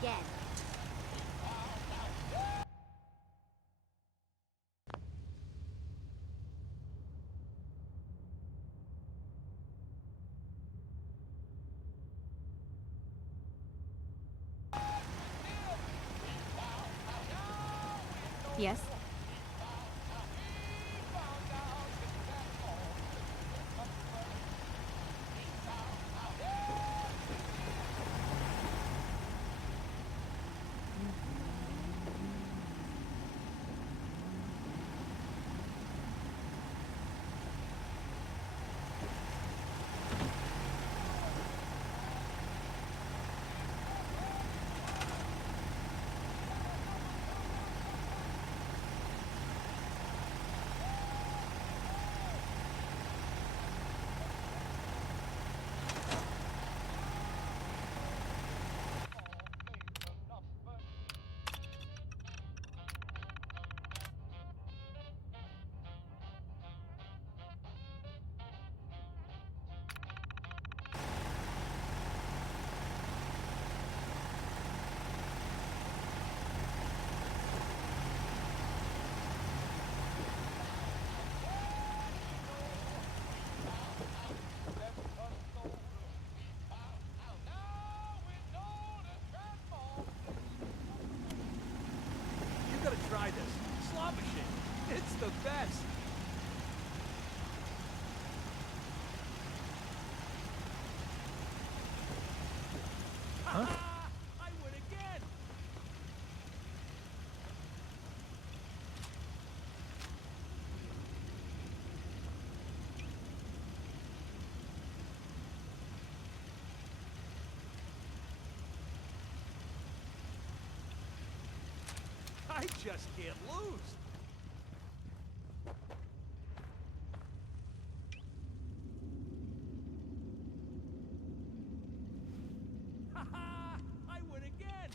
again. Yes? You gotta try this. Slot machine. It's the best. Huh? I win again. I just can't lose. Ha ha! I win again.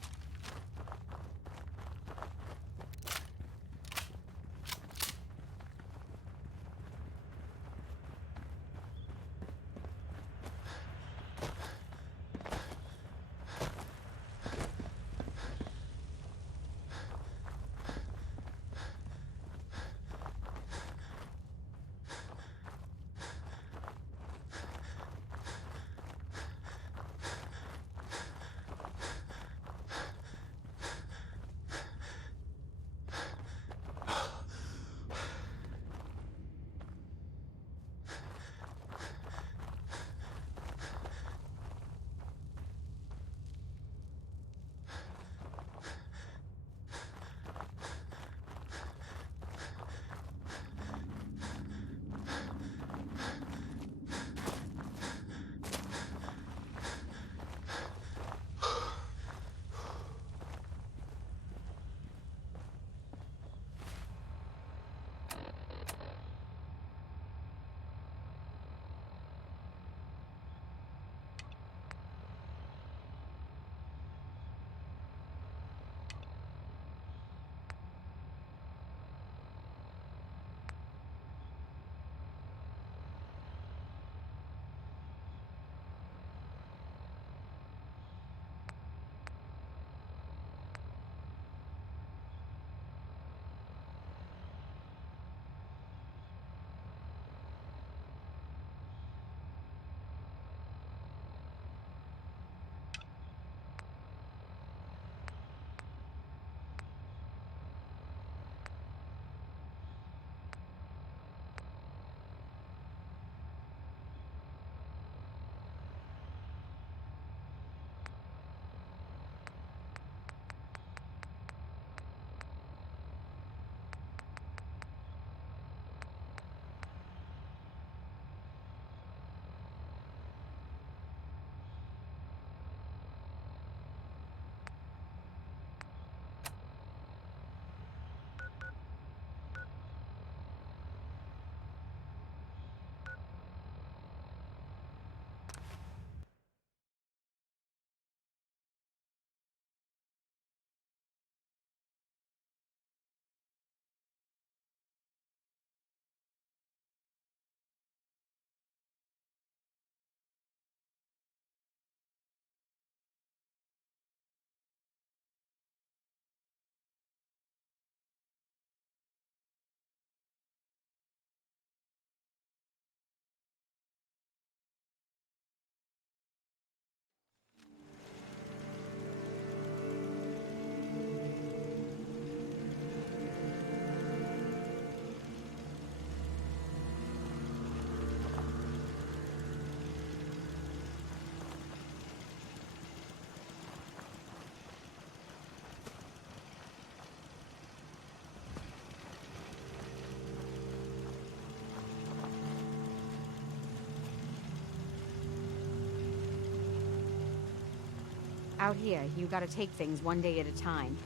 Out here, you gotta take things one day at a time.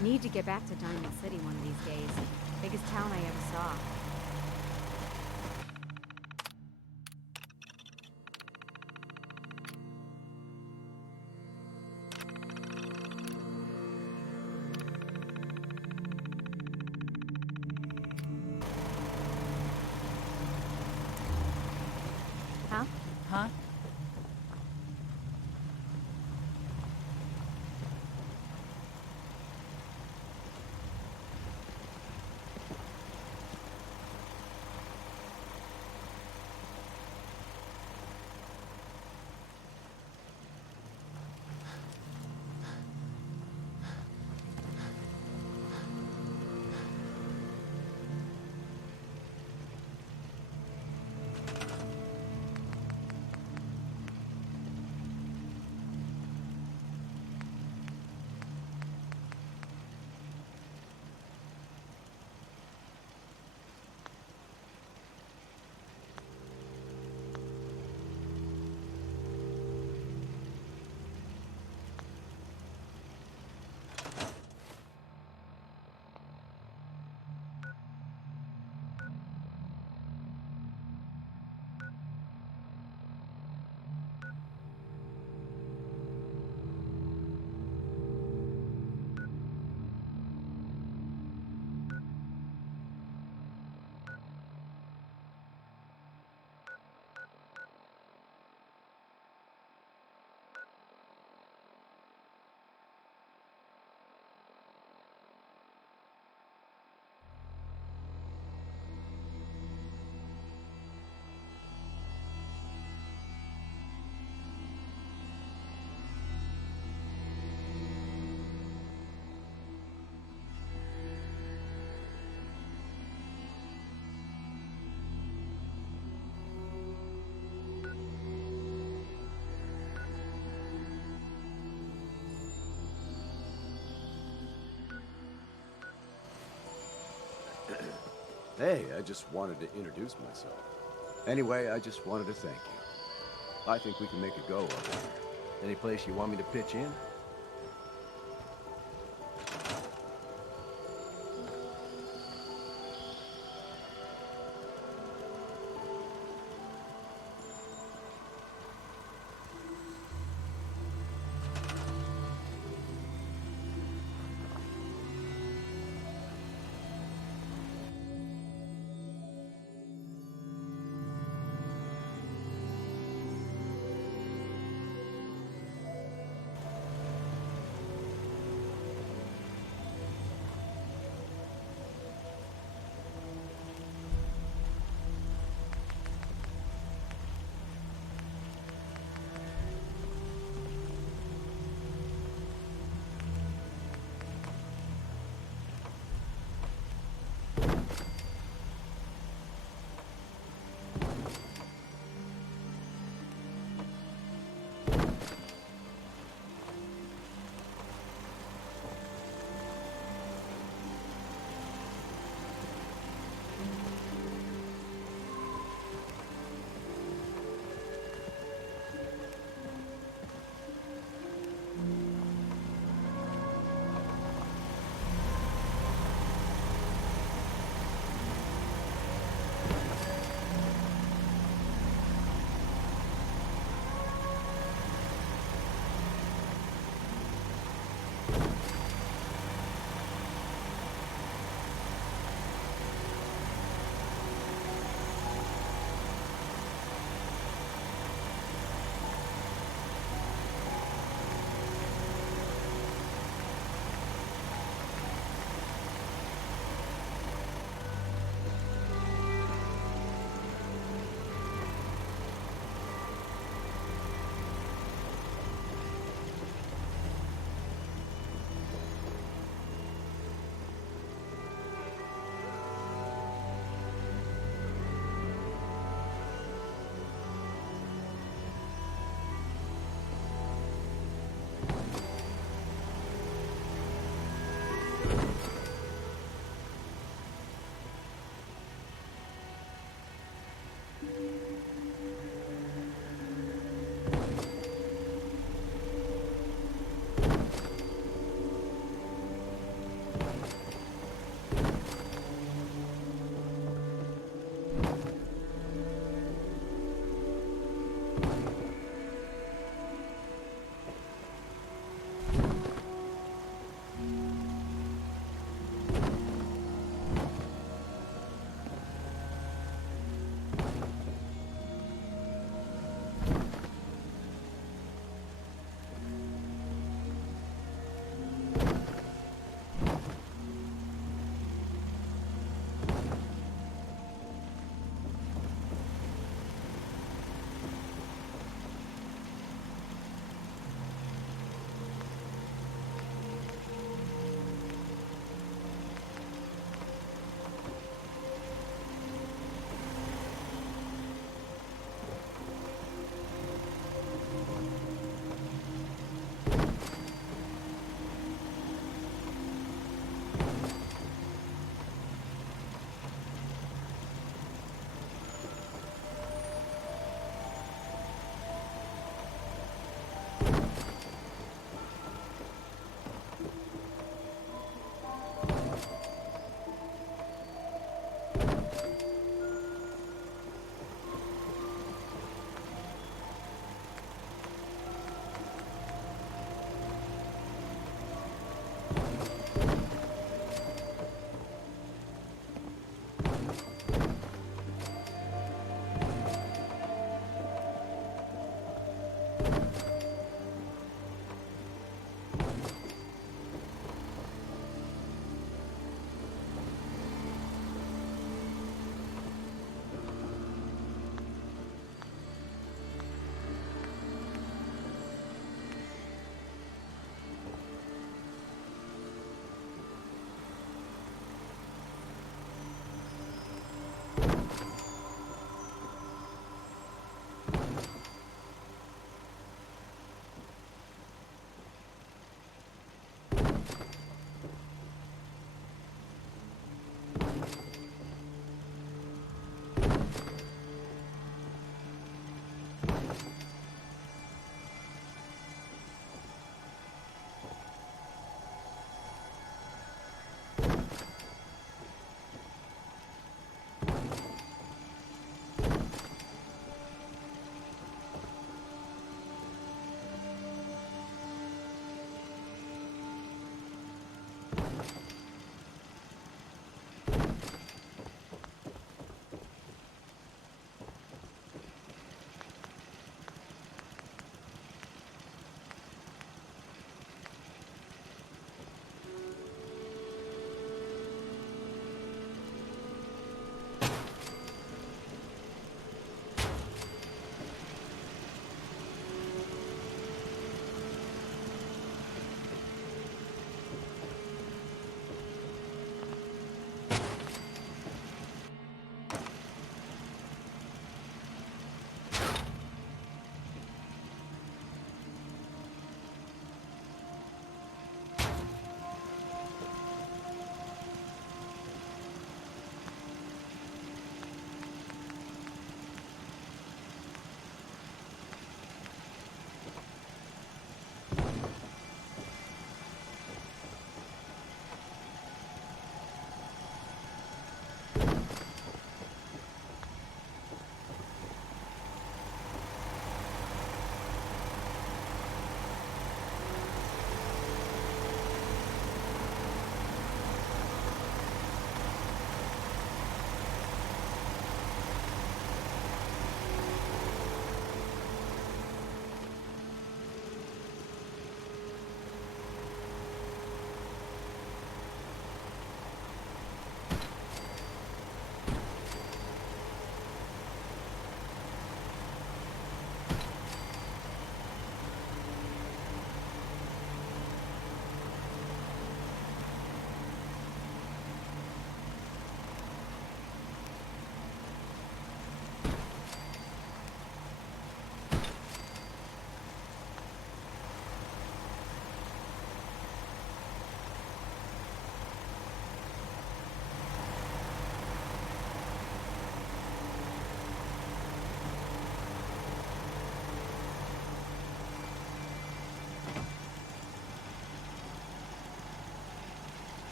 Need to get back to Diamond City one of these days. Biggest town I ever saw. Huh? Huh? Hey, I just wanted to introduce myself. Anyway, I just wanted to thank you. I think we can make a go of it. Any place you want me to pitch in?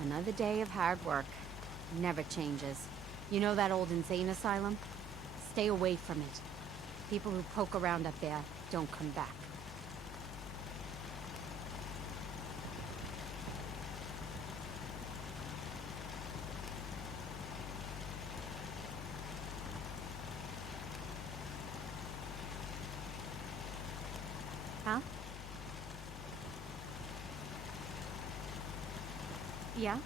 Another day of hard work. Never changes. You know that old insane asylum? Stay away from it. People who poke around up there don't come back. Huh? Yeah?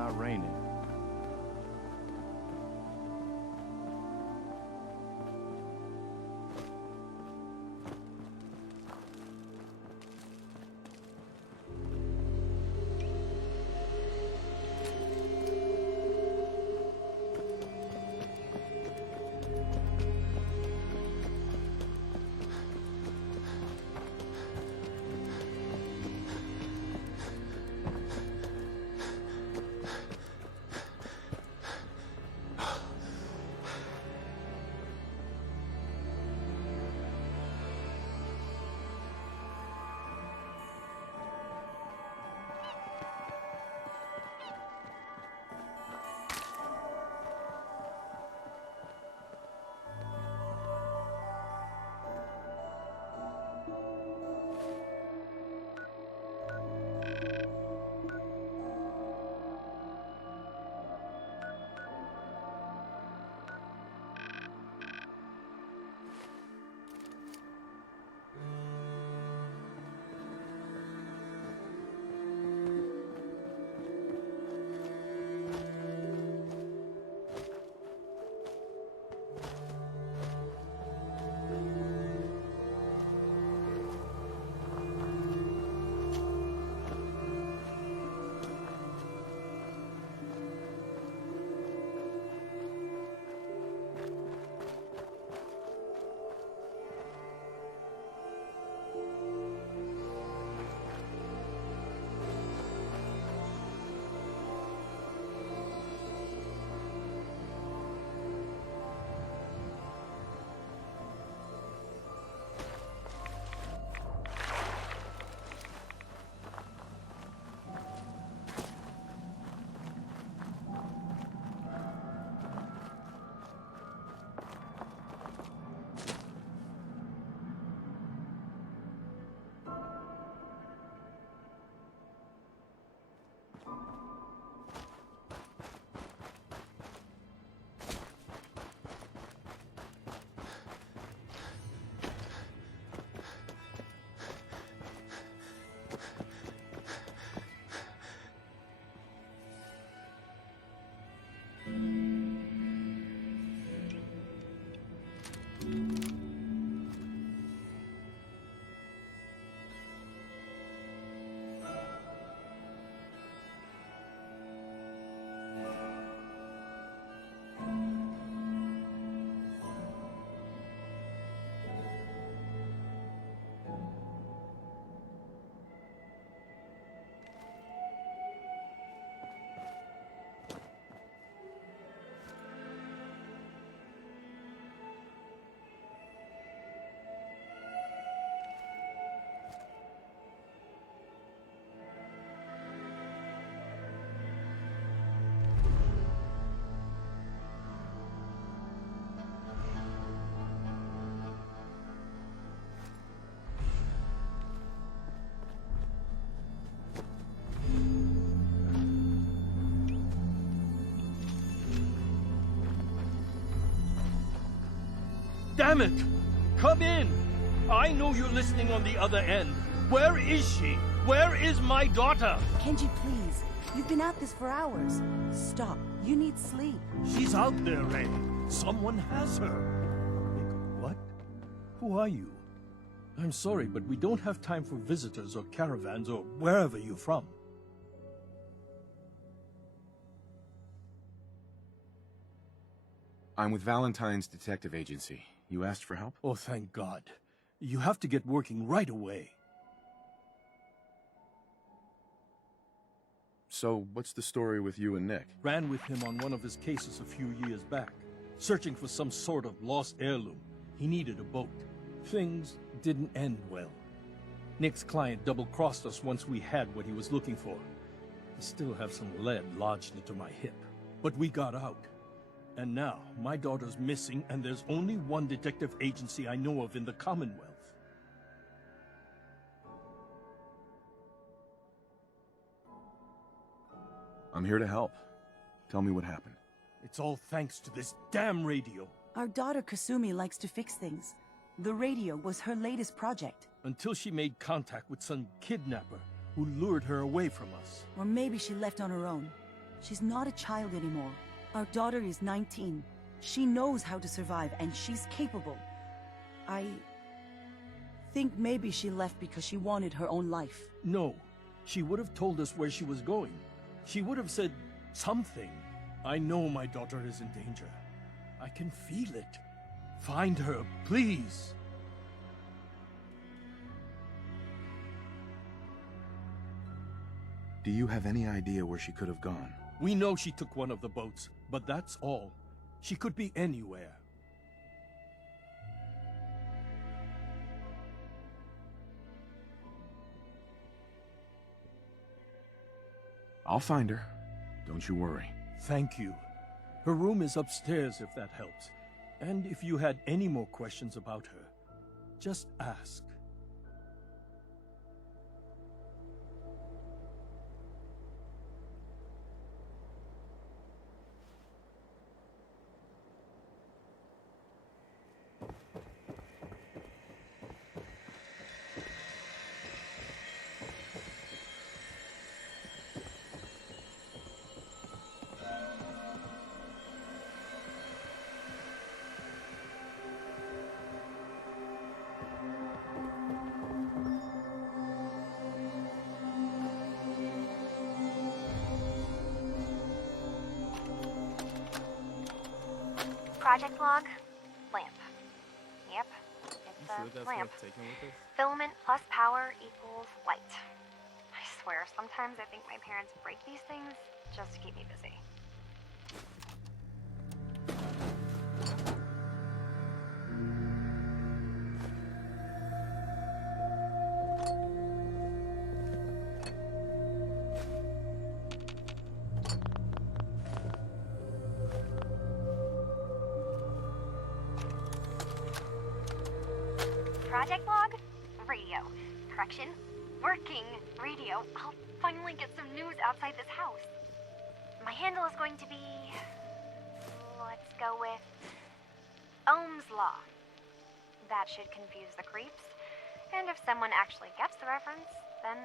not raining. Damn it! Come in! I know you're listening on the other end. Where is she? Where is my daughter? Kenji, please. You've been at this for hours. Stop. You need sleep. She's out there, Ray. Someone has her. What? Who are you? I'm sorry, but we don't have time for visitors or caravans or wherever you're from. I'm with Valentine's detective agency. You asked for help? Oh, thank God. You have to get working right away. So, what's the story with you and Nick? Ran with him on one of his cases a few years back, searching for some sort of lost heirloom. He needed a boat. Things didn't end well. Nick's client double-crossed us once we had what he was looking for. I still have some lead lodged into my hip. But we got out. And now, my daughter's missing, and there's only one detective agency I know of in the Commonwealth. I'm here to help. Tell me what happened. It's all thanks to this damn radio. Our daughter Kasumi likes to fix things. The radio was her latest project. Until she made contact with some kidnapper who lured her away from us. Or maybe she left on her own. She's not a child anymore. Our daughter is 19. She knows how to survive, and she's capable. I think maybe she left because she wanted her own life. No, she would have told us where she was going. She would have said something. I know my daughter is in danger. I can feel it. Find her, please. Do you have any idea where she could have gone? We know she took one of the boats, but that's all. She could be anywhere. I'll find her. Don't you worry. Thank you. Her room is upstairs if that helps. And if you had any more questions about her, just ask. Project log, lamp. Yep, it's a lamp. Filament plus power equals light. I swear, sometimes I think my parents break these things just to keep me busy. Project log, radio. Correction, working radio. I'll finally get some news outside this house. My handle is going to be... let's go with... Ohm's Law. That should confuse the creeps. And if someone actually gets the reference, then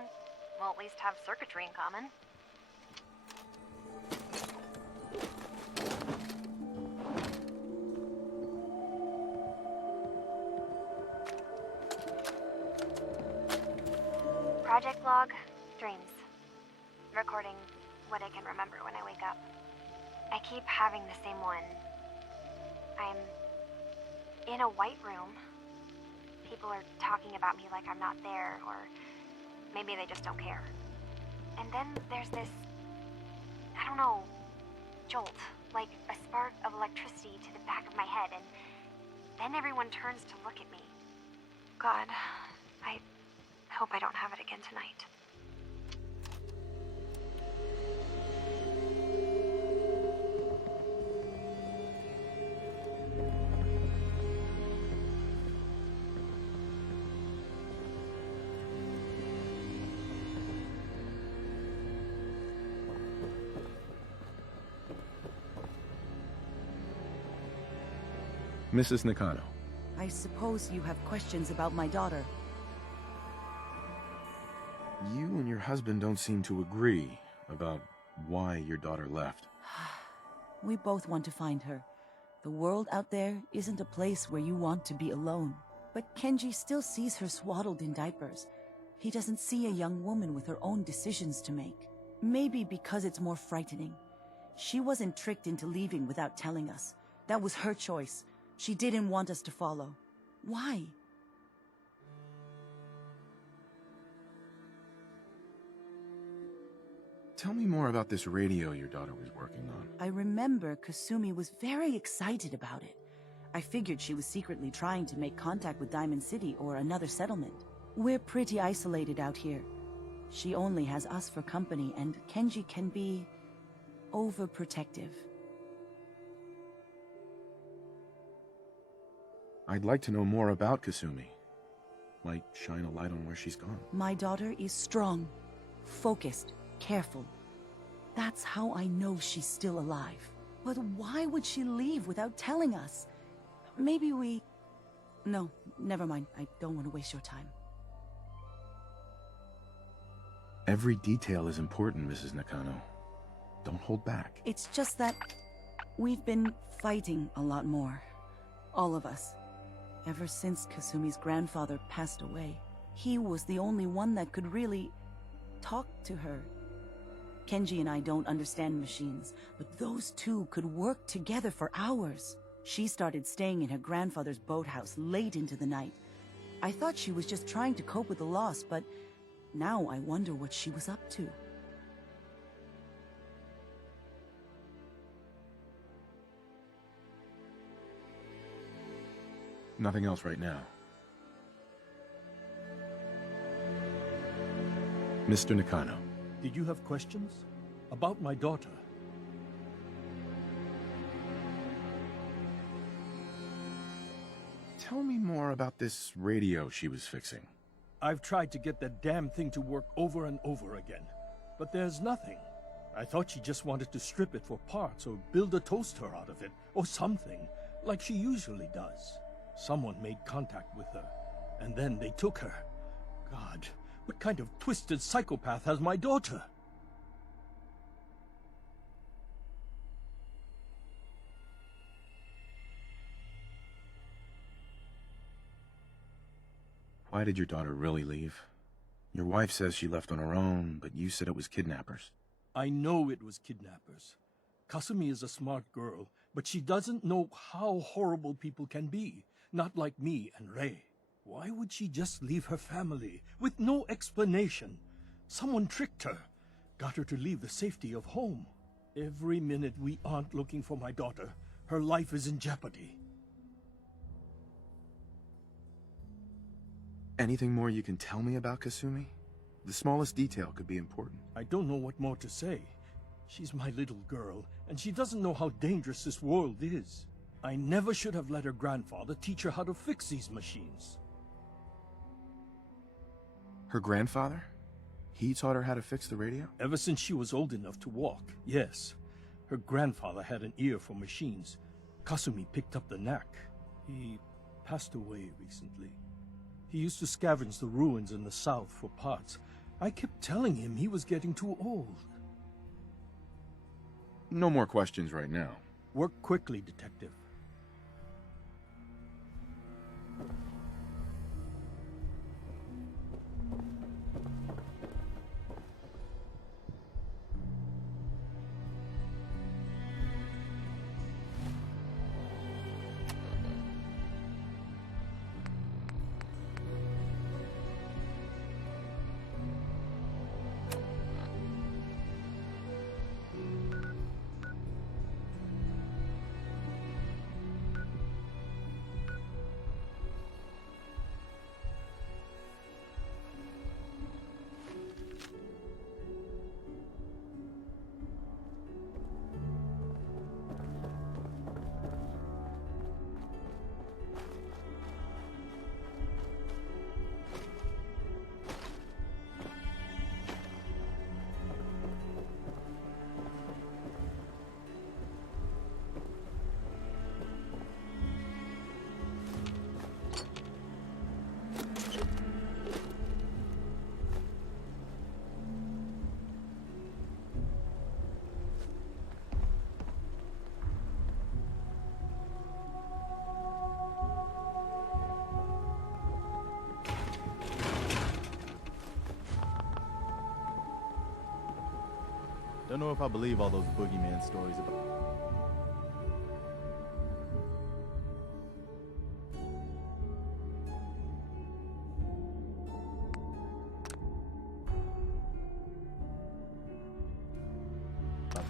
we'll at least have circuitry in common. Project log, dreams. Recording what I can remember when I wake up. I keep having the same one. I'm in a white room. People are talking about me like I'm not there, or maybe they just don't care. And then there's this, I don't know, jolt, like a spark of electricity to the back of my head, and then everyone turns to look at me. God, I hope I don't have it again tonight. Mrs. Nakano. I suppose you have questions about my daughter. You and your husband don't seem to agree about why your daughter left. We both want to find her. The world out there isn't a place where you want to be alone. But Kenji still sees her swaddled in diapers. He doesn't see a young woman with her own decisions to make. Maybe because it's more frightening. She wasn't tricked into leaving without telling us. That was her choice. She didn't want us to follow. Why? Tell me more about this radio your daughter was working on. I remember Kasumi was very excited about it. I figured she was secretly trying to make contact with Diamond City or another settlement. We're pretty isolated out here. She only has us for company, and Kenji can be overprotective. I'd like to know more about Kasumi. Might shine a light on where she's gone. My daughter is strong, focused, careful. That's how I know she's still alive. But why would she leave without telling us? Maybe we... No, never mind. I don't want to waste your time. Every detail is important, Mrs. Nakano. Don't hold back. It's just that we've been fighting a lot more. All of us. Ever since Kasumi's grandfather passed away. He was the only one that could really talk to her. Kenji and I don't understand machines, but those two could work together for hours. She started staying in her grandfather's boathouse late into the night. I thought she was just trying to cope with the loss, but now I wonder what she was up to. Nothing else right now. Mr. Nakano. Did you have questions? About my daughter? Tell me more about this radio she was fixing. I've tried to get that damn thing to work over and over again, but there's nothing. I thought she just wanted to strip it for parts or build a toaster out of it, or something, like she usually does. Someone made contact with her, and then they took her. God, what kind of twisted psychopath has my daughter? Why did your daughter really leave? Your wife says she left on her own, but you said it was kidnappers. I know it was kidnappers. Kasumi is a smart girl, but she doesn't know how horrible people can be. Not like me and Ray. Why would she just leave her family with no explanation? Someone tricked her, got her to leave the safety of home. Every minute we aren't looking for my daughter, her life is in jeopardy. Anything more you can tell me about Kasumi? The smallest detail could be important. I don't know what more to say. She's my little girl, and she doesn't know how dangerous this world is. I never should have let her grandfather teach her how to fix these machines. Her grandfather? He taught her how to fix the radio? Ever since she was old enough to walk, yes. Her grandfather had an ear for machines. Kasumi picked up the knack. He passed away recently. He used to scavenge the ruins in the south for parts. I kept telling him he was getting too old. No more questions right now. Work quickly, Detective. Don't know if I believe all those boogeyman stories about...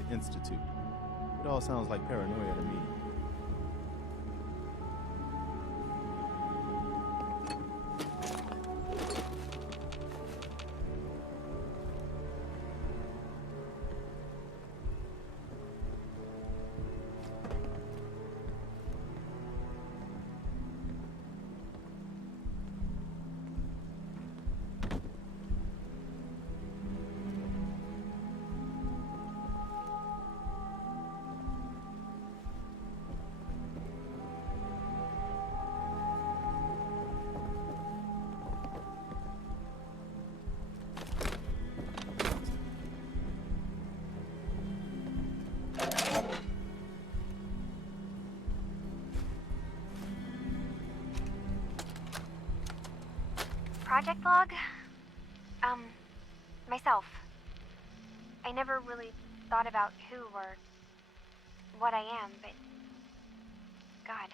the Institute. It all sounds like paranoia to me. project log? Myself. I never really thought about who or what I am, but... God.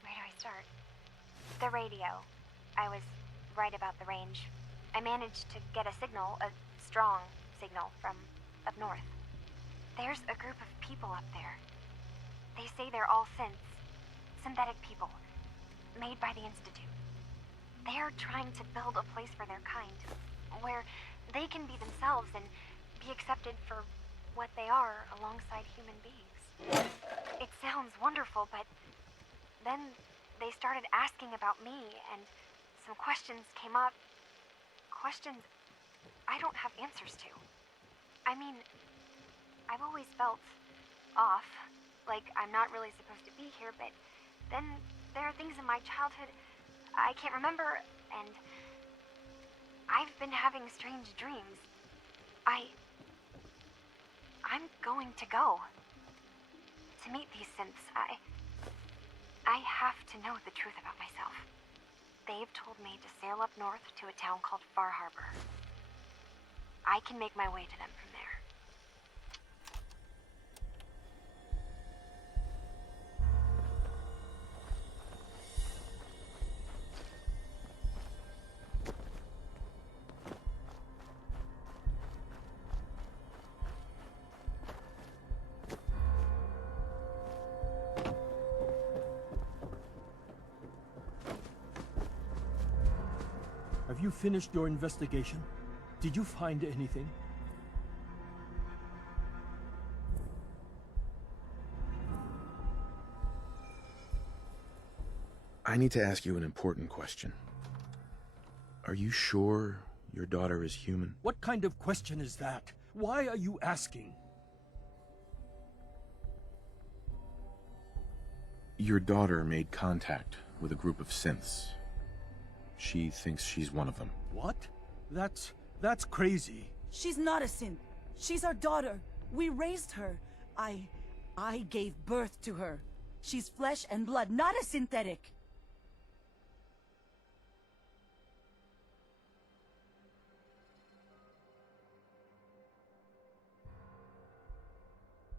Where do I start? The radio. I was right about the range. I managed to get a signal, a strong signal, from up north. There's a group of people up there. They say they're all synthetic people, made by the Institute. They're trying to build a place for their kind, where they can be themselves and be accepted for what they are alongside human beings. It sounds wonderful, but then they started asking about me, and some questions came up. Questions I don't have answers to. I mean, I've always felt off, like I'm not really supposed to be here, but then there are things in my childhood I can't remember, and I've been having strange dreams. I'm going to go. To meet these synths, I have to know the truth about myself. They've told me to sail up north to a town called Far Harbor. I can make my way to them from there. Have you finished your investigation? Did you find anything? I need to ask you an important question. Are you sure your daughter is human? What kind of question is that? Why are you asking? Your daughter made contact with a group of synths. She thinks she's one of them. What? That's crazy. She's not a synth. She's our daughter. We raised her. I gave birth to her. She's flesh and blood, not a synthetic.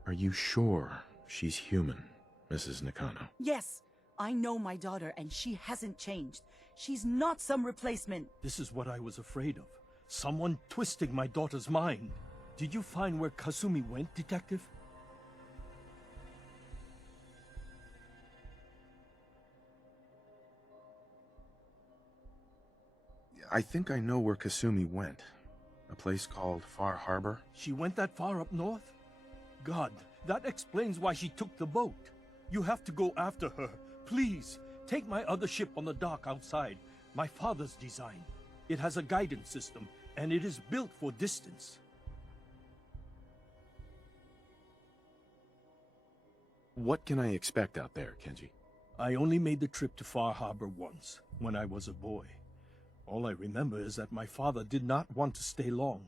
Are you sure she's human, Mrs. Nakano? Yes, I know my daughter, and she hasn't changed. She's not some replacement. This is what I was afraid of. Someone twisting my daughter's mind. Did you find where Kasumi went, Detective? I think I know where Kasumi went. A place called Far Harbor. She went that far up north? God, that explains why she took the boat. You have to go after her. Please, take my other ship on the dock outside. My father's design. It has a guidance system, and it is built for distance. What can I expect out there, Kenji? I only made the trip to Far Harbor once, when I was a boy. All I remember is that my father did not want to stay long.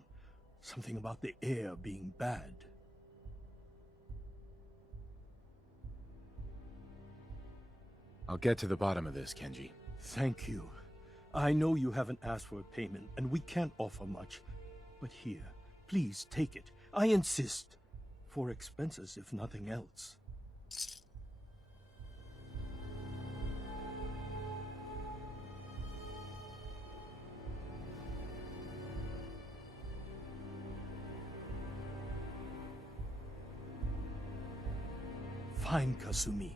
Something about the air being bad. I'll get to the bottom of this, Kenji. Thank you. I know you haven't asked for a payment, and we can't offer much. But here, please take it. I insist. For expenses, if nothing else. Fine, Kasumi.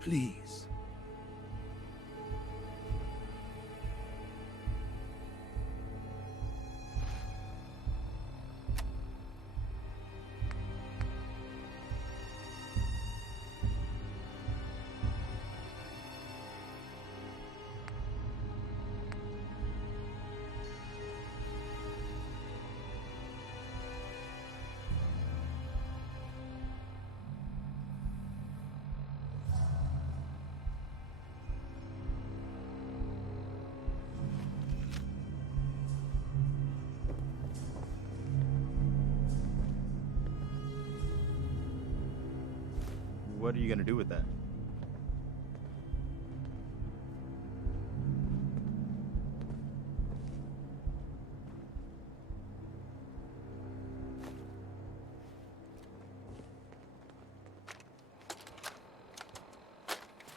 Please. What are you gonna do with that?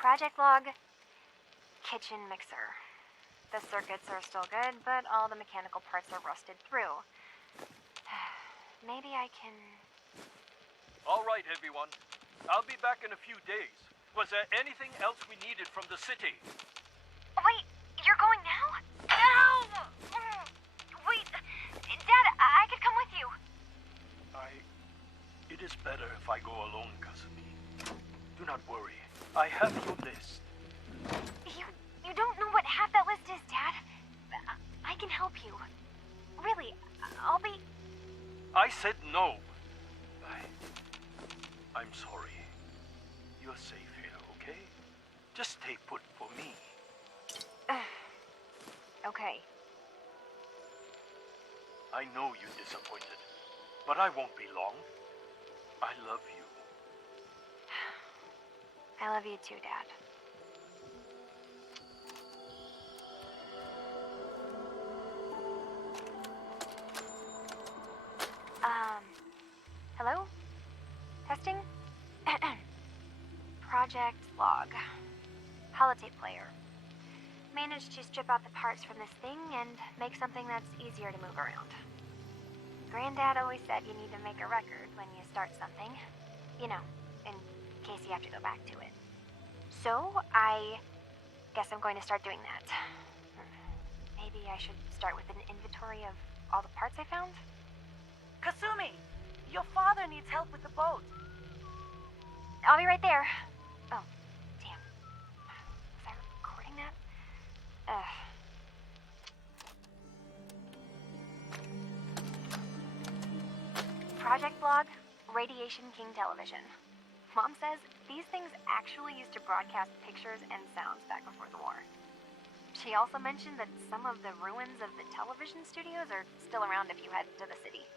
Project log, kitchen mixer. The circuits are still good, but all the mechanical parts are rusted through. Maybe I can... All right, everyone. I'll be back in a few days. Was there anything else we needed from the city? Wait, you're going now? No! Wait, Dad, I could come with you. It is better if I go alone, Kasumi. Do not worry. I have your list. You don't know what half that list is, Dad. I can help you. Really, I'll be... I said no. I'm sorry. You're safe here, okay? Just stay put for me. Okay. I know you're disappointed, but I won't be long. I love you. I love you too, Dad. Hello? Testing? Project log. Holotape player. Managed to strip out the parts from this thing and make something that's easier to move around. Granddad always said you need to make a record when you start something. You know, in case you have to go back to it. So, I guess I'm going to start doing that. Maybe I should start with an inventory of all the parts I found? Kasumi! Your father needs help with the boat. I'll be right there. Oh, damn. Was I recording that? Project log, Radiation King Television. Mom says these things actually used to broadcast pictures and sounds back before the war. She also mentioned that some of the ruins of the television studios are still around if you head to the city.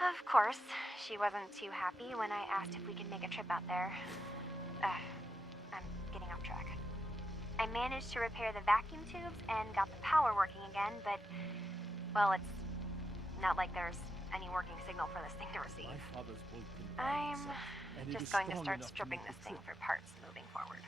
Of course, she wasn't too happy when I asked if we could make a trip out there. I'm getting off track. I managed to repair the vacuum tubes and got the power working again, but, well, it's not like there's any working signal for this thing to receive. My father's boat can drive I'm itself, and it just is going to strong start enough to stripping make this the thing trip. for parts moving forward.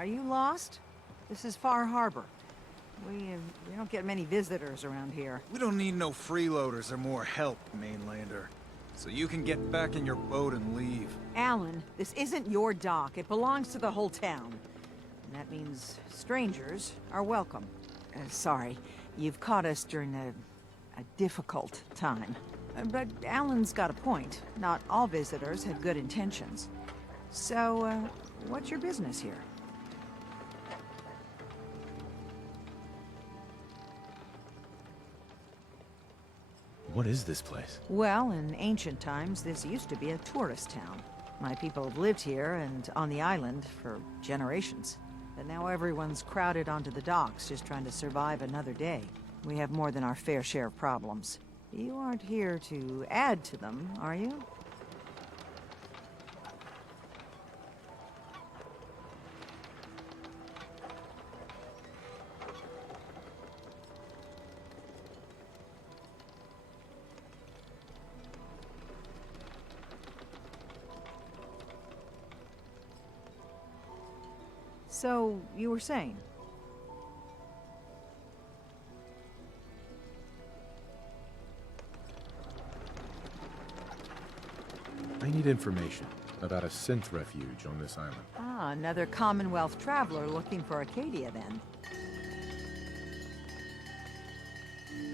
Are you lost? This is Far Harbor. We don't get many visitors around here. We don't need no freeloaders or more help, mainlander. So you can get back in your boat and leave. Alan, this isn't your dock. It belongs to the whole town. And that means strangers are welcome. Sorry, you've caught us during a difficult time. But Alan's got a point. Not all visitors have good intentions. So, what's your business here? What is this place? Well, in ancient times, this used to be a tourist town. My people have lived here and on the island for generations. But now everyone's crowded onto the docks, just trying to survive another day. We have more than our fair share of problems. You aren't here to add to them, are you? So, you were saying? I need information about a synth refuge on this island. Ah, another Commonwealth traveler looking for Acadia, then.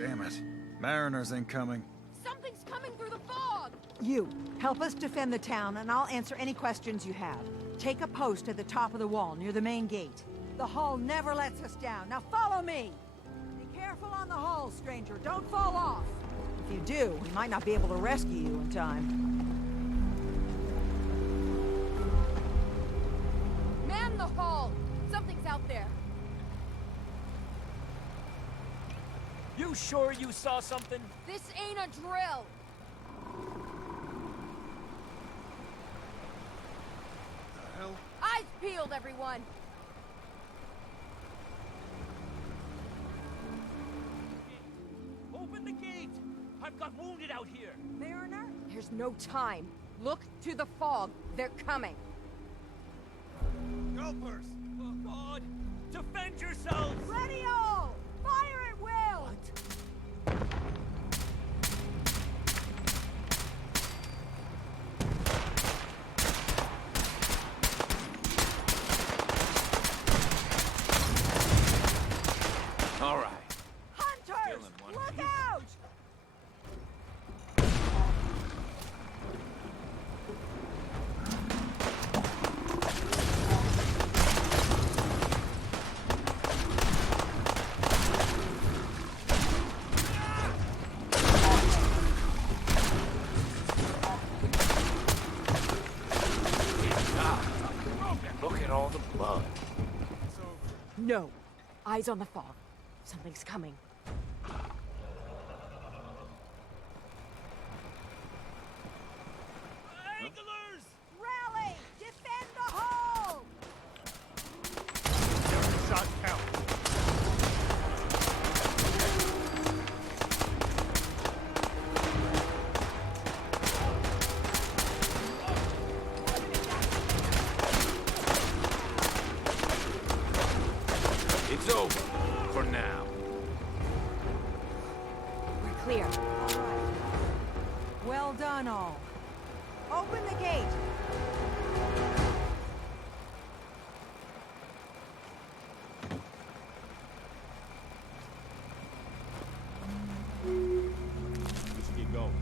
Damn it. Mariners incoming. Something's coming through the fog! You, help us defend the town, and I'll answer any questions you have. Take a post at the top of the wall, near the main gate. The hull never lets us down. Now follow me! Be careful on the hull, stranger. Don't fall off! If you do, we might not be able to rescue you in time. Man the hull! Something's out there. You sure you saw something? This ain't a drill! The hell? Eyes peeled, everyone! Open the gate! I've got wounded out here! Mariner? There's no time. Look to the fog. They're coming. Helpers! Oh, God! Defend yourselves! Ready all! Fire at will! All right. Hunters! Look out! Look at all the blood. No. Eyes on the fog. Something's coming. Anglers! Rally! Defend the hull! Every shot counts. It's over. For now. We're clear. Well done, all. Open the gate! We should get going.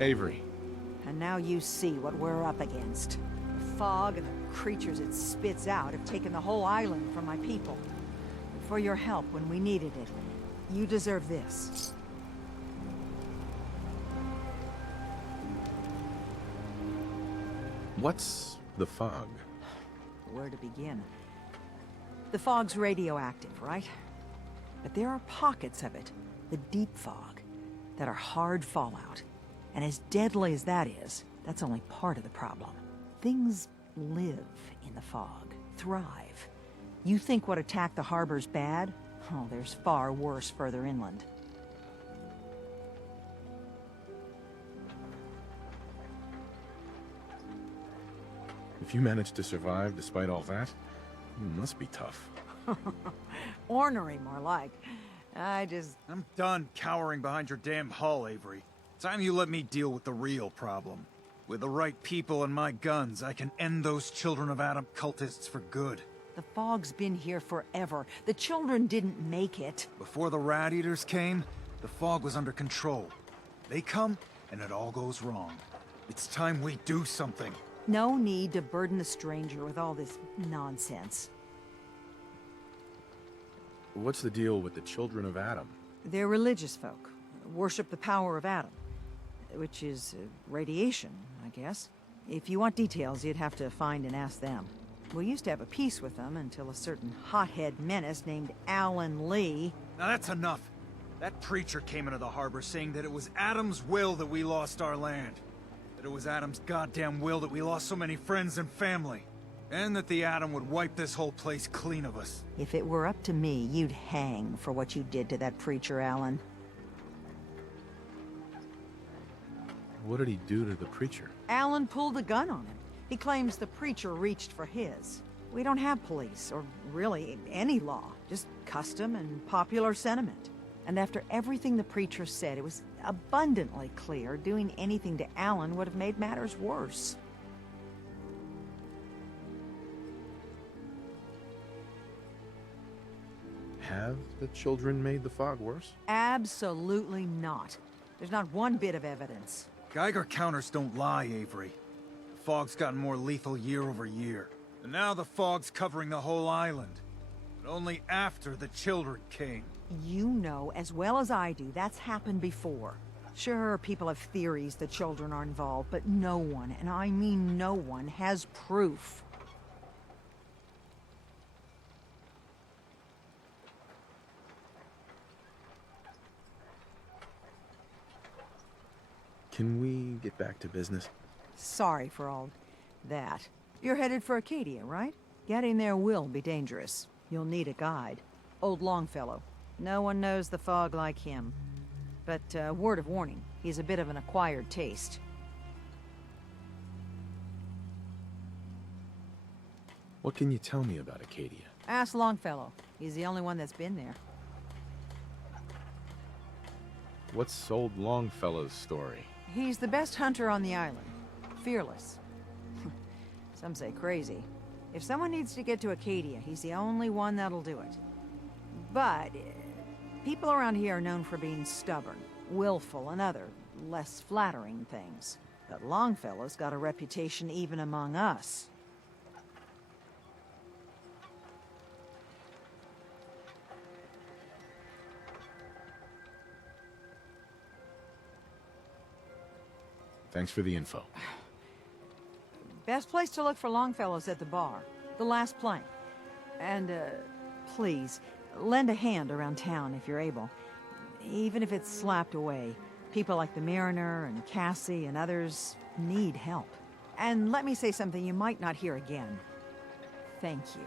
Avery. And now you see what we're up against. The fog and the creatures it spits out have taken the whole island from my people. For your help when we needed it, you deserve this. What's the fog? Where to begin? The fog's radioactive, right? But there are pockets of it, the deep fog, that are hard fallout. And as deadly as that is, that's only part of the problem. Things live in the fog, thrive. You think what attacked the harbor's bad? Oh, there's far worse further inland. If you managed to survive despite all that, you must be tough. Ornery, more like. I'm done cowering behind your damn hull, Avery. Time you let me deal with the real problem. With the right people and my guns, I can end those Children of Adam cultists for good. The fog's been here forever. The children didn't make it. Before the Rat Eaters came, the fog was under control. They come, and it all goes wrong. It's time we do something. No need to burden the stranger with all this nonsense. What's the deal with the Children of Adam? They're religious folk. Worship the power of Adam. Which is radiation, I guess. If you want details, you'd have to find and ask them. We used to have a peace with them until a certain hothead menace named Alan Lee... Now that's enough. That preacher came into the harbor saying that it was Adam's will that we lost our land. That it was Adam's goddamn will that we lost so many friends and family. And that the Atom would wipe this whole place clean of us. If it were up to me, you'd hang for what you did to that preacher, Alan. What did he do to the preacher? Alan pulled a gun on him. He claims the preacher reached for his. We don't have police, or really any law. Just custom and popular sentiment. And after everything the preacher said, it was abundantly clear doing anything to Alan would have made matters worse. Have the children made the fog worse? Absolutely not. There's not one bit of evidence. Geiger counters don't lie, Avery. The fog's gotten more lethal year over year. And now the fog's covering the whole island. But only after the children came. You know as well as I do that's happened before. Sure, people have theories the children are involved, but no one, and I mean no one, has proof. Can we get back to business? Sorry for all that. You're headed for Acadia, right? Getting there will be dangerous. You'll need a guide. Old Longfellow. No one knows the fog like him. But, word of warning, he's a bit of an acquired taste. What can you tell me about Acadia? Ask Longfellow. He's the only one that's been there. What's old Longfellow's story? He's the best hunter on the island. Fearless. Some say crazy. If someone needs to get to Acadia, he's the only one that'll do it. But people around here are known for being stubborn, willful, and other, less flattering things. But Longfellow's got a reputation even among us. Thanks for the info. Best place to look for Longfellow's at the bar. The last plank. And, please, lend a hand around town if you're able. Even if it's slapped away. People like the Mariner and Cassie and others need help. And let me say something you might not hear again. Thank you.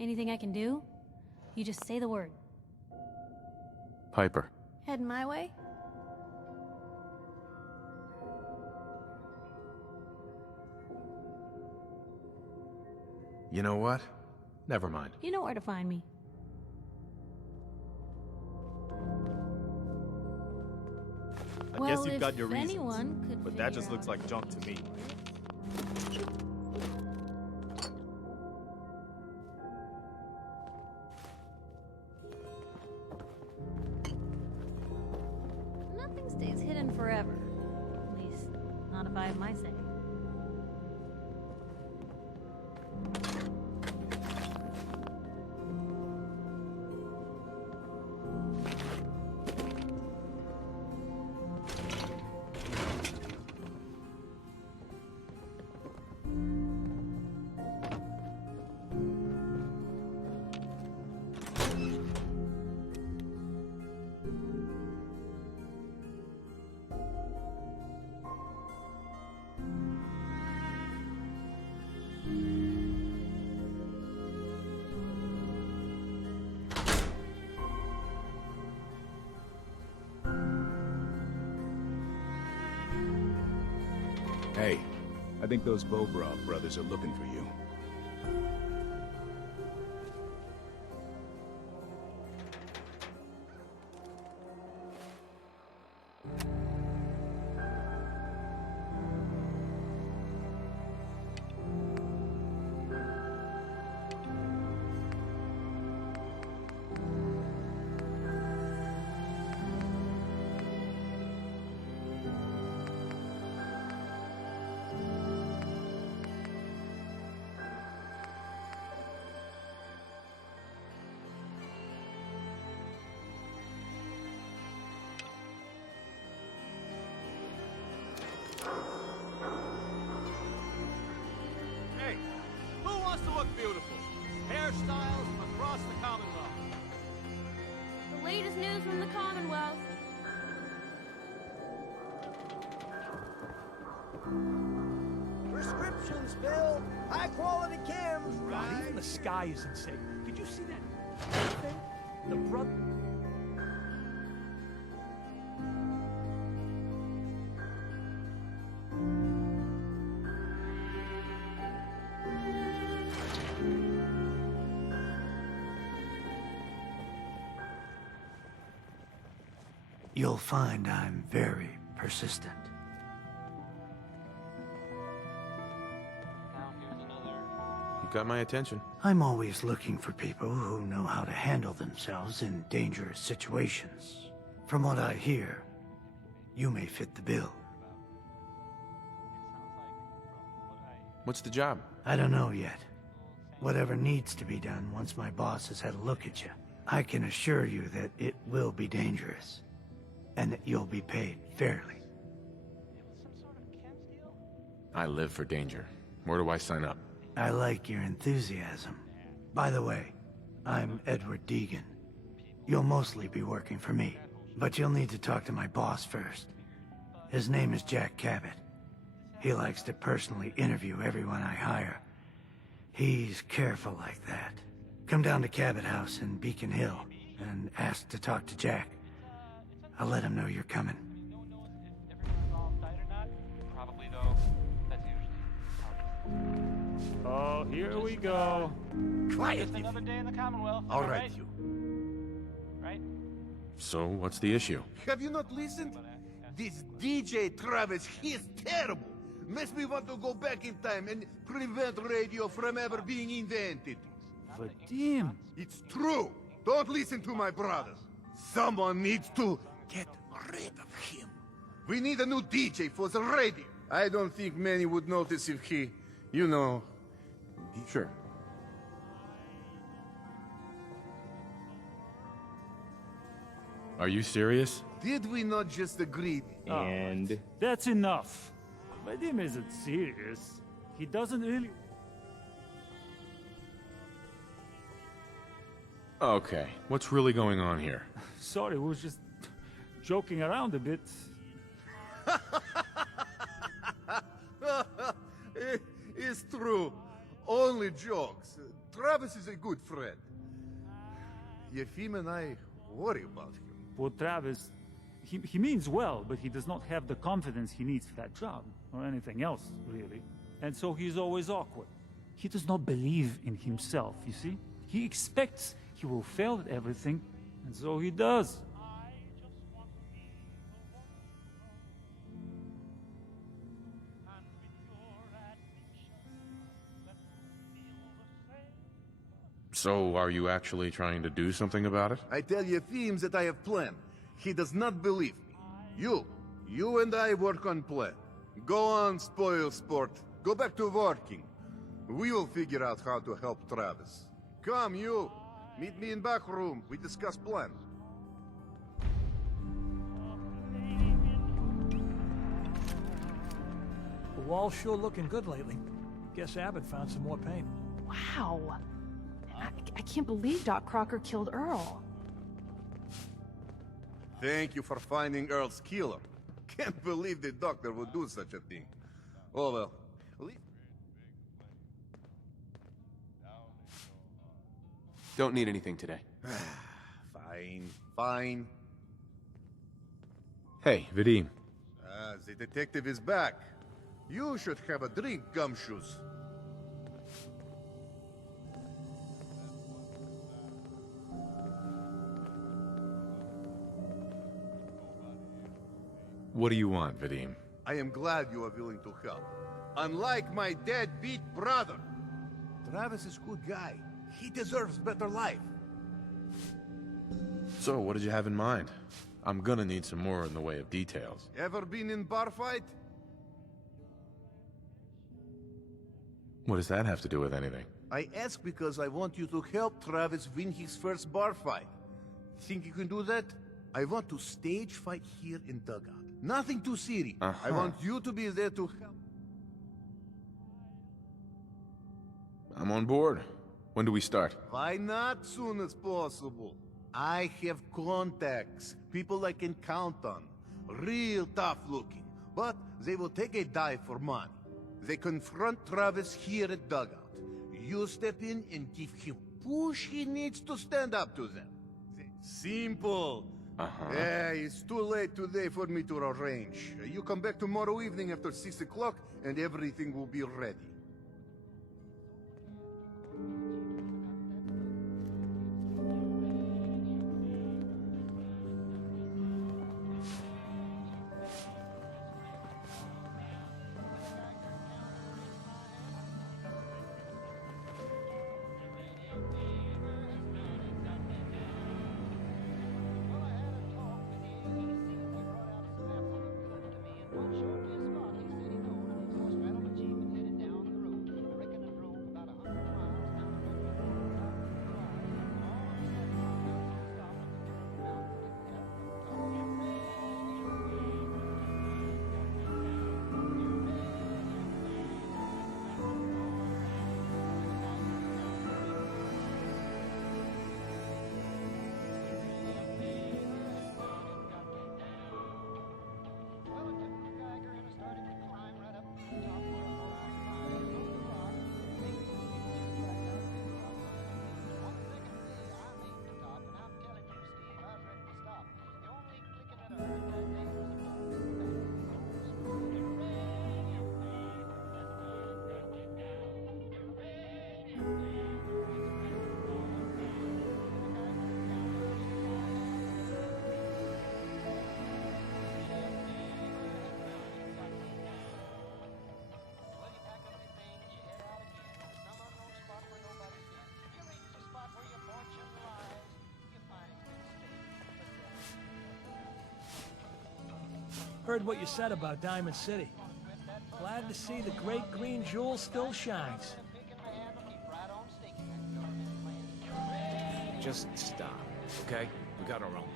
Anything I can do? You just say the word. Piper. Heading my way? You know what? Never mind. You know where to find me. I guess you've got your if reasons, anyone could but that just figure looks out- like junk to me. Nothing stays hidden forever. At least, not if I have my say. Hey, I think those Bobrov brothers are looking for you. Hey, who wants to look beautiful? Hairstyles from across the Commonwealth. The latest news from the Commonwealth. Prescriptions, Bill. High quality chems, God, right? even the sky is insane. Did you see that thing? The brother... You'll find I'm very persistent. You got my attention. I'm always looking for people who know how to handle themselves in dangerous situations. From what I hear, you may fit the bill. What's the job? I don't know yet. Whatever needs to be done once my boss has had a look at you. I can assure you that it will be dangerous, and that you'll be paid fairly. I live for danger. Where do I sign up? I like your enthusiasm. By the way, I'm Edward Deegan. You'll mostly be working for me, but you'll need to talk to my boss first. His name is Jack Cabot. He likes to personally interview everyone I hire. He's careful like that. Come down to Cabot House in Beacon Hill and ask to talk to Jack. I'll let him know you're coming. Probably though, that's usually Oh, here we go. Quietly. Another day in the Commonwealth. All right, you. Right? So, what's the issue? Have you not listened? This DJ Travis, he's terrible. Makes me want to go back in time and prevent radio from ever being invented. Vadim. It's true. Don't listen to my brothers. Someone needs to get rid of him. We need a new DJ for the radio. I don't think many would notice if he, you know... Sure. Are you serious? Did we not just agree? And that's enough. Vadim isn't serious. He doesn't really... Okay, what's really going on here? Sorry, we was just joking around a bit. It's true. Only jokes. Travis is a good friend. Yefim and I worry about him. Poor Travis, he means well, but he does not have the confidence he needs for that job, or anything else, really. And so he's always awkward. He does not believe in himself, you see? He expects he will fail at everything, and so he does. So, are you actually trying to do something about it? I tell Yefim that I have plan. He does not believe me. You and I work on plan. Go on, spoil sport. Go back to working. We will figure out how to help Travis. Come, you. Meet me in back room. We discuss plan. The wall's sure looking good lately. Guess Abbott found some more paint. Wow. I can't believe Doc Crocker killed Earl. Thank you for finding Earl's killer. Can't believe the doctor would do such a thing. Oh well. Don't need anything today. Fine. Hey, Vadim. The detective is back. You should have a drink, Gumshoes. What do you want, Vadim? I am glad you are willing to help. Unlike my deadbeat brother. Travis is a good guy. He deserves better life. So, what did you have in mind? I'm gonna need some more in the way of details. Ever been in bar fight? What does that have to do with anything? I ask because I want you to help Travis win his first bar fight. Think you can do that? I want to stage fight here in Dugout. Nothing too serious. I want you to be there to help. I'm on board. When do we start? Why not soon as possible? I have contacts, people I can count on. Real tough looking, but they will take a dive for money. They confront Travis here at Dugout. You step in and give him push he needs to stand up to them. Simple. Yeah, it's too late today for me to arrange. You come back tomorrow evening after 6 o'clock and everything will be ready. Heard what you said about Diamond City. Glad to see the great green jewel still shines. Just stop, okay? We got our own problems.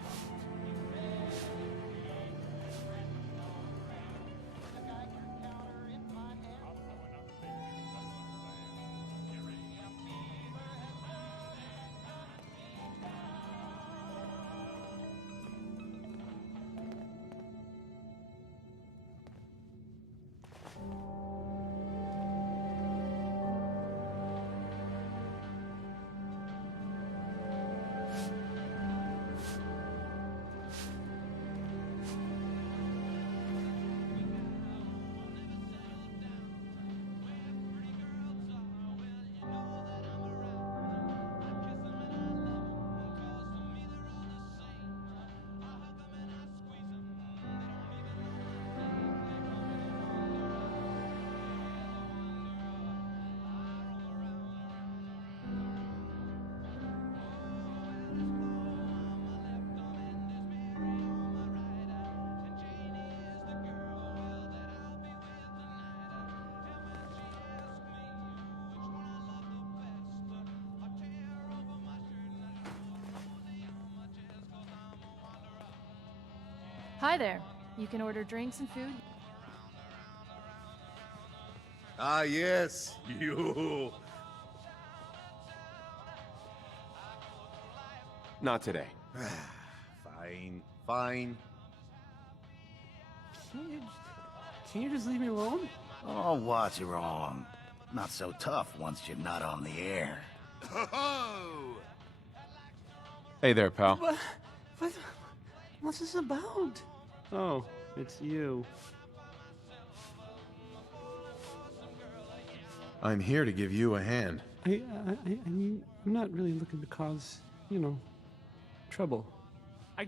Hi there. You can order drinks and food. Ah, yes, you. Not today. Fine, fine. Can you just leave me alone? Oh, what's wrong? Not so tough once you're not on the air. Hey there, pal. What's this about? Oh, it's you. I'm here to give you a hand. I mean, I'm not really looking to cause, you know, trouble. I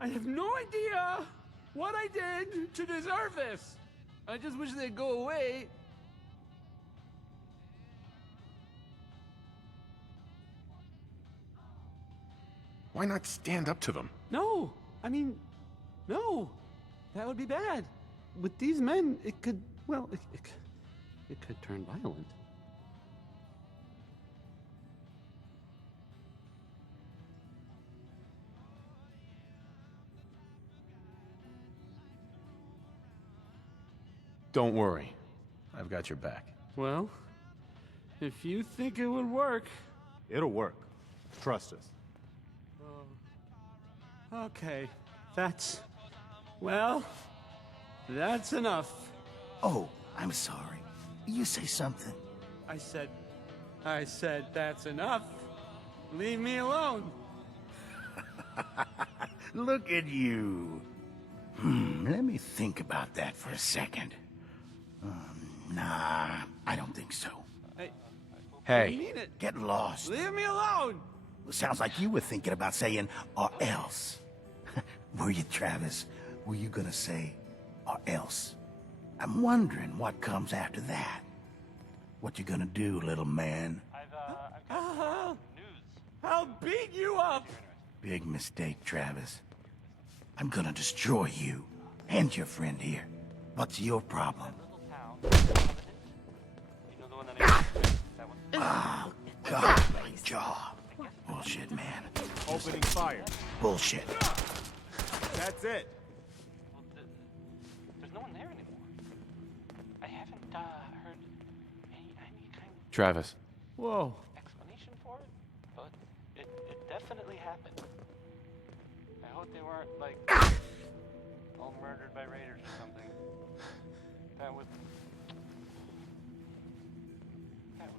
have no idea what I did to deserve this. I just wish they'd go away. Why not stand up to them? No, I mean, no. That would be bad. With these men, it could, well, it could turn violent. Don't worry. I've got your back. Well, if you think it would work... It'll work. Trust us. Okay, that's... Well, that's enough. Oh, I'm sorry. You say something. I said that's enough. Leave me alone. Look at you. Let me think about that for a second. Nah, I don't think so. I mean it. Get lost. Leave me alone. Sounds like you were thinking about saying, or else. Were you, Travis? Were you gonna say, or else? I'm wondering what comes after that. What you gonna do, little man? I'll beat you up. Big mistake, Travis. I'm gonna destroy you and your friend here. What's your problem? Oh, God, my jaw. Bullshit, man. Opening fire. Bullshit. That's it. There's no one there anymore. I haven't heard any kind of Travis. Whoa. explanation for it, but it definitely happened. I hope they weren't, like, all murdered by raiders or something. That would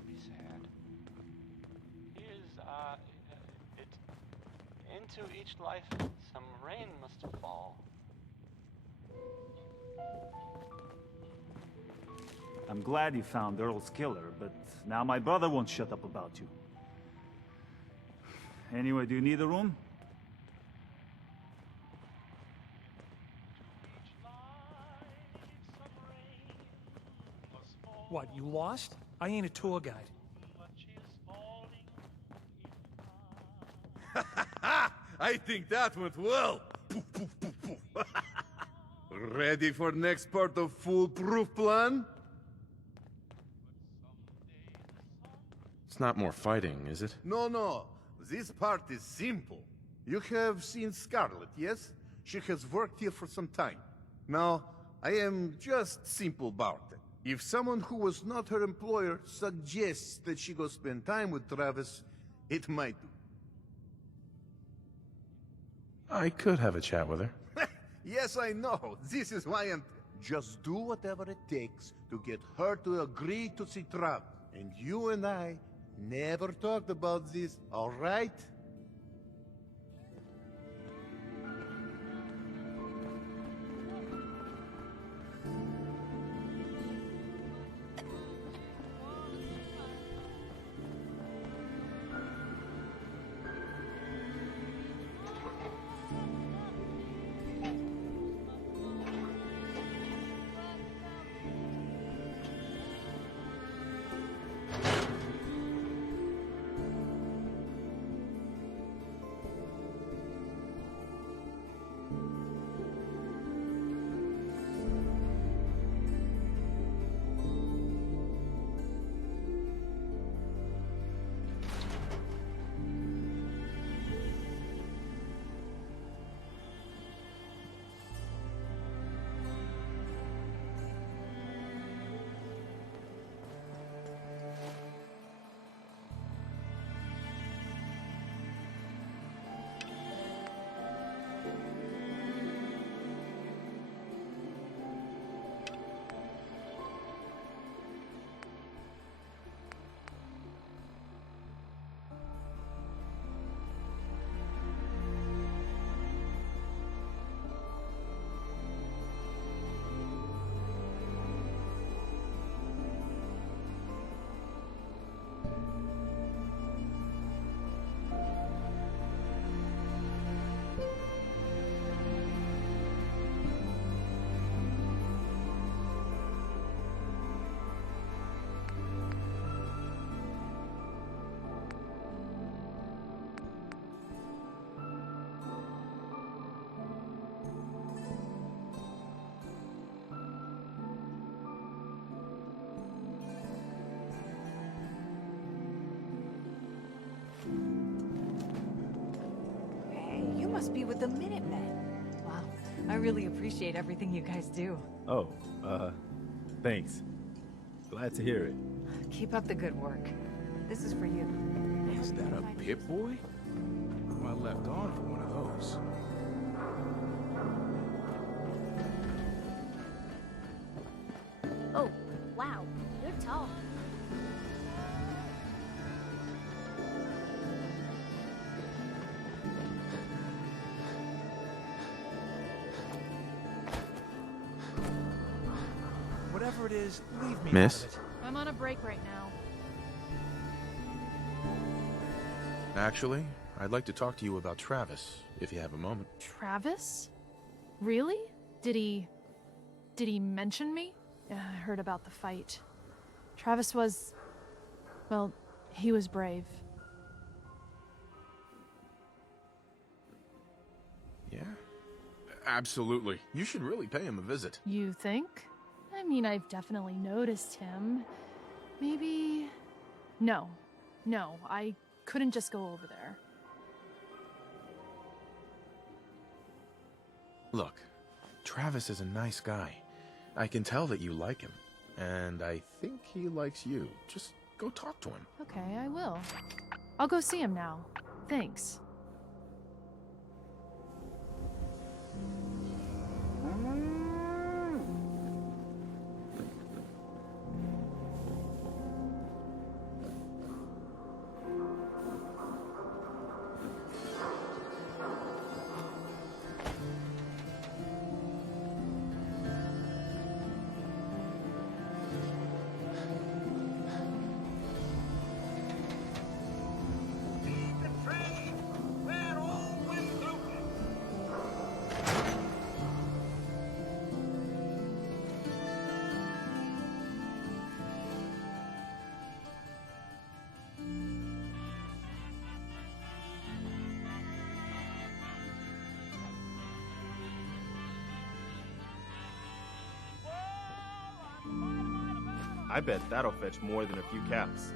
be sad. Here's, into each life, some rain must fall. I'm glad you found Earl's killer, but now my brother won't shut up about you. Anyway, do you need a room? What, you lost? I ain't a tour guide. I think that went well. Poof, poof, poof, poof. Ready for next part of foolproof plan? It's not more fighting, is it? No. This part is simple. You have seen Scarlet, yes? She has worked here for some time. Now, I am just simple about it. If someone who was not her employer suggests that she go spend time with Travis, it might do. I could have a chat with her. Yes, I know. This is why I'm... Just do whatever it takes to get her to agree to see Travis. And you and I never talked about this, all right? must be with the Minutemen. Wow, I really appreciate everything you guys do. Oh, thanks. Glad to hear it. Keep up the good work. This is for you. Is that a Pip-Boy? I left on for one of those. Oh, wow. You're tall. Whatever it is, leave me Miss? out of it. I'm on a break right now. Actually, I'd like to talk to you about Travis, if you have a moment. Travis? Really? Did he mention me? I heard about the fight. Travis was... well, he was brave. Yeah? Absolutely. You should really pay him a visit. You think? I mean, I've definitely noticed him. Maybe... No, I couldn't just go over there. Look, Travis is a nice guy. I can tell that you like him. And I think he likes you. Just go talk to him. Okay, I will. I'll go see him now. Thanks. I bet that'll fetch more than a few caps.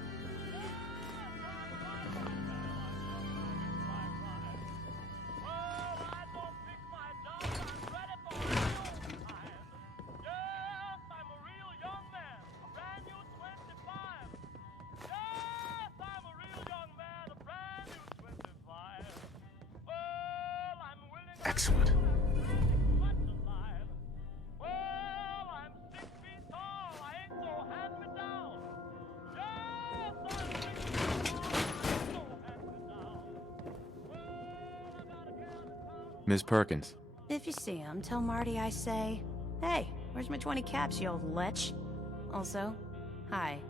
Excellent. Ms. Perkins. If you see him, tell Marty I say, hey, where's my 20 caps, you old lech? Also, hi.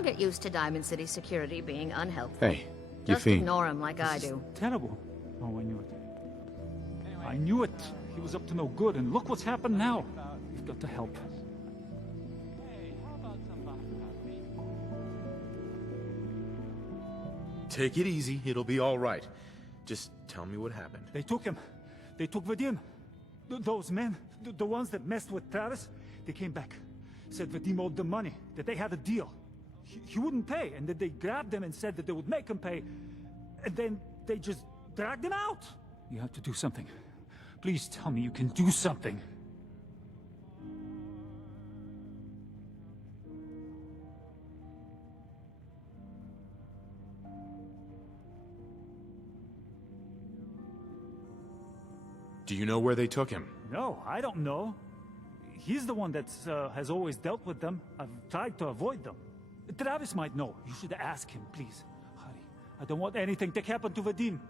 He'll get used to Diamond City security being unhelpful. Hey, Just Yafine. ignore him like I do. Terrible. Oh, I knew it. I knew it. He was up to no good, and look what's happened now. We've got to help. Take it easy. It'll be all right. Just tell me what happened. They took him. They took Vadim. Those men, the ones that messed with Travis, they came back. Said Vadim owed them money, that they had a deal. He wouldn't pay, and that they grabbed him and said that they would make him pay. And then they just dragged him out. You have to do something. Please tell me you can do something. Do you know where they took him? No, I don't know. He's the one that has always dealt with them. I've tried to avoid them. Travis might know. You should ask him, please. Hurry. I don't want anything to happen to Vadim.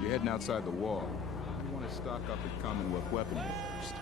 You're heading outside the wall. You want to stock up at Commonwealth weaponry first.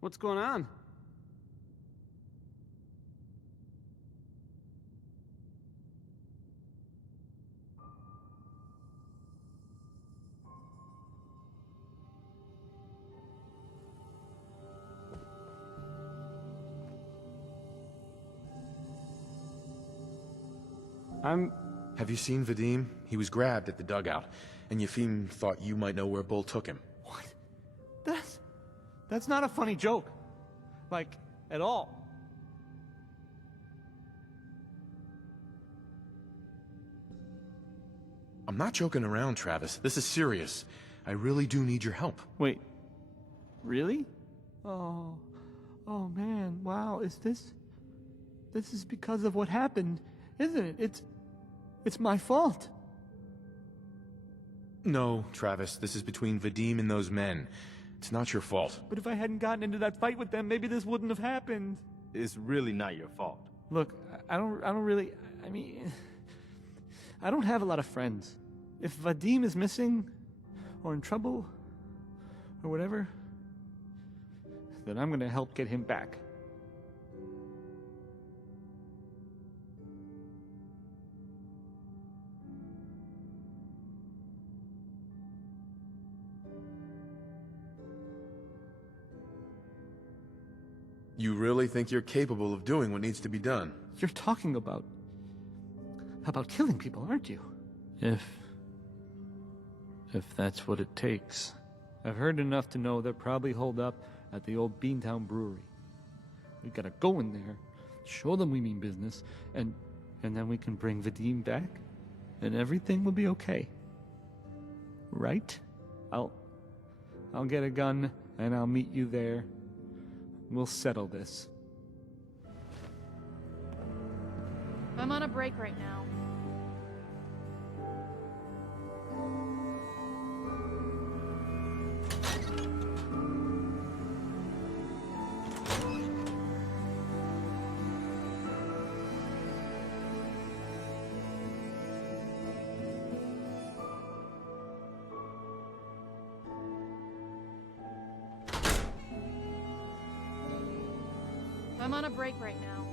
What's going on? Have you seen Vadim? He was grabbed at the dugout, and Yafim thought you might know where Bull took him. That's not a funny joke. Like, at all. I'm not joking around, Travis. This is serious. I really do need your help. Wait. Really? Oh man, wow, this is because of what happened, isn't it? It's my fault. No, Travis, this is between Vadim and those men. It's not your fault. But if I hadn't gotten into that fight with them, maybe this wouldn't have happened. It's really not your fault. Look, I don't really, I don't have a lot of friends. If Vadim is missing, or in trouble, or whatever, then I'm gonna help get him back. You really think you're capable of doing what needs to be done? You're talking about killing people, aren't you? If that's what it takes. I've heard enough to know they're probably holed up at the old Beantown Brewery. We gotta go in there, show them we mean business, and then we can bring Vadim back, and everything will be okay. Right? I'll get a gun, and I'll meet you there. We'll settle this. I'm on a break right now. I'm on a break right now.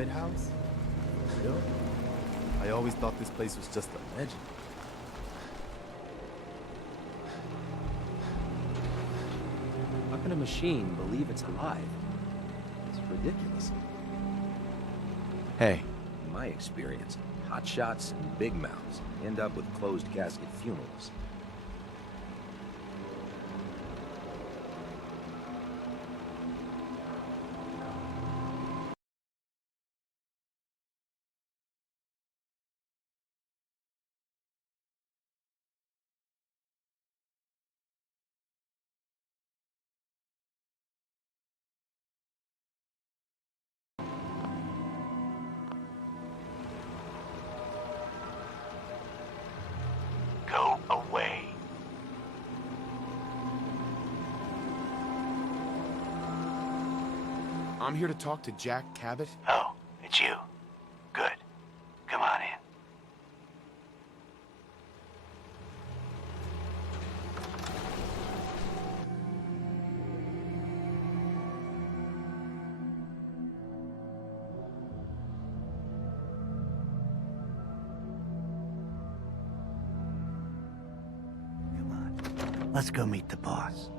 Cabot House? For real? I always thought this place was just a legend. How can a machine believe it's alive? It's ridiculous. Hey. In my experience, hotshots and big mouths end up with closed casket funerals. Go away. I'm here to talk to Jack Cabot. Oh, it's you. Good. Come on in. Let's go meet the boss.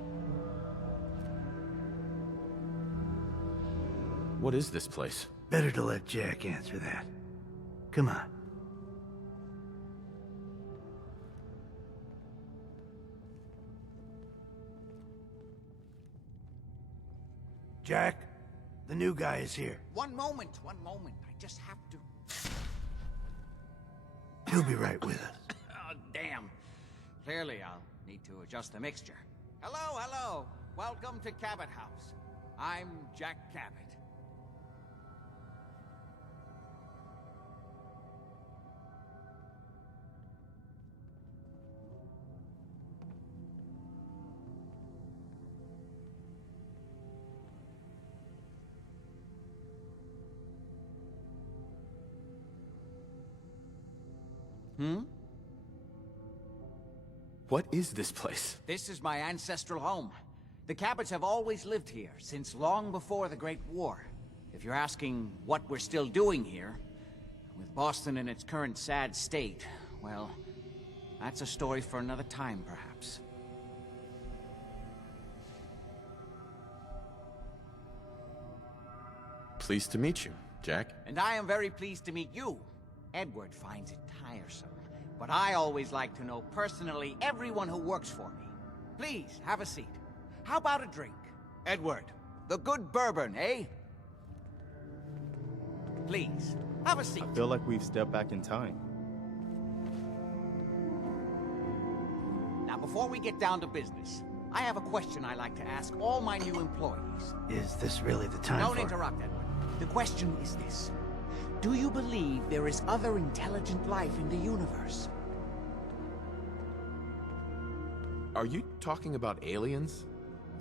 What is this place? Better to let Jack answer that. Come on. Jack, the new guy is here. One moment. I just have to... He'll be right with us. Oh, damn. Clearly, I'll need to adjust the mixture. Hello. Welcome to Cabot House. I'm Jack Cabot. What is this place? This is my ancestral home. The Cabots have always lived here, since long before the Great War. If you're asking what we're still doing here, with Boston in its current sad state, well, that's a story for another time, perhaps. Pleased to meet you, Jack. And I am very pleased to meet you. Edward finds it tiresome, but I always like to know personally everyone who works for me. Please, have a seat. How about a drink? Edward, the good bourbon, eh? Please, have a seat. I feel like we've stepped back in time. Now, before we get down to business, I have a question I like to ask all my new employees. Is this really the time Don't for... interrupt, Edward. The question is this. Do you believe there is other intelligent life in the universe? Are you talking about aliens?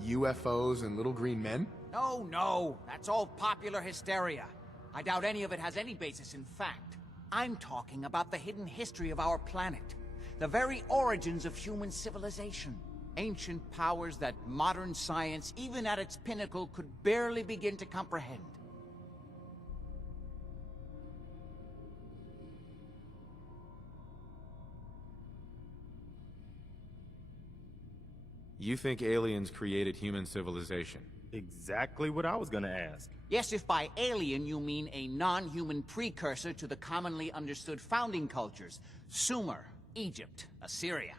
UFOs and little green men? No. That's all popular hysteria. I doubt any of it has any basis in fact. I'm talking about the hidden history of our planet. The very origins of human civilization. Ancient powers that modern science, even at its pinnacle, could barely begin to comprehend. You think aliens created human civilization? Exactly what I was gonna ask. Yes, if by alien you mean a non-human precursor to the commonly understood founding cultures. Sumer, Egypt, Assyria.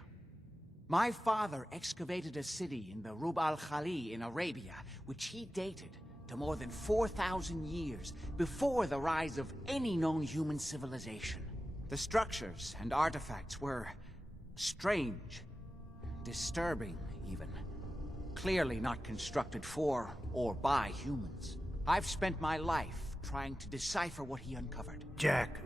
My father excavated a city in the Rub al-Khali in Arabia, which he dated to more than 4,000 years before the rise of any known human civilization. The structures and artifacts were strange, disturbing even. Clearly not constructed for or by humans. I've spent my life trying to decipher what he uncovered. Jack,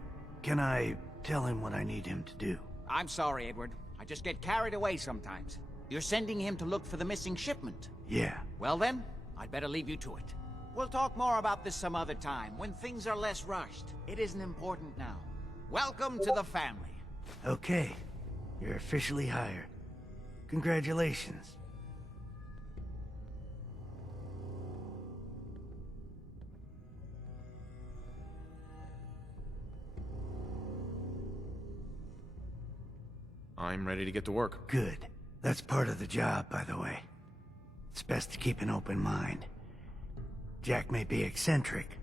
can I tell him what I need him to do? I'm sorry, Edward. I just get carried away sometimes. You're sending him to look for the missing shipment? Yeah. Well then, I'd better leave you to it. We'll talk more about this some other time, when things are less rushed. It isn't important now. Welcome to the family. Okay. You're officially hired. Congratulations. I'm ready to get to work. Good. That's part of the job, by the way. It's best to keep an open mind. Jack may be eccentric,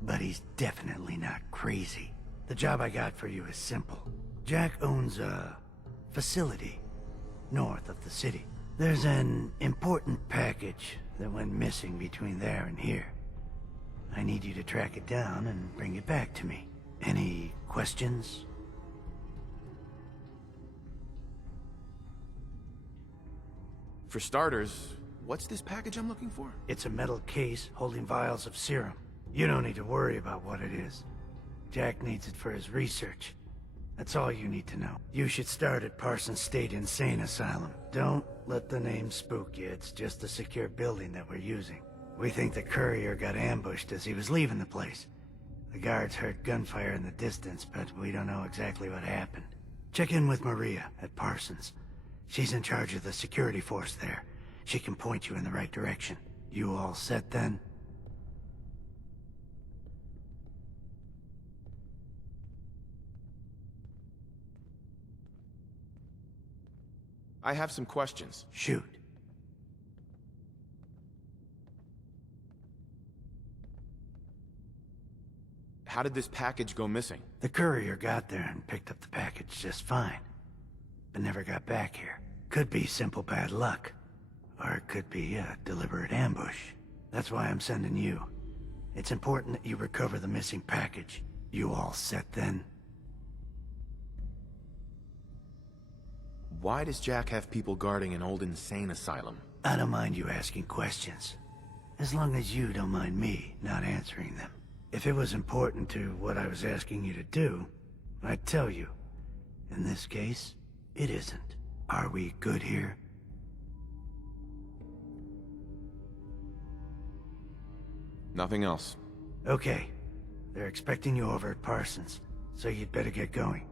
but he's definitely not crazy. The job I got for you is simple. Jack owns a facility north of the city. There's an important package that went missing between there and here. I need you to track it down and bring it back to me. Any questions? For starters, what's this package I'm looking for? It's a metal case holding vials of serum. You don't need to worry about what it is. Jack needs it for his research. That's all you need to know. You should start at Parsons State Insane Asylum. Don't let the name spook you. It's just a secure building that we're using. We think the courier got ambushed as he was leaving the place. The guards heard gunfire in the distance, but we don't know exactly what happened. Check in with Maria at Parsons. She's in charge of the security force there. She can point you in the right direction. You all set then? I have some questions. Shoot. How did this package go missing? The courier got there and picked up the package just fine, but never got back here. Could be simple bad luck, or it could be a deliberate ambush. That's why I'm sending you. It's important that you recover the missing package. You all set then? Why does Jack have people guarding an old insane asylum? I don't mind you asking questions, as long as you don't mind me not answering them. If it was important to what I was asking you to do, I'd tell you. In this case, it isn't. Are we good here? Nothing else. Okay. They're expecting you over at Parsons, so you'd better get going.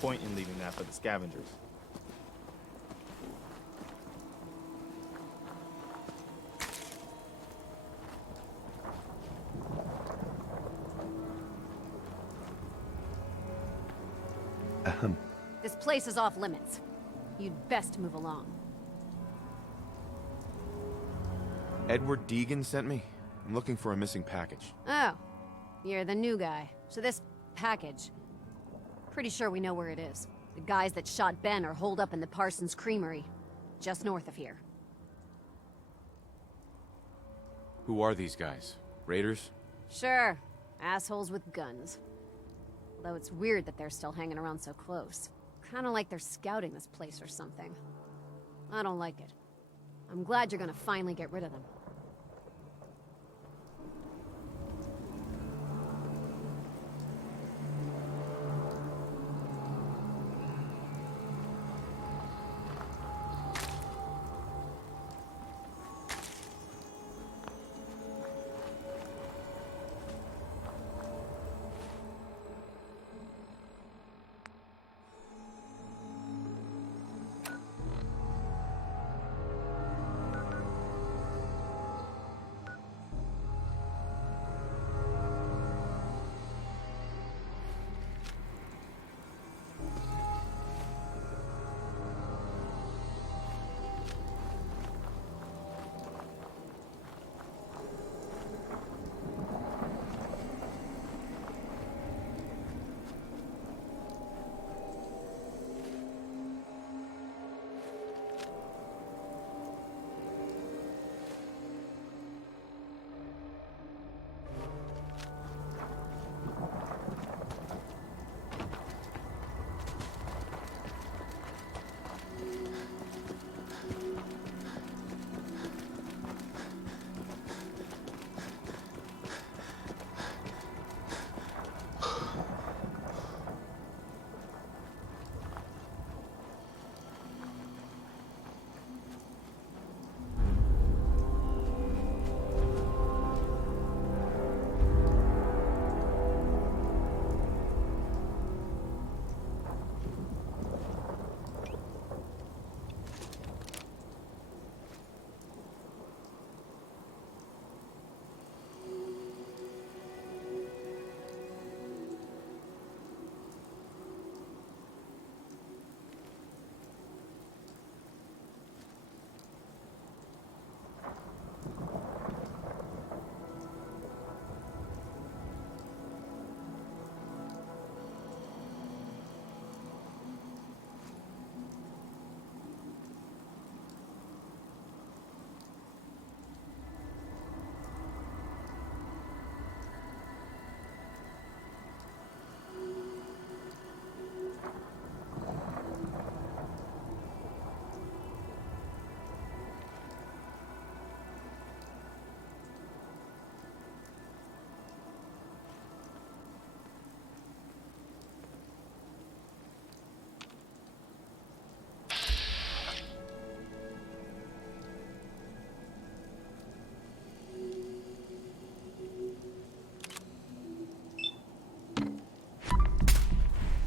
point in leaving that for the scavengers. This place is off limits. You'd best move along. Edward Deegan sent me. I'm looking for a missing package. Oh, you're the new guy. So this package, pretty sure we know where it is. The guys that shot Ben are holed up in the Parsons Creamery, just north of here. Who are these guys? Raiders? Sure, assholes with guns. Although it's weird that they're still hanging around so close. Kinda like they're scouting this place or something. I don't like it. I'm glad you're gonna finally get rid of them.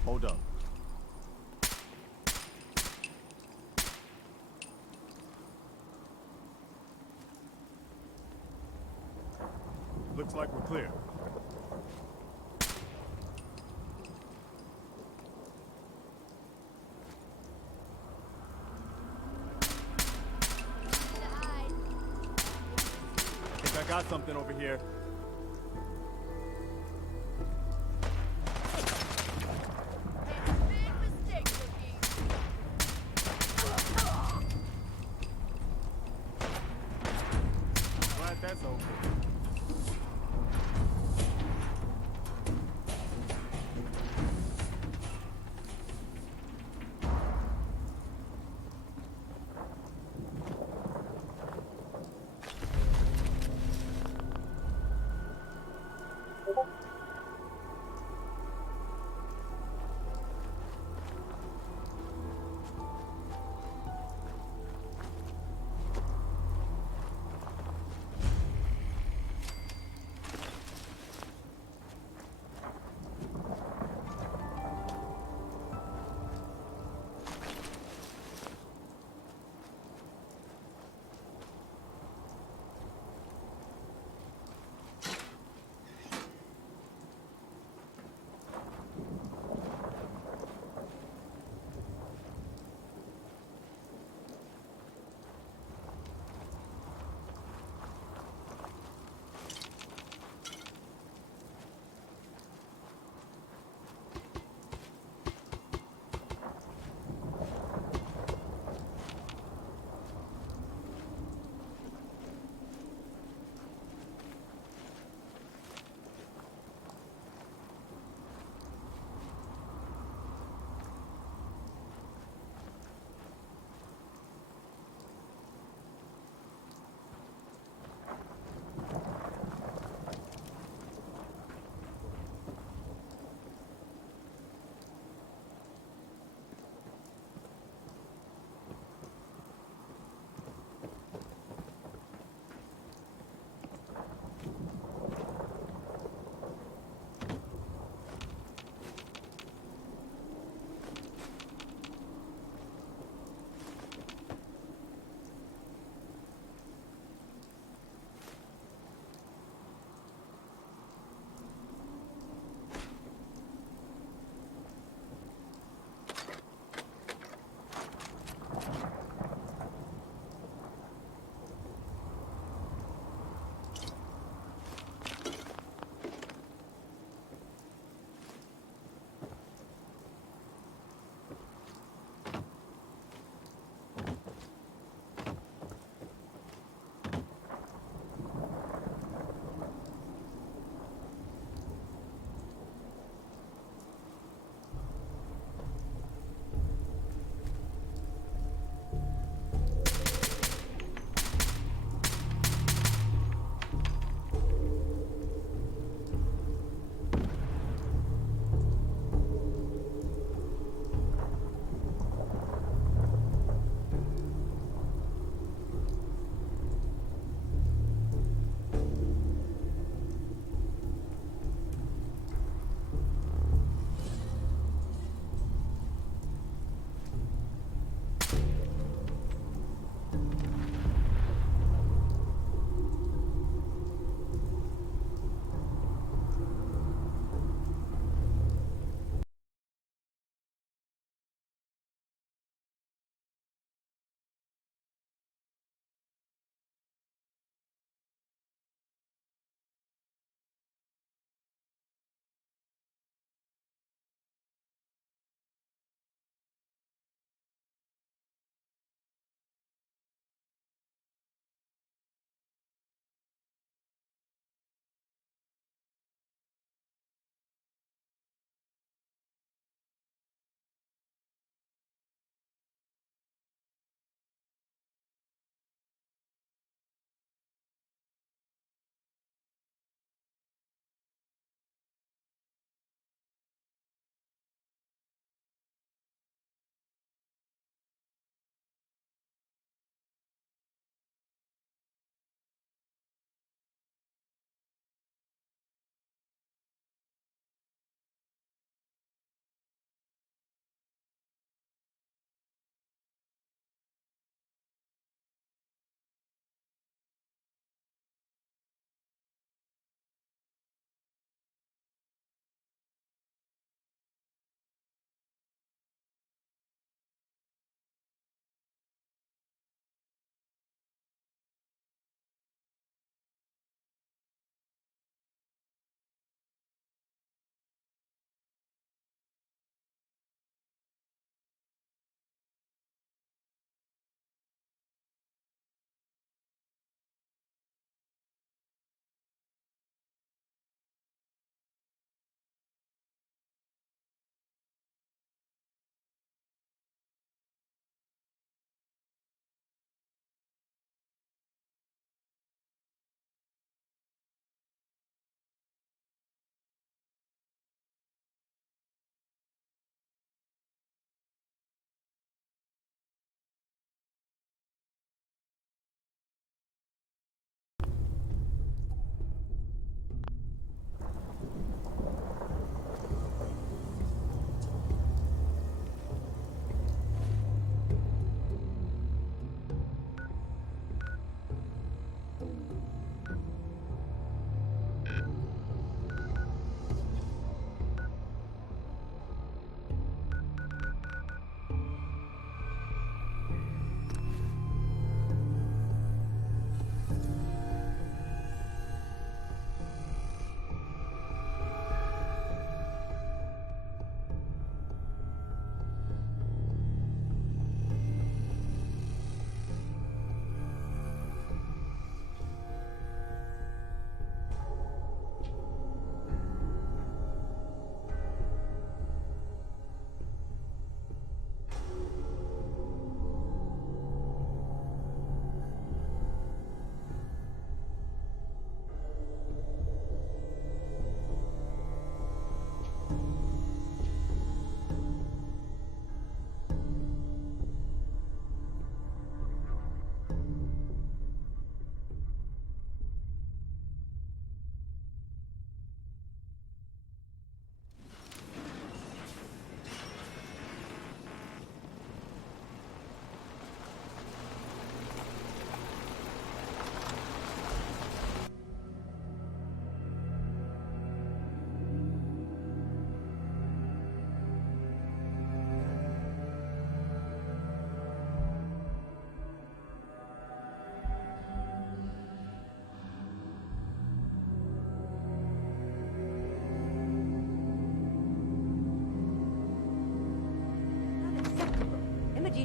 Hold up. Looks like we're clear. I think I got something over here. Glad that's over.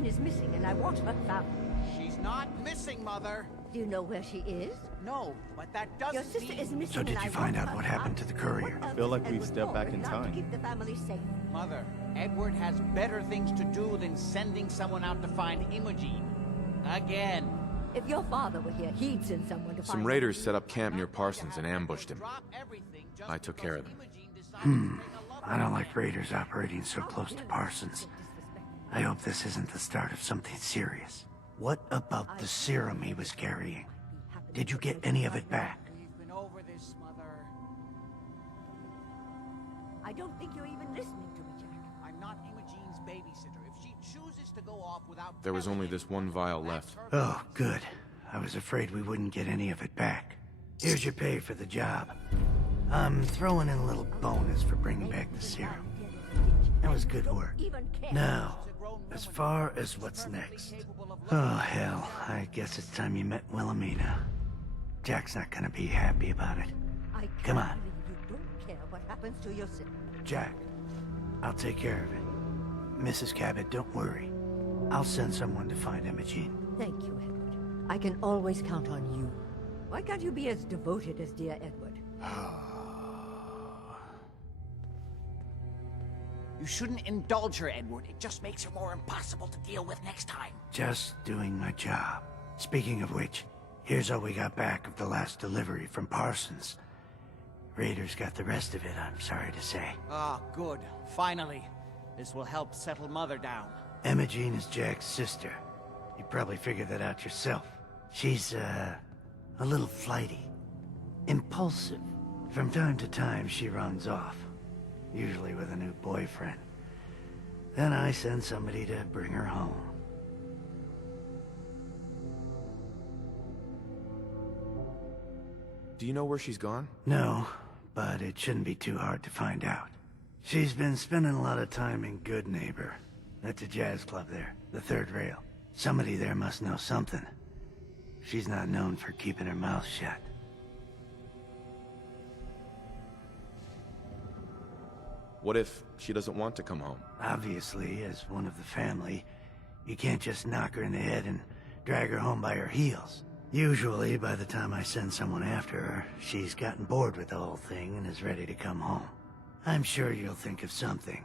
Imogene is missing, and I want her found. She's not missing, Mother. Do you know where she is? No, but that doesn't Your sister mean... is missing. So did you find out what happened to the courier? I feel like we've stepped back in To time. keep the family safe. Mother, Edward has better things to do than sending someone out to find Imogene. Again. If your father were here, he'd send someone to find Some raiders set up camp near Parsons and ambushed him. I took care of them. I don't like raiders operating so close to Parsons. I hope this isn't the start of something serious. What about the serum he was carrying? Did you get any of it back? We've been over this, Mother. I don't think you're even listening to me, Jack. I'm not Imogene's babysitter. If she chooses to go off without... There was only this one vial left. Oh, good. I was afraid we wouldn't get any of it back. Here's your pay for the job. I'm throwing in a little bonus for bringing back the serum. That was good work. Now, as far as what's next. Oh, hell. I guess it's time you met Wilhelmina. Jack's not gonna be happy about it. Come on. You don't care what happens to your sister. Jack, I'll take care of it. Mrs. Cabot, don't worry. I'll send someone to find Imogene. Thank you, Edward. I can always count on you. Why can't you be as devoted as dear Edward? You shouldn't indulge her, Edward. It just makes her more impossible to deal with next time. Just doing my job. Speaking of which, here's all we got back of the last delivery from Parsons. Raiders got the rest of it, I'm sorry to say. Ah, good. Finally. This will help settle Mother down. Imogene is Jack's sister. You probably figured that out yourself. She's, a little flighty. Impulsive. From time to time, she runs off. Usually with a new boyfriend. Then I send somebody to bring her home. Do you know where she's gone? No, but it shouldn't be too hard to find out. She's been spending a lot of time in Good Neighbor. That's a jazz club there, the third rail. Somebody there must know something. She's not known for keeping her mouth shut. What if she doesn't want to come home? Obviously, as one of the family, you can't just knock her in the head and drag her home by her heels. Usually, by the time I send someone after her, she's gotten bored with the whole thing and is ready to come home. I'm sure you'll think of something.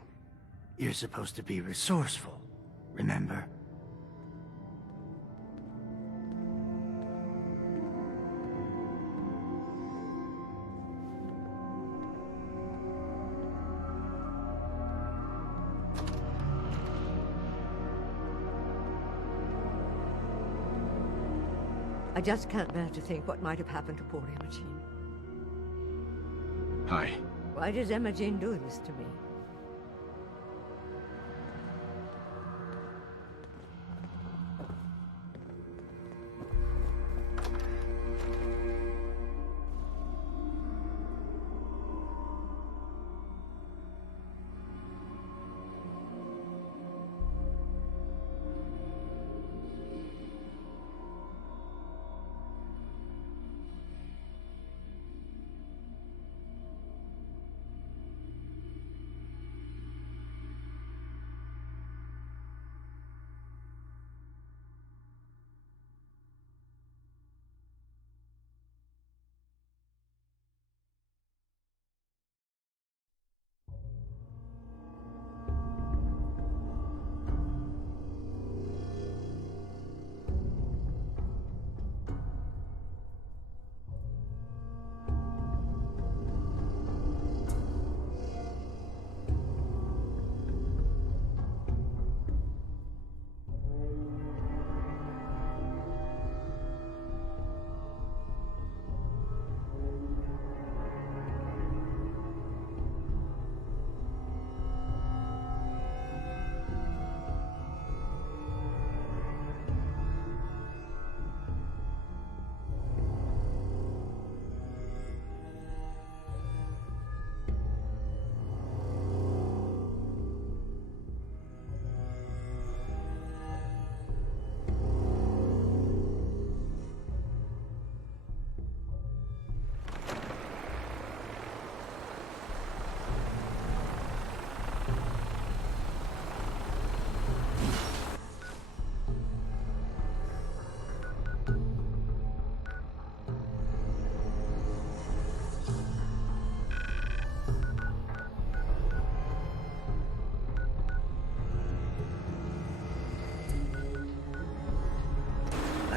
You're supposed to be resourceful, remember? I just can't bear to think what might have happened to poor Imogene. Hi. Why does Imogene do this to me?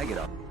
I get up.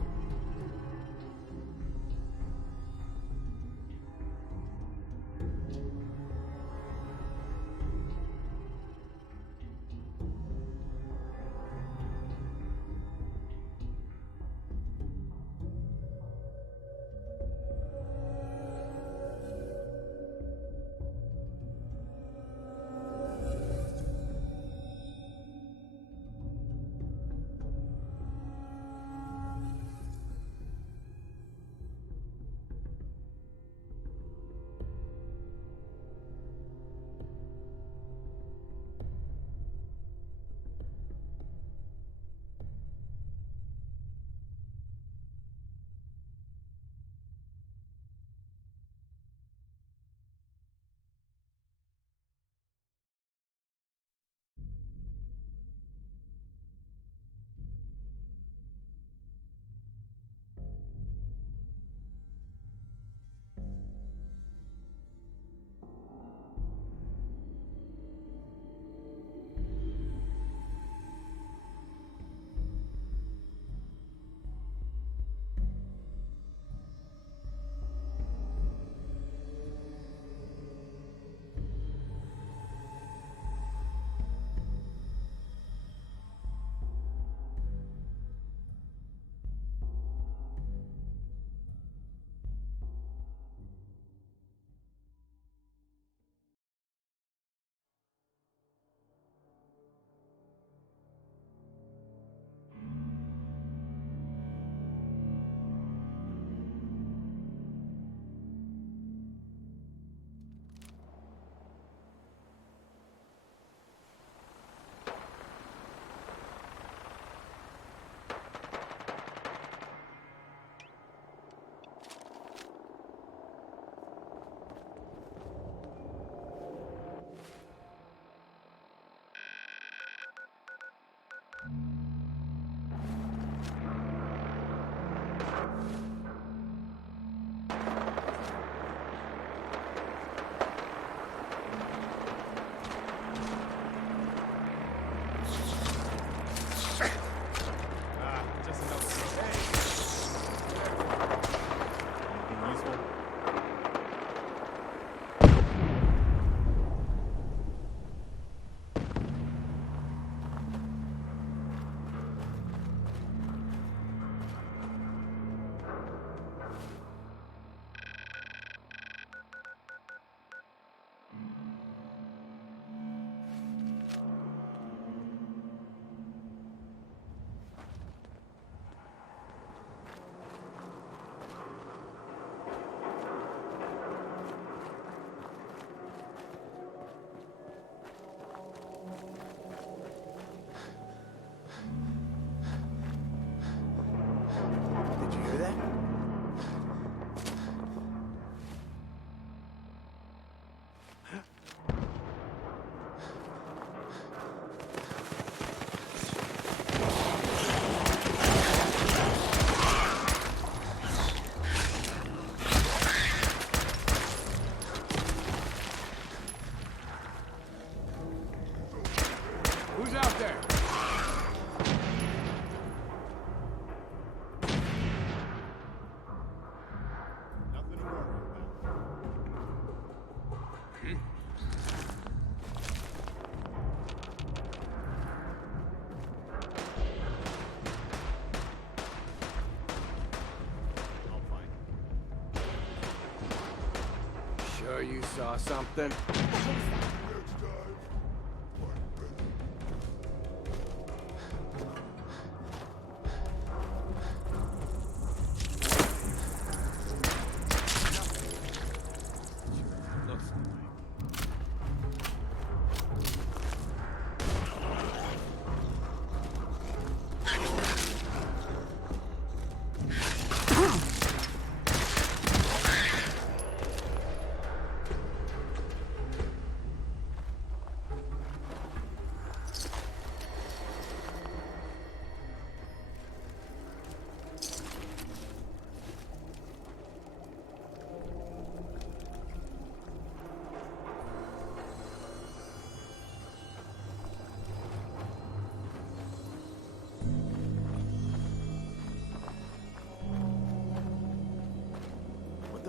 Sure you saw something?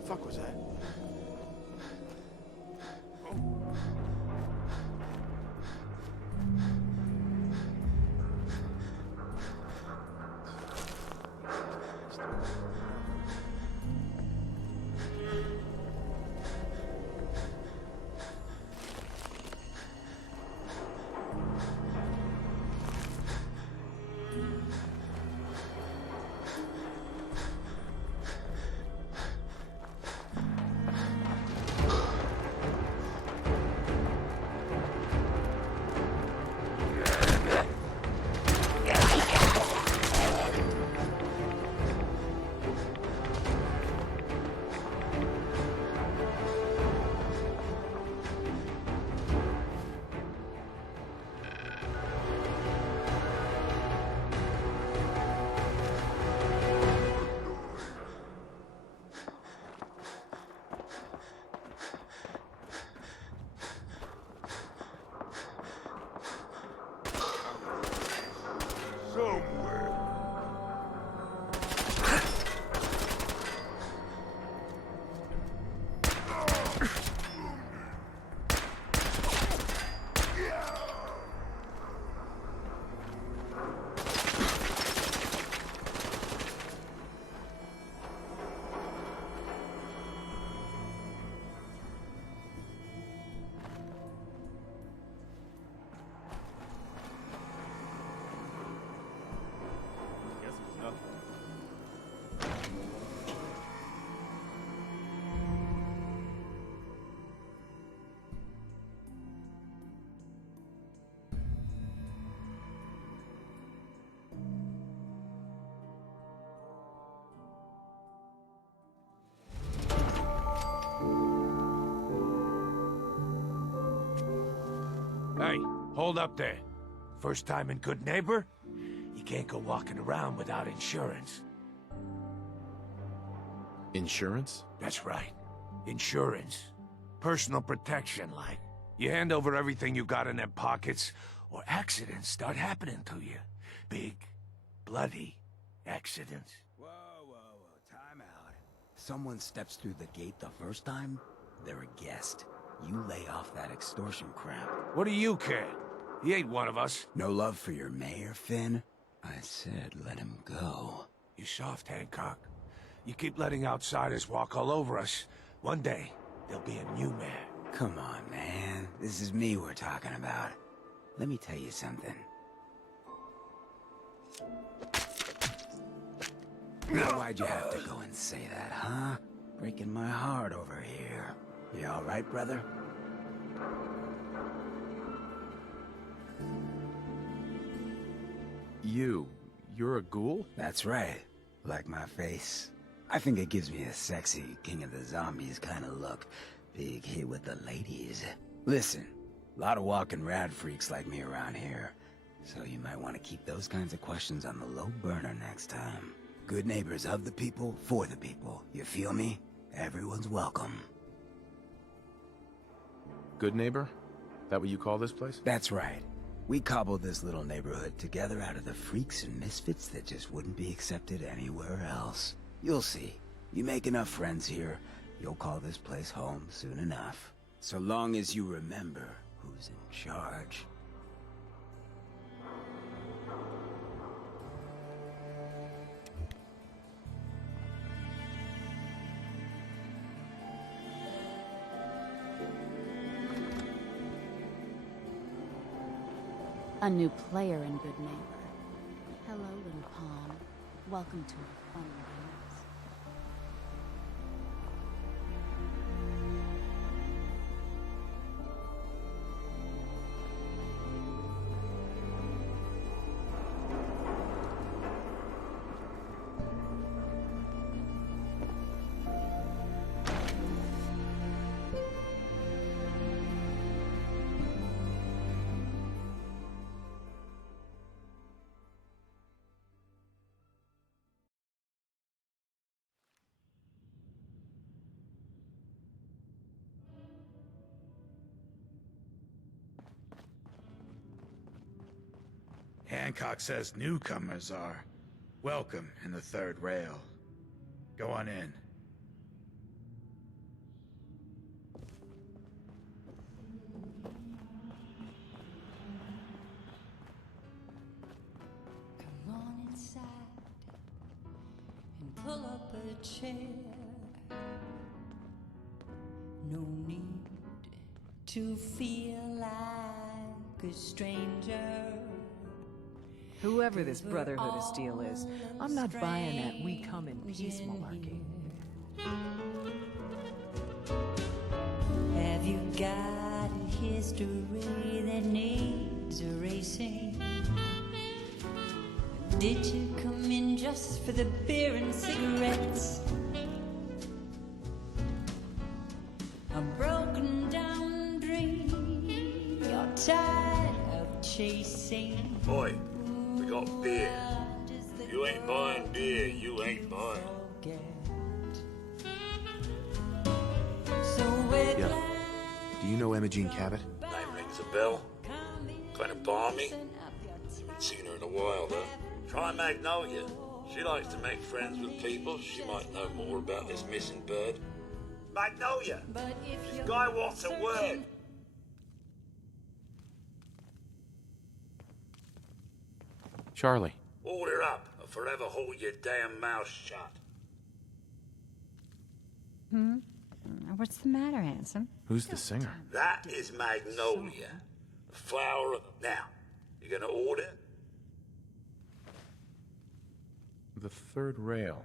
the fuck was that? Hey, hold up there. First time in Good Neighbor? You can't go walking around without insurance. Insurance? That's right. Insurance. Personal protection, like. You hand over everything you got in them pockets, or accidents start happening to you. Big, bloody accidents. Whoa, time out. Someone steps through the gate the first time, they're a guest. You lay off that extortion crap. What do you care? He ain't one of us. No love for your mayor, Finn? I said let him go. You soft, Hancock. You keep letting outsiders walk all over us. One day, there'll be a new mayor. Come on, man. This is me we're talking about. Let me tell you something. Why'd you have to go and say that, huh? Breaking my heart over here. You all right, brother? You're a ghoul? That's right. Like my face. I think it gives me a sexy King of the Zombies kind of look. Big hit with the ladies. Listen, a lot of walking rad freaks like me around here. So you might want to keep those kinds of questions on the low burner next time. Good neighbors of the people, for the people. You feel me? Everyone's welcome. Good Neighbor? That what you call this place? That's right. We cobbled this little neighborhood together out of the freaks and misfits that just wouldn't be accepted anywhere else. You'll see. You make enough friends here, you'll call this place home soon enough. So long as you remember who's in charge. A new player in Good Neighbor. Hello, little pawn. Welcome to our fun games. Hancock says newcomers are welcome in the third rail. Go on in. share. No need to feel like a stranger. Whoever this Brotherhood of Steel is, I'm not buying that we come in peace malarkey. Have you got a history that needs erasing? Did you come in just for the beer and cigarettes? A broken down dream you're tired of chasing. Boy, we got beer. If you ain't buying beer, you ain't buying. Yeah. Do you know Imogene Cabot? Name rings a bell. Kind of balmy. Haven't seen her in a while, though. Try Magnolia. She likes to make friends with people. She might know more about this missing bird. Magnolia! This guy wants a word. Charlie. Order up, or forever hold your damn mouth shut. What's the matter, handsome? Who's the singer? That is Magnolia. The flower of... Now, you gonna order? The Third Rail.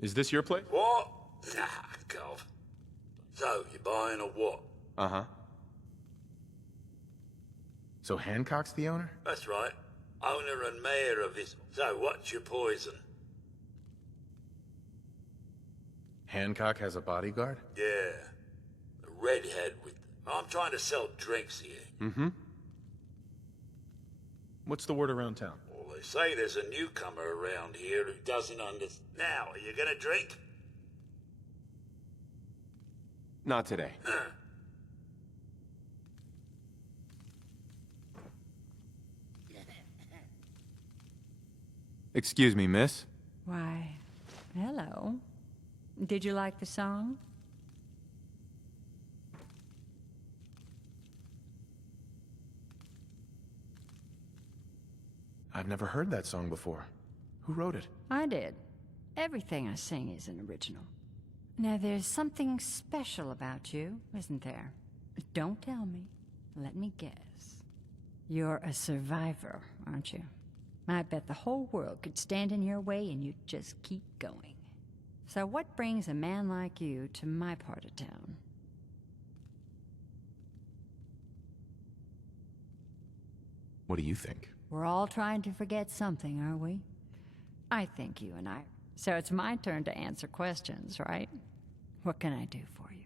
Is this your place? What? Nah, Gov. So, you buying or what? Uh-huh. So Hancock's the owner? That's right. Owner and mayor of this. So, what's your poison? Hancock has a bodyguard? Yeah. The redhead with... I'm trying to sell drinks here. Mm-hmm. What's the word around town? Well, they say there's a newcomer around here who doesn't understand. Now, are you gonna drink? Not today. Excuse me, miss? Why, hello. Did you like the song? I've never heard that song before. Who wrote it? I did. Everything I sing is an original. Now, there's something special about you, isn't there? Don't tell me. Let me guess. You're a survivor, aren't you? I bet the whole world could stand in your way and you'd just keep going. So what brings a man like you to my part of town? What do you think? We're all trying to forget something, are we? I think you and I. So it's my turn to answer questions, right? What can I do for you?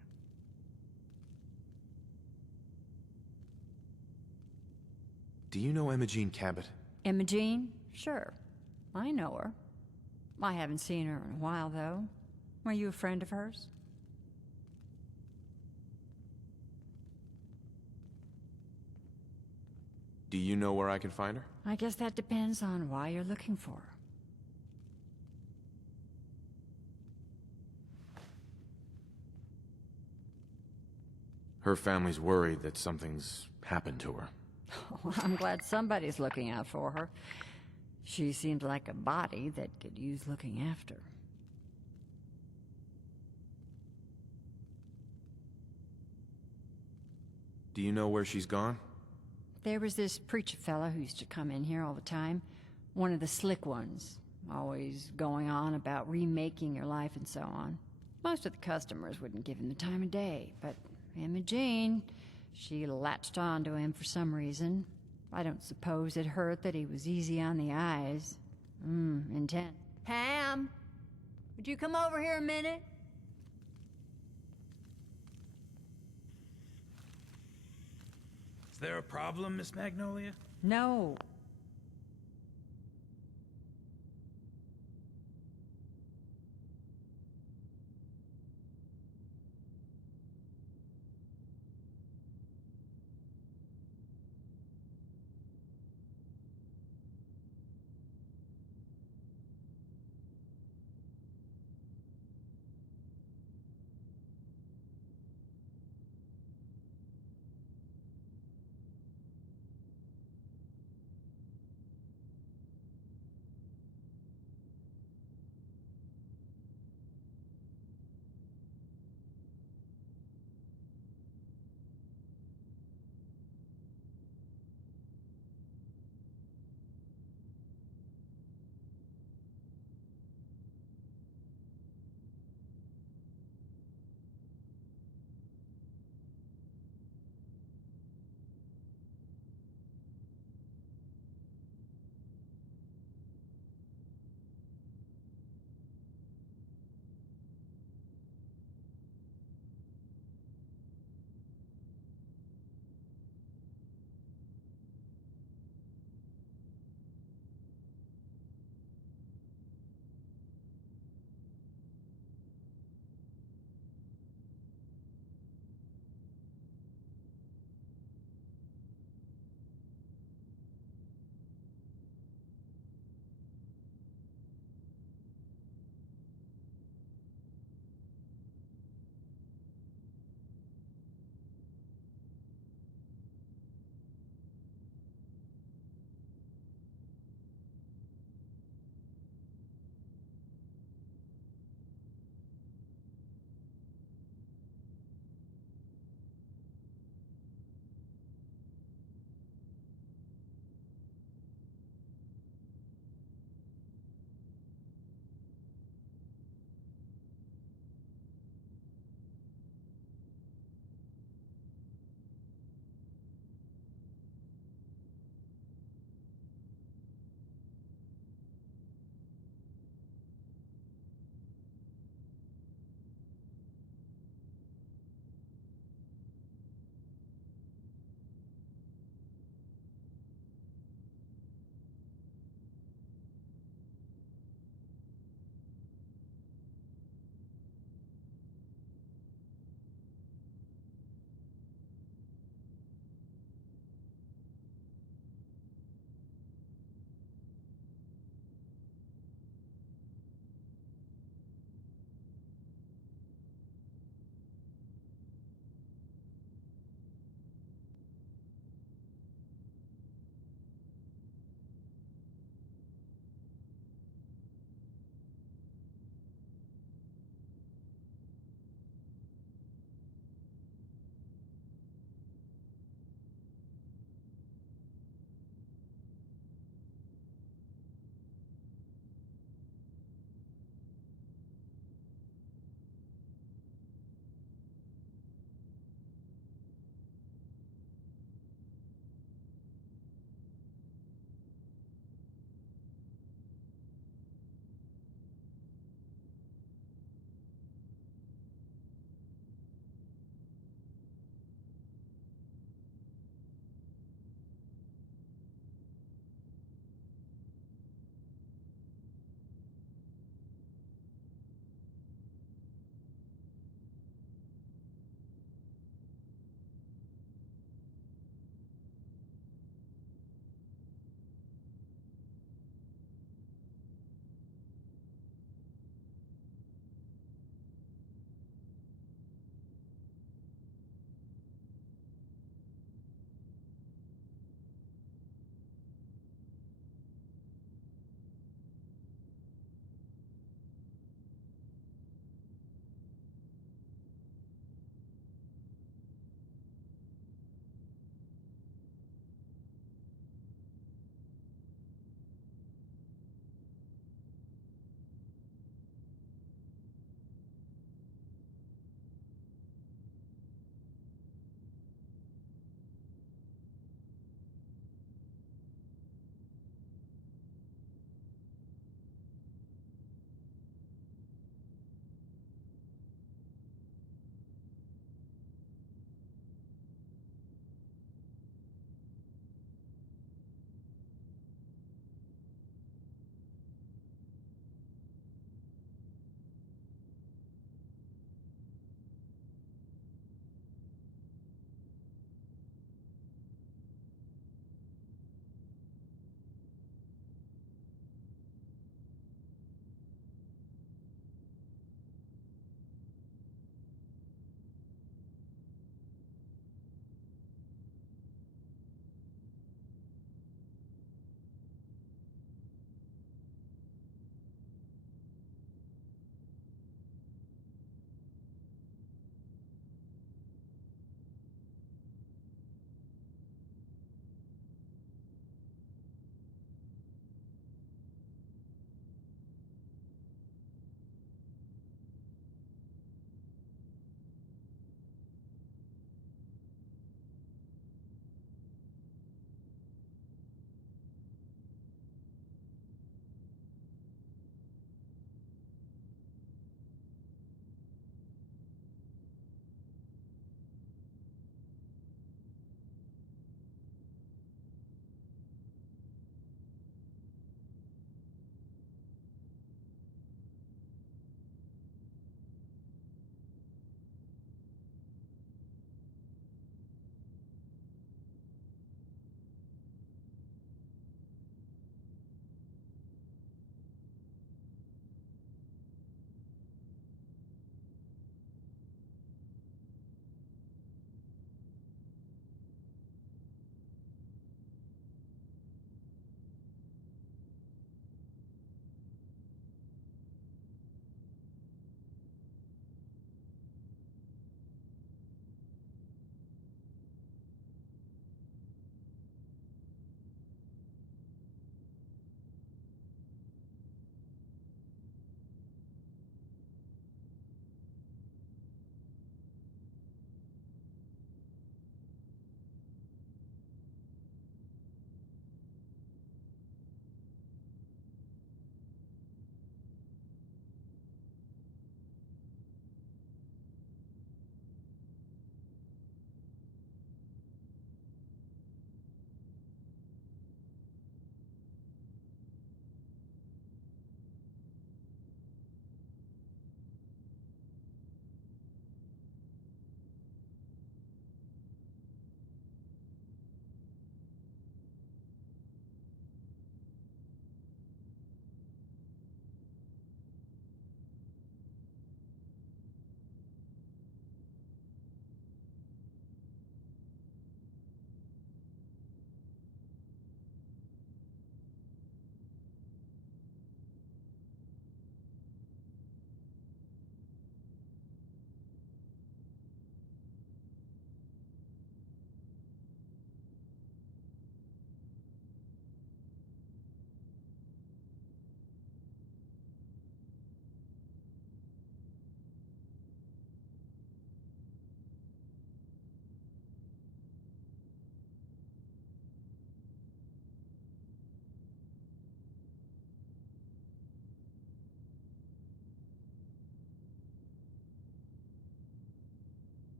Do you know Imogene Cabot? Imogene? Sure. I know her. I haven't seen her in a while, though. Are you a friend of hers? Do you know where I can find her? I guess that depends on why you're looking for her. Her family's worried that something's happened to her. Well, I'm glad somebody's looking out for her. She seems like a body that could use looking after. Do you know where she's gone? There was this preacher fella who used to come in here all the time. One of the slick ones. Always going on about remaking your life and so on. Most of the customers wouldn't give him the time of day, but Imogene, she latched on to him for some reason. I don't suppose it hurt that he was easy on the eyes. Intent. Ham, would you come over here a minute? Is there a problem, Miss Magnolia? No.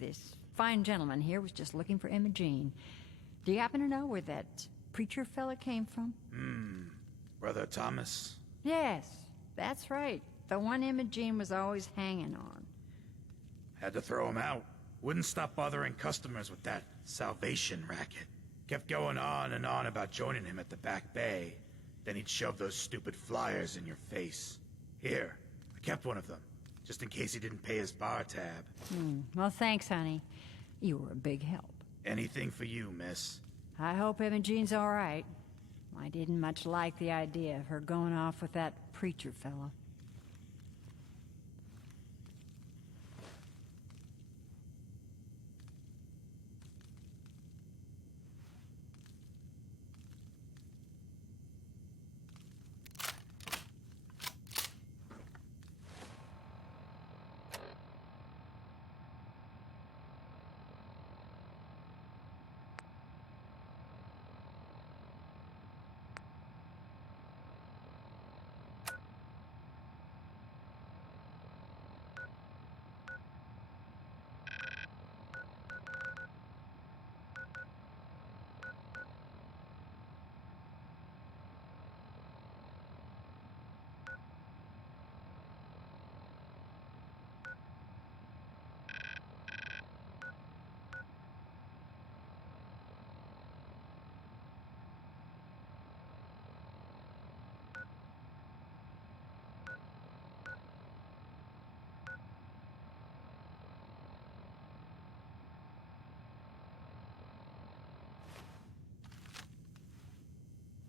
this fine gentleman here was just looking for Imogene. Do you happen to know where that preacher fella came from? Brother Thomas? Yes, that's right. The one Imogene was always hanging on. Had to throw him out. Wouldn't stop bothering customers with that salvation racket. Kept going on and on about joining him at the back bay. Then he'd shove those stupid flyers in your face. Here, I kept one of them, just in case he didn't pay his bar tab. Well, thanks, honey. You were a big help. Anything for you, miss. I hope Imogene's all right. I didn't much like the idea of her going off with that preacher fella.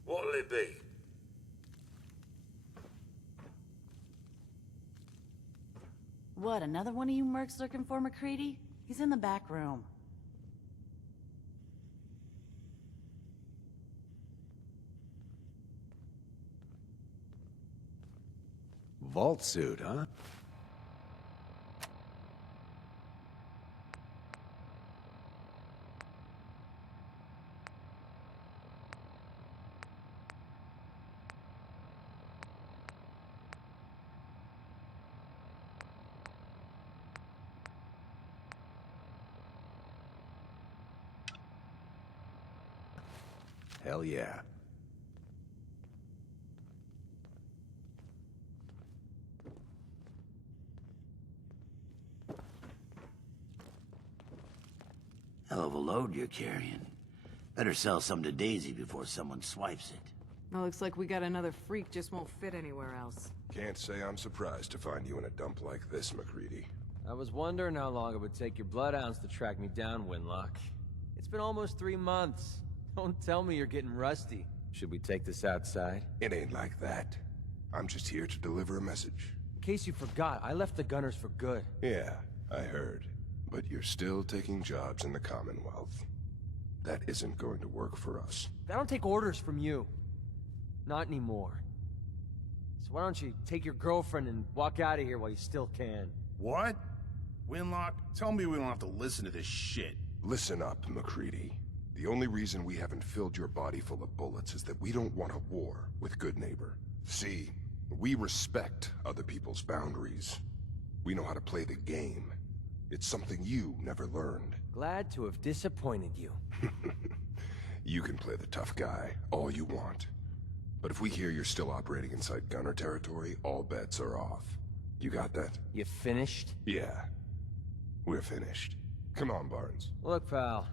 What'll it be? What, another one of you mercs looking for McCready? He's in the back room. Vault suit, huh? Hell yeah. Hell of a load you're carrying. Better sell some to Daisy before someone swipes it. Well, looks like we got another freak, just won't fit anywhere else. Can't say I'm surprised to find you in a dump like this, McCready. I was wondering how long it would take your bloodhounds to track me down, Winlock. It's been almost 3 months. Don't tell me you're getting rusty. Should we take this outside? It ain't like that. I'm just here to deliver a message. In case you forgot, I left the Gunners for good. Yeah, I heard. But you're still taking jobs in the Commonwealth. That isn't going to work for us. I don't take orders from you. Not anymore. So why don't you take your girlfriend and walk out of here while you still can? What? Winlock, tell me we don't have to listen to this shit. Listen up, McCready. The only reason we haven't filled your body full of bullets is that we don't want a war with Good Neighbor. See, we respect other people's boundaries. We know how to play the game. It's something you never learned. Glad to have disappointed you. You can play the tough guy all you want. But if we hear you're still operating inside Gunner territory, all bets are off. You got that? You finished? Yeah. We're finished. Come on, Barnes. Look, pal.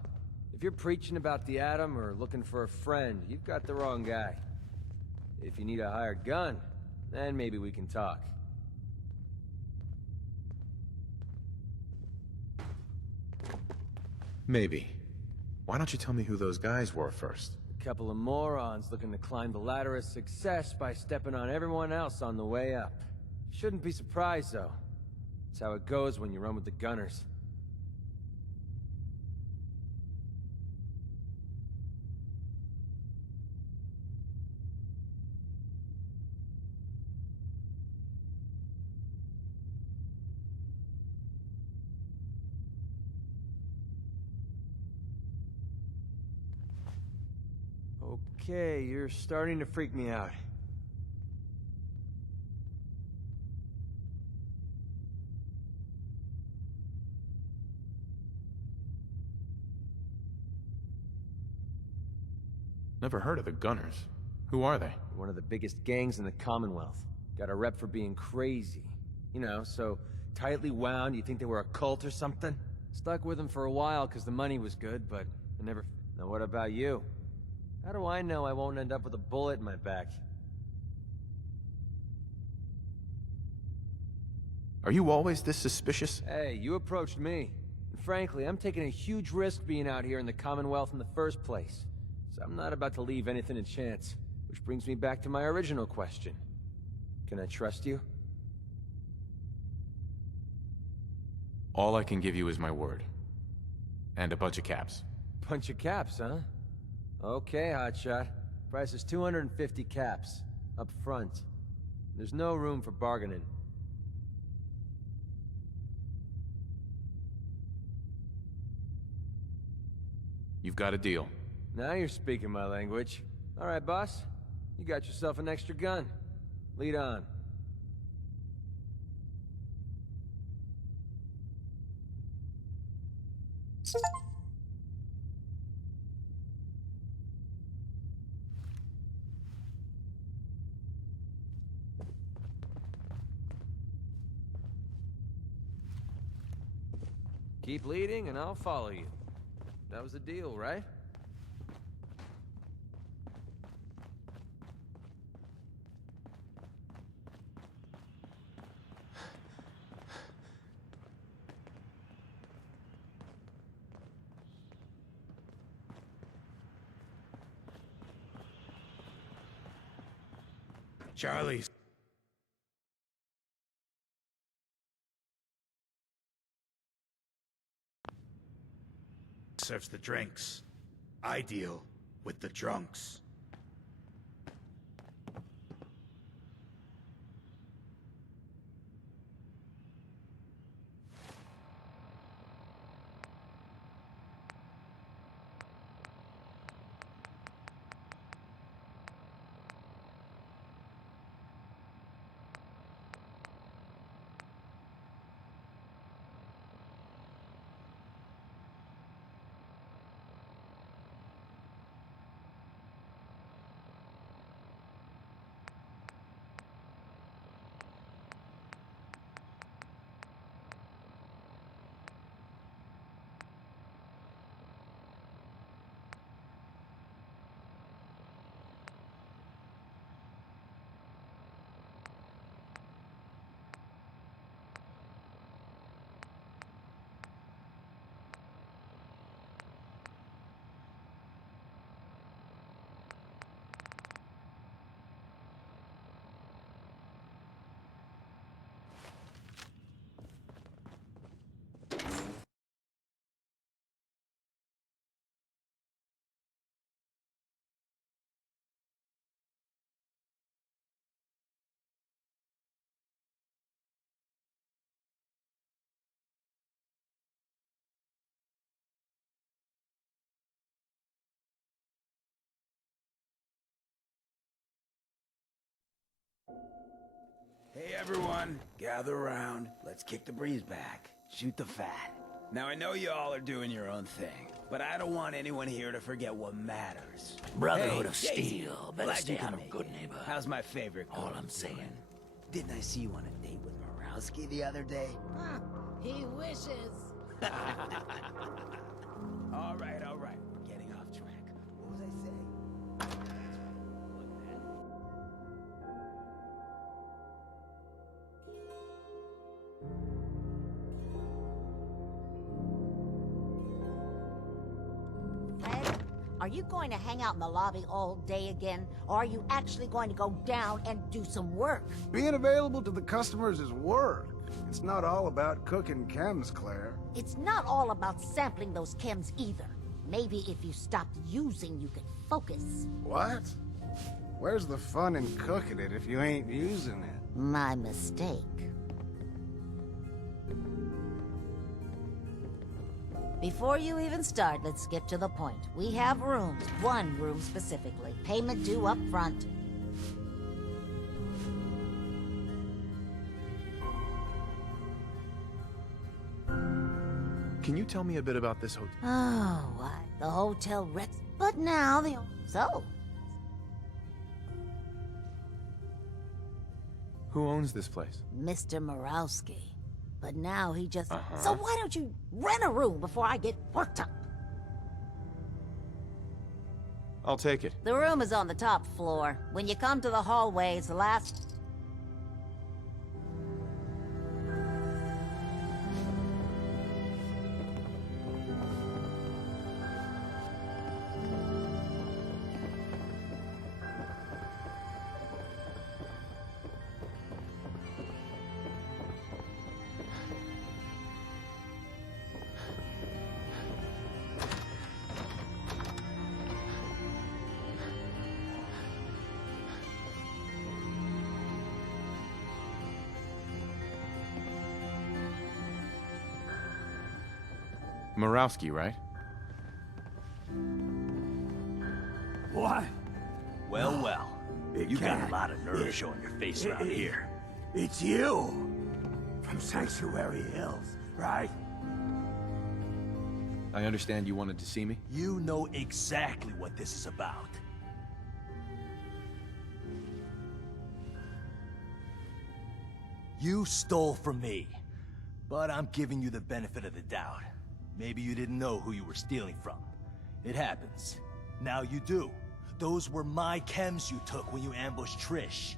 If you're preaching about the Atom or looking for a friend, you've got the wrong guy. If you need a hired gun, then maybe we can talk. Maybe. Why don't you tell me who those guys were first? A couple of morons looking to climb the ladder of success by stepping on everyone else on the way up. Shouldn't be surprised, though. That's how it goes when you run with the Gunners. Okay, you're starting to freak me out. Never heard of the Gunners. Who are they? One of the biggest gangs in the Commonwealth. Got a rep for being crazy. You know, so tightly wound you think they were a cult or something? Stuck with them for a while because the money was good, but I never... Now what about you? How do I know I won't end up with a bullet in my back? Are you always this suspicious? Hey, you approached me. And frankly, I'm taking a huge risk being out here in the Commonwealth in the first place. So I'm not about to leave anything to chance. Which brings me back to my original question. Can I trust you? All I can give you is my word. And a bunch of caps. Bunch of caps, huh? Okay, hotshot. Price is 250 caps. Up front. There's no room for bargaining. You've got a deal. Now you're speaking my language. All right, boss. You got yourself an extra gun. Lead on. Keep leading and I'll follow you. That was the deal, right? Charlie. Serves the drinks. I deal with the drunks. Hey everyone, gather around. Let's kick the breeze back. Shoot the fat. Now I know you all are doing your own thing, but I don't want anyone here to forget what matters. Brotherhood Hey, of Daisy, Steel. Better glad stay you out could of make good it. neighbor. How's my favorite All girl I'm saying. doing? Didn't I see you on a date with Morowski the other day? He wishes. All right, we're getting off track. What was I saying? That's right. Look, man. Fred, are you going to hang out in the lobby all day again? Or are you actually going to go down and do some work? Being available to the customers is work. It's not all about cooking chems, Claire. It's not all about sampling those chems either. Maybe if you stopped using, you could focus. What? Where's the fun in cooking it if you ain't using it? My mistake. Before you even start, let's get to the point. We have rooms, one room specifically. Payment due up front. Can you tell me a bit about this hotel? Oh, why? The hotel wrecks. But now the... So, Who owns this place? Mr. Morowski. But now he just... So why don't you rent a room before I get worked up? I'll take it. The room is on the top floor. When you come to the hallway, it's the last... Morowski, right? What? Well, well. It You got can't. a lot of nerve showing your face around here. It's you! From Sanctuary Hills, right? I understand you wanted to see me? You know exactly what this is about. You stole from me, but I'm giving you the benefit of the doubt. Maybe you didn't know who you were stealing from. It happens. Now you do. Those were my chems you took when you ambushed Trish.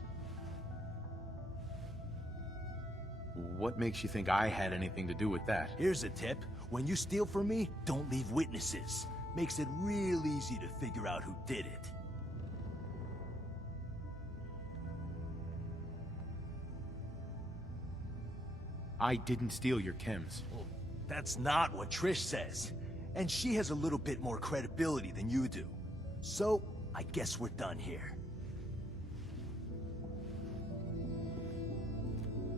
What makes you think I had anything to do with that? Here's a tip. When you steal from me, don't leave witnesses. Makes it real easy to figure out who did it. I didn't steal your chems. Well, that's not what Trish says. And she has a little bit more credibility than you do. So, I guess we're done here.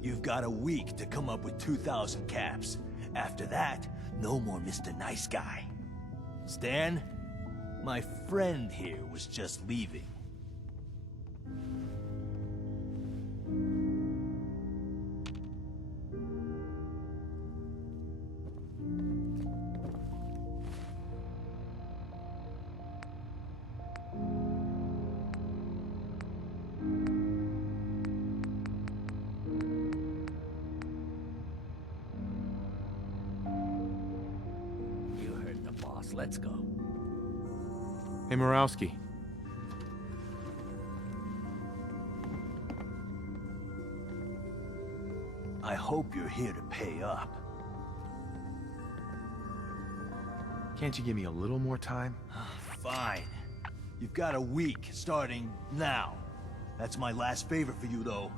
You've got a week to come up with 2,000 caps. After that, no more Mr. Nice Guy. Stan, my friend here was just leaving. Let's go. Hey, Morowski. I hope you're here to pay up. Can't you give me a little more time? Fine. You've got a week, starting now. That's my last favor for you, though.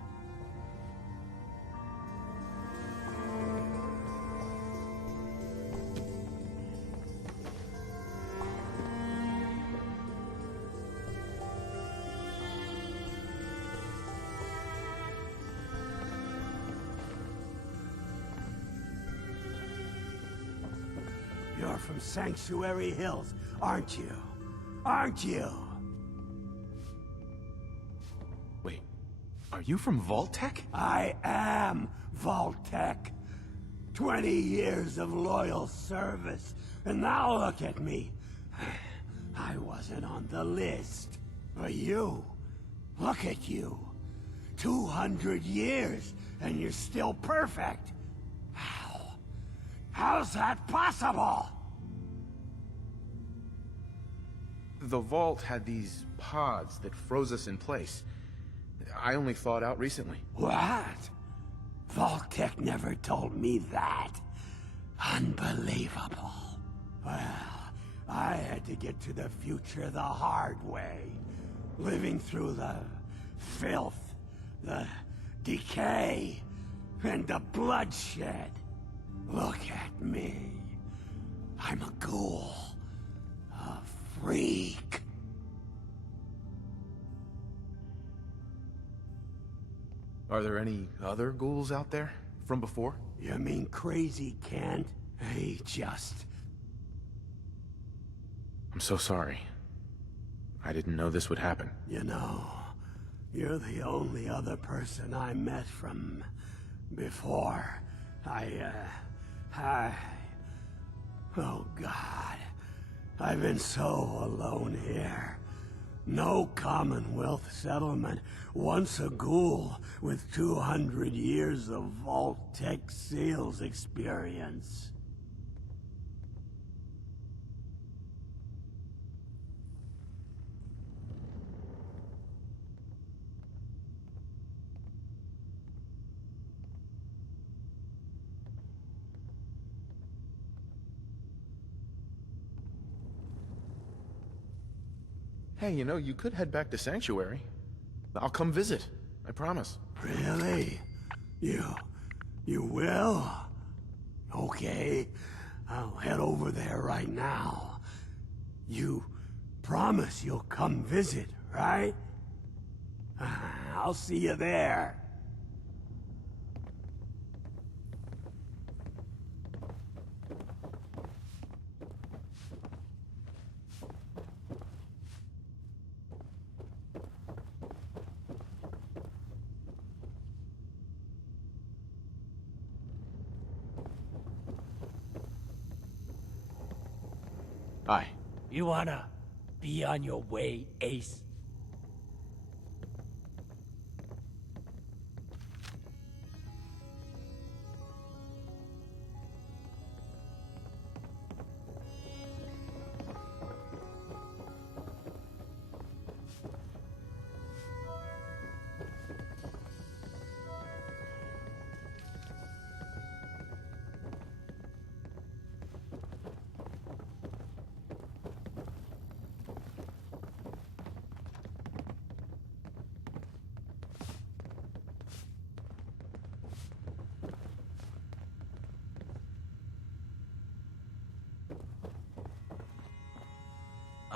You're from Sanctuary Hills, aren't you? Aren't you? Wait, are you from Vault-Tec? I am Vault-Tec. 20 years of loyal service, and now look at me. I wasn't on the list. But you, look at you. 200 years, and you're still perfect. How's that possible? The vault had these pods that froze us in place. I only thawed out recently. What? Vault-Tec never told me that. Unbelievable. Well, I had to get to the future the hard way. Living through the filth, the decay, and the bloodshed. Look at me. I'm a ghoul. A freak. Are there any other ghouls out there from before? You mean crazy, Kent? He just... I'm so sorry. I didn't know this would happen. You know, you're the only other person I met from before. Oh, God. I've been so alone here. No Commonwealth settlement, once a ghoul with 200 years of Vault-Tec sales experience. Hey, you know, you could head back to Sanctuary. I'll come visit. I promise. Really? You will? Okay. I'll head over there right now. You promise you'll come visit, right? I'll see you there. Hi. You wanna be on your way, Ace?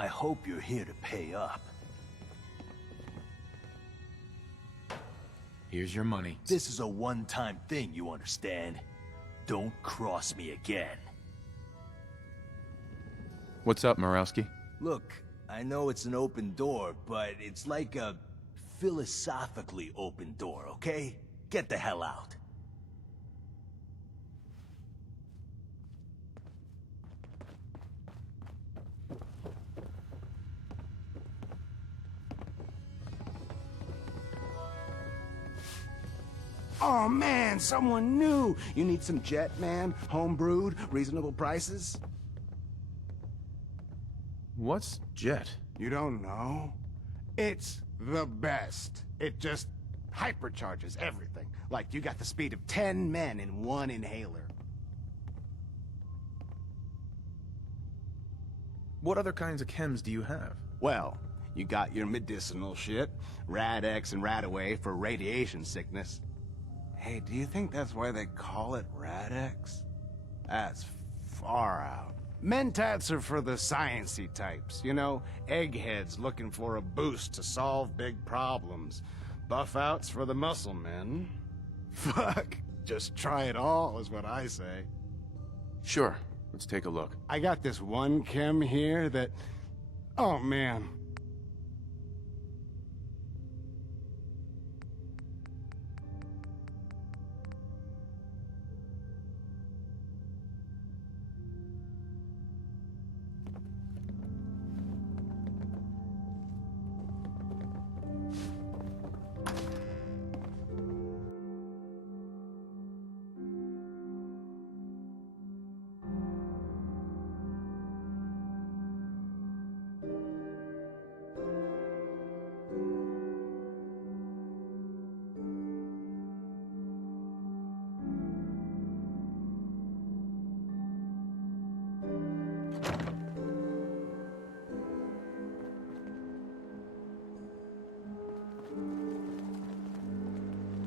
I hope you're here to pay up. Here's your money. This is a one-time thing, you understand? Don't cross me again. What's up, Morowski? Look, I know it's an open door, but it's like a philosophically open door, okay? Get the hell out. Oh man, someone new! You need some Jet, man? Homebrewed, reasonable prices? What's Jet? You don't know? It's the best. It just hypercharges everything. Like you got the speed of 10 men in one inhaler. What other kinds of chems do you have? Well, you got your medicinal shit, Rad-X and Rad-Away for radiation sickness. Hey, do you think that's why they call it Rad-X? That's far out. Mentats are for the sciencey types, you know, eggheads looking for a boost to solve big problems. Buff-outs for the muscle men. Fuck, just try it all is what I say. Sure, let's take a look. I got this one chem here that... Oh, man.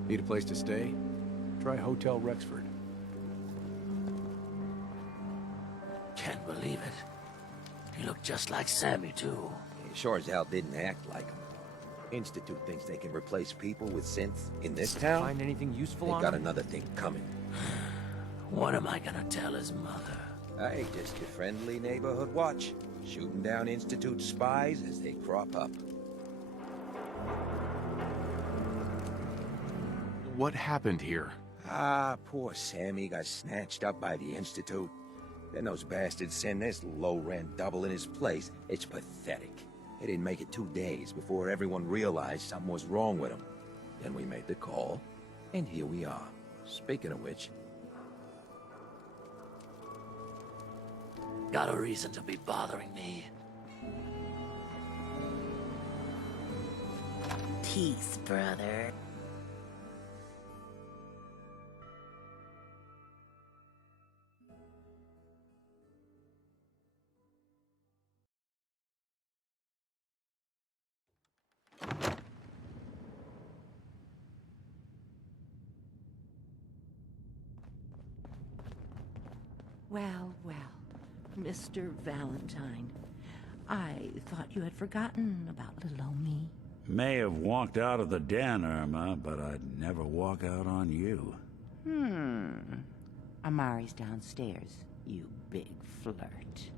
Need a place to stay? Try Hotel Rexford. Can't believe it. He looked just like Sammy, too. He sure as hell didn't act like him. Institute thinks they can replace people with synths in this town? Find anything useful They on got him? another thing coming. What am I gonna tell his mother? Hey, just your friendly neighborhood watch. Shooting down Institute spies as they crop up. What happened here? Ah, poor Sammy got snatched up by the Institute. Then those bastards send this low-rent double in his place. It's pathetic. They didn't make it 2 days before everyone realized something was wrong with him. Then we made the call, and here we are. Speaking of which... Got a reason to be bothering me? Peace, brother. Well, well, Mr. Valentine. I thought you had forgotten about little old me. May have walked out of the den, Irma, but I'd never walk out on you. Amari's downstairs, you big flirt.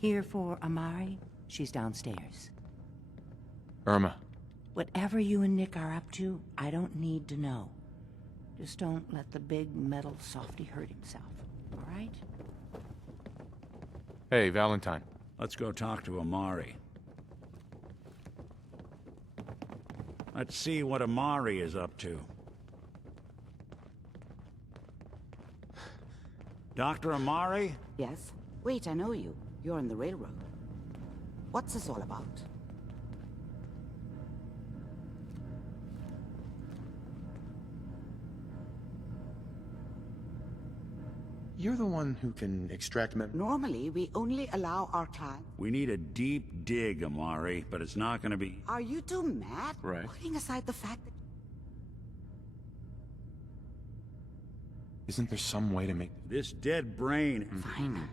Here for Amari? She's downstairs. Irma. Whatever you and Nick are up to, I don't need to know. Just don't let the big metal softy hurt himself, all right? Hey, Valentine. Let's go talk to Amari. Let's see what Amari is up to. Dr. Amari? Yes? Wait, I know you. You're on the railroad. What's this all about? You're the one who can extract Normally, we only allow our clients... We need a deep dig, Amari, but it's not gonna be... Are you two mad? Right. Putting aside the fact that... Isn't there some way to make... This dead brain... Fine.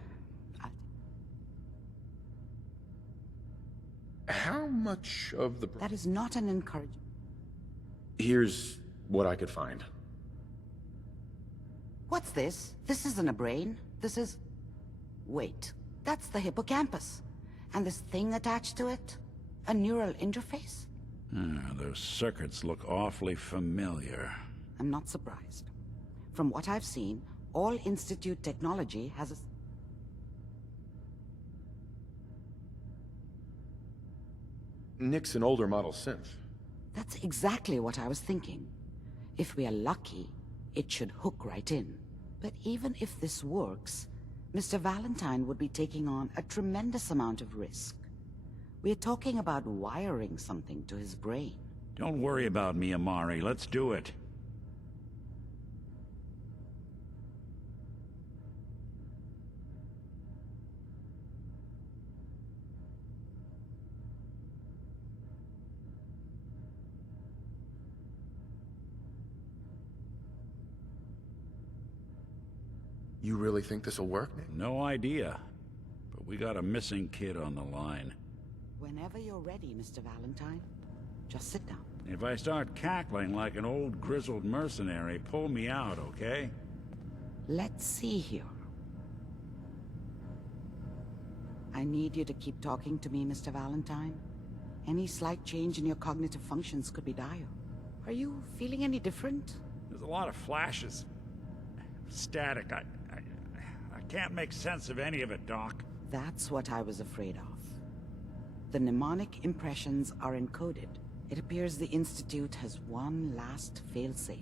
How much of the... That is not an encouragement. Here's what I could find. What's this? This isn't a brain. This is... Wait. That's the hippocampus. And this thing attached to it? A neural interface? Those circuits look awfully familiar. I'm not surprised. From what I've seen, all Institute technology has a... Nick's an older model synth. That's exactly what I was thinking. If we are lucky, it should hook right in. But even if this works, Mr. Valentine would be taking on a tremendous amount of risk. We're talking about wiring something to his brain. Don't worry about me, Amari. Let's do it. You really think this'll work, Nick? No idea. But we got a missing kid on the line. Whenever you're ready, Mr. Valentine, just sit down. If I start cackling like an old grizzled mercenary, pull me out, okay? Let's see here. I need you to keep talking to me, Mr. Valentine. Any slight change in your cognitive functions could be dire. Are you feeling any different? There's a lot of flashes. Static. I can't make sense of any of it, Doc. That's what I was afraid of. The mnemonic impressions are encoded. It appears the Institute has one last failsafe.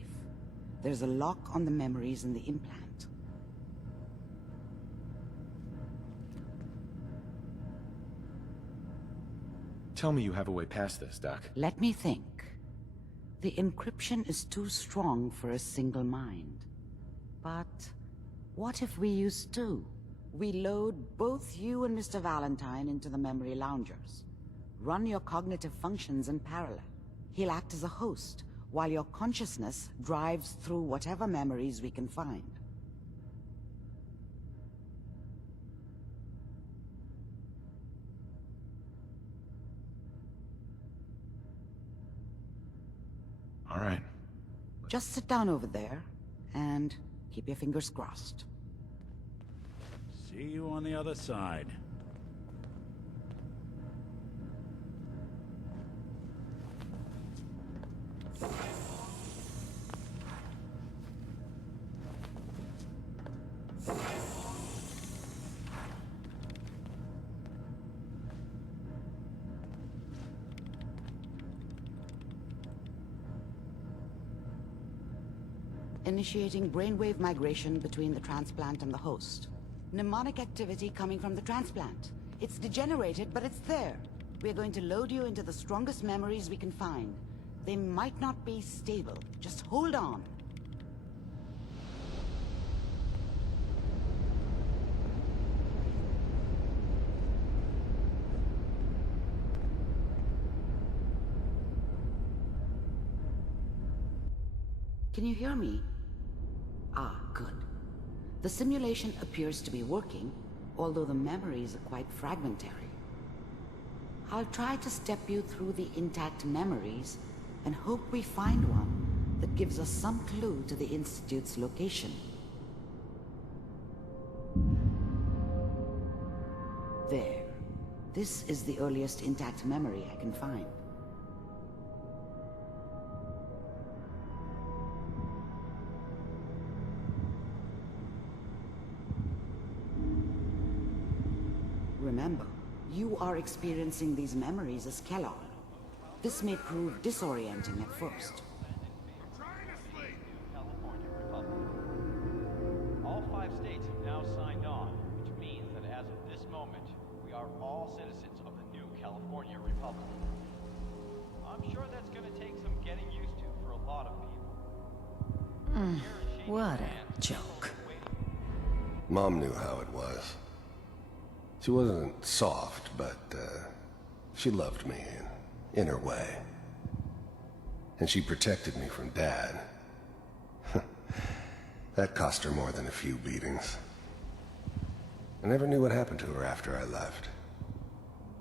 There's a lock on the memories in the implant. Tell me you have a way past this, Doc. Let me think. The encryption is too strong for a single mind. But what if we use two? We load both you and Mr. Valentine into the memory loungers. Run your cognitive functions in parallel. He'll act as a host, while your consciousness drives through whatever memories we can find. All right. Just sit down over there, and keep your fingers crossed. See you on the other side. initiating brainwave migration between the transplant and the host. Mnemonic activity coming from the transplant. It's degenerated, but it's there. We're going to load you into the strongest memories we can find. They might not be stable. Just hold on. Can you hear me? Ah, good. The simulation appears to be working, although the memories are quite fragmentary. I'll try to step you through the intact memories and hope we find one that gives us some clue to the Institute's location. There. This is the earliest intact memory I can find. Remember, you are experiencing these memories as Kellogg. This may prove disorienting at first. All 5 states have now signed on, which means that as of this moment, we are all citizens of the new California Republic. I'm sure that's going to take some getting used to for a lot of people. What a joke. Mom knew how it was. She wasn't soft, but she loved me in her way. And she protected me from Dad. That cost her more than a few beatings. I never knew what happened to her after I left.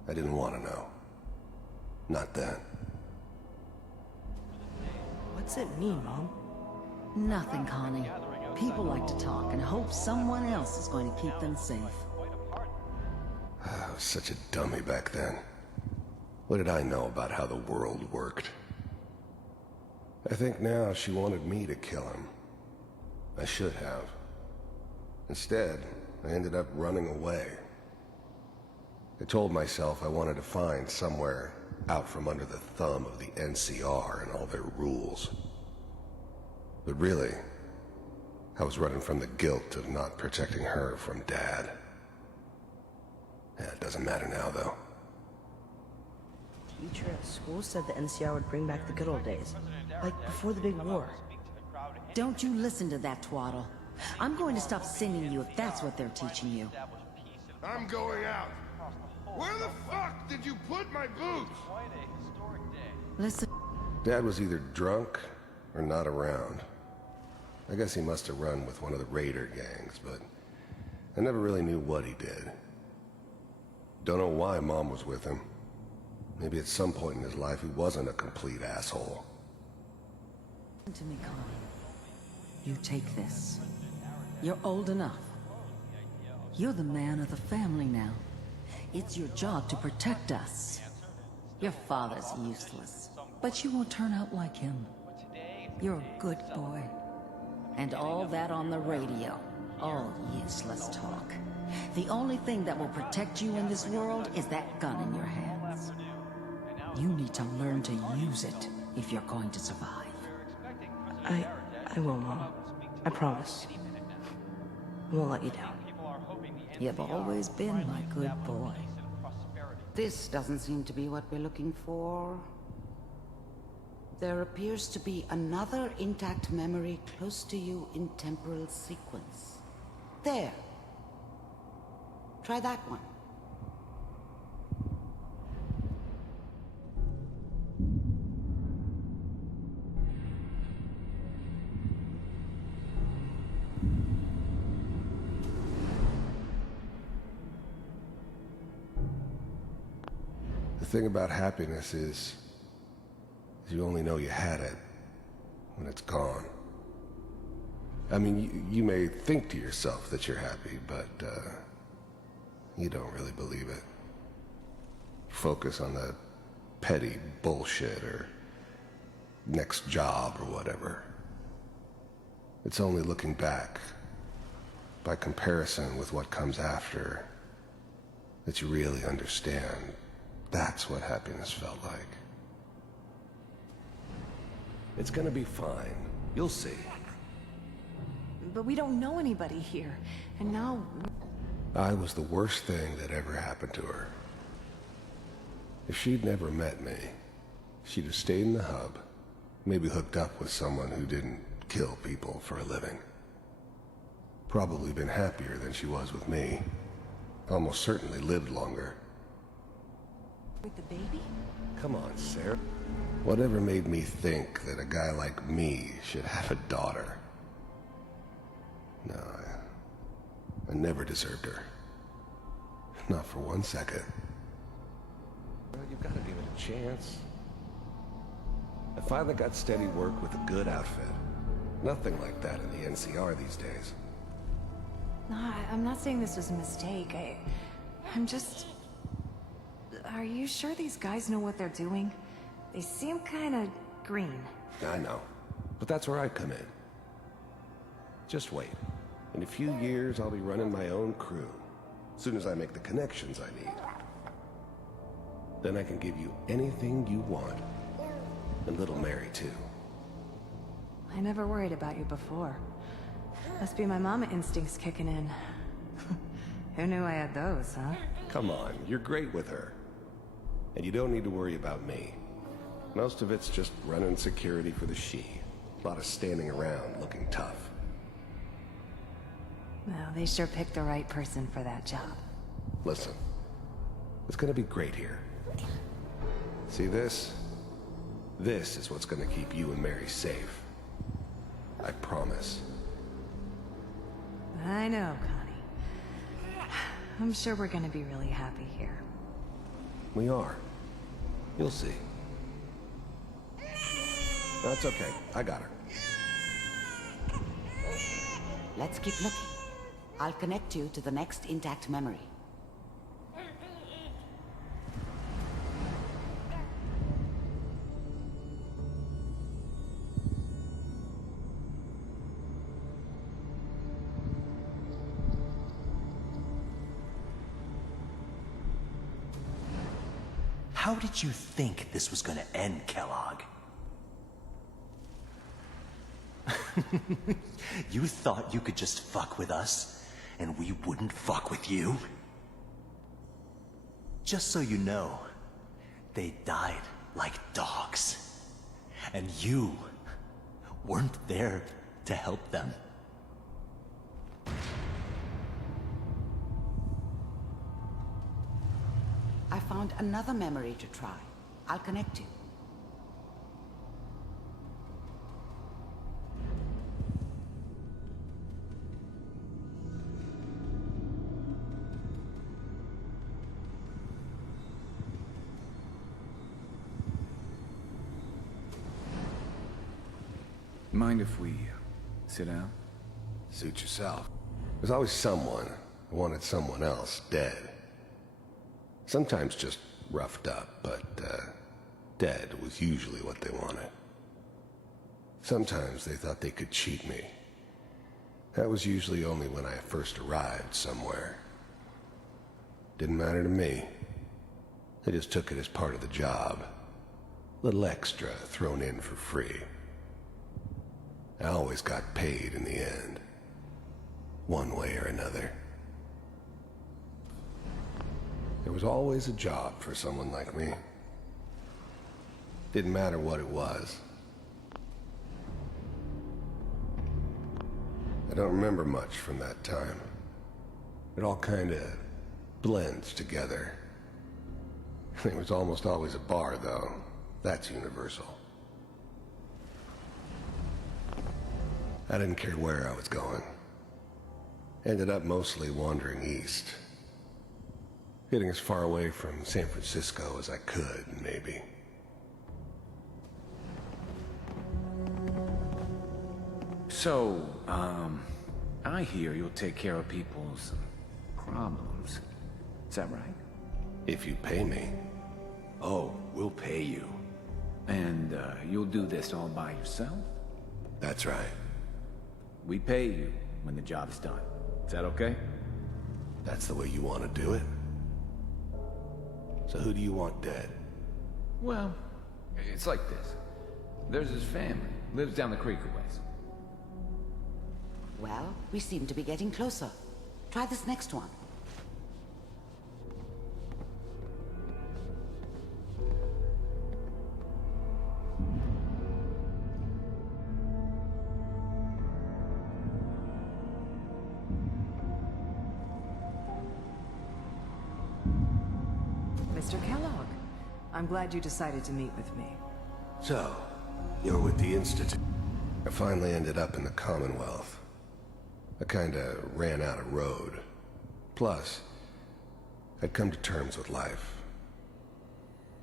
I didn't want to know. Not then. What's it mean, Mom? Nothing, Connie. People like to talk and hope someone else is going to keep them safe. I was such a dummy back then. What did I know about how the world worked? I think now she wanted me to kill him. I should have. Instead, I ended up running away. I told myself I wanted to find somewhere out from under the thumb of the NCR and all their rules. But really, I was running from the guilt of not protecting her from Dad. Yeah, it doesn't matter now, though. Teacher at school said the NCR would bring back the good old days. Like before the big war. Don't you listen to that twaddle. I'm going to stop singing you if that's what they're teaching you. I'm going out. Where the fuck did you put my boots? Listen. Dad was either drunk or not around. I guess he must have run with one of the raider gangs, but I never really knew what he did. Don't know why Mom was with him. Maybe at some point in his life he wasn't a complete asshole. Listen to me, Connie. You take this. You're old enough. You're the man of the family now. It's your job to protect us. Your father's useless, but you won't turn out like him. You're a good boy. And all that on the radio. All useless talk. The only thing that will protect you in this world is that gun in your hands. You need to learn to use it if you're going to survive. I will, Mom. I promise. I won't let you down. You've always been my good boy. This doesn't seem to be what we're looking for. There appears to be another intact memory close to you in temporal sequence. There. Try that one. The thing about happiness is you only know you had it when it's gone. I mean, you may think to yourself that you're happy, but you don't really believe it. Focus on the petty bullshit or next job or whatever. It's only looking back, by comparison with what comes after, that you really understand. That's what happiness felt like. It's gonna be fine. You'll see. but we don't know anybody here. And now... I was the worst thing that ever happened to her. If she'd never met me, she'd have stayed in the hub, maybe hooked up with someone who didn't kill people for a living. Probably been happier than she was with me. Almost certainly lived longer. With the baby? Come on, Sarah. Whatever made me think that a guy like me should have a daughter? No, I never deserved her. Not for 1 second. Well, you've got to give it a chance. I finally got steady work with a good outfit. Nothing like that in the NCR these days. No, I'm not saying this was a mistake. I'm just... Are you sure these guys know what they're doing? They seem kinda green. I know. But that's where I come in. Just wait. In a few years, I'll be running my own crew. As soon as I make the connections I need. Then I can give you anything you want. And little Mary, too. I never worried about you before. Must be my mama instincts kicking in. Who knew I had those, huh? Come on, you're great with her. And you don't need to worry about me. Most of it's just running security for the she. A lot of standing around looking tough. Well, they sure picked the right person for that job. Listen, it's gonna be great here. See this? This is what's gonna keep you and Mary safe. I promise. I know, Connie. I'm sure we're gonna be really happy here. We are. You'll see. That's okay. I got her. Let's keep looking. I'll connect you to the next intact memory. How did you think this was gonna end, Kellogg? You thought you could just fuck with us, and we wouldn't fuck with you? Just so you know, they died like dogs. And you weren't there to help them. I found another memory to try. I'll connect you. Mind if we sit down? Suit yourself. There's always someone who wanted someone else dead. Sometimes just roughed up, but dead was usually what they wanted. Sometimes they thought they could cheat me. That was usually only when I first arrived somewhere. Didn't matter to me. They just took it as part of the job. Little extra thrown in for free. I always got paid in the end. One way or another. There was always a job for someone like me. Didn't matter what it was. I don't remember much from that time. It all kinda blends together. There was almost always a bar, though. That's universal. I didn't care where I was going. Ended up mostly wandering east. Getting as far away from San Francisco as I could, maybe. So, I hear you'll take care of people's problems. Is that right? If you pay me. Oh, we'll pay you. And, you'll do this all by yourself? That's right. We pay you when the job is done. Is that okay? That's the way you want to do it? So who do you want dead? Well, it's like this. There's his family. Lives down the creek a ways. Well, we seem to be getting closer. Try this next one. Mr. Kellogg, I'm glad you decided to meet with me. So, you're with the Institute. I finally ended up in the Commonwealth. I kinda ran out of road. Plus, I'd come to terms with life.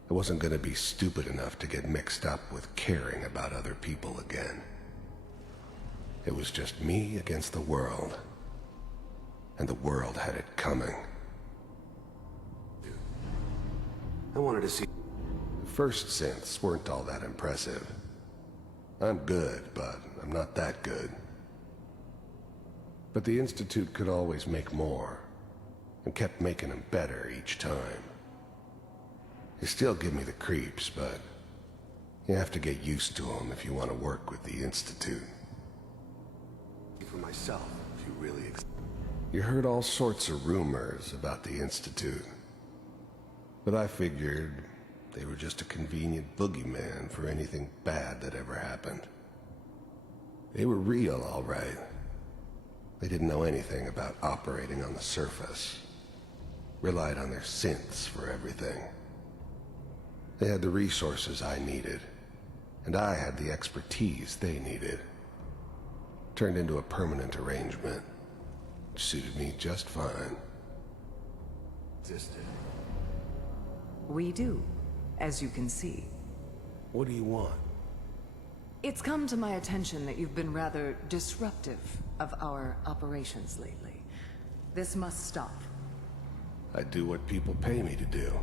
I wasn't gonna be stupid enough to get mixed up with caring about other people again. It was just me against the world. And the world had it coming. I wanted to see... The first synths weren't all that impressive. I'm good, but I'm not that good. But the Institute could always make more, and kept making them better each time. They still give me the creeps, but you have to get used to them if you want to work with the Institute. For myself, if you really... You heard all sorts of rumors about the Institute. But I figured they were just a convenient boogeyman for anything bad that ever happened. They were real, all right. They didn't know anything about operating on the surface. Relied on their synths for everything. They had the resources I needed, and I had the expertise they needed. Turned into a permanent arrangement, which suited me just fine. We do, as you can see. What do you want? It's come to my attention that you've been rather disruptive of our operations lately. This must stop. I do what people pay me to do.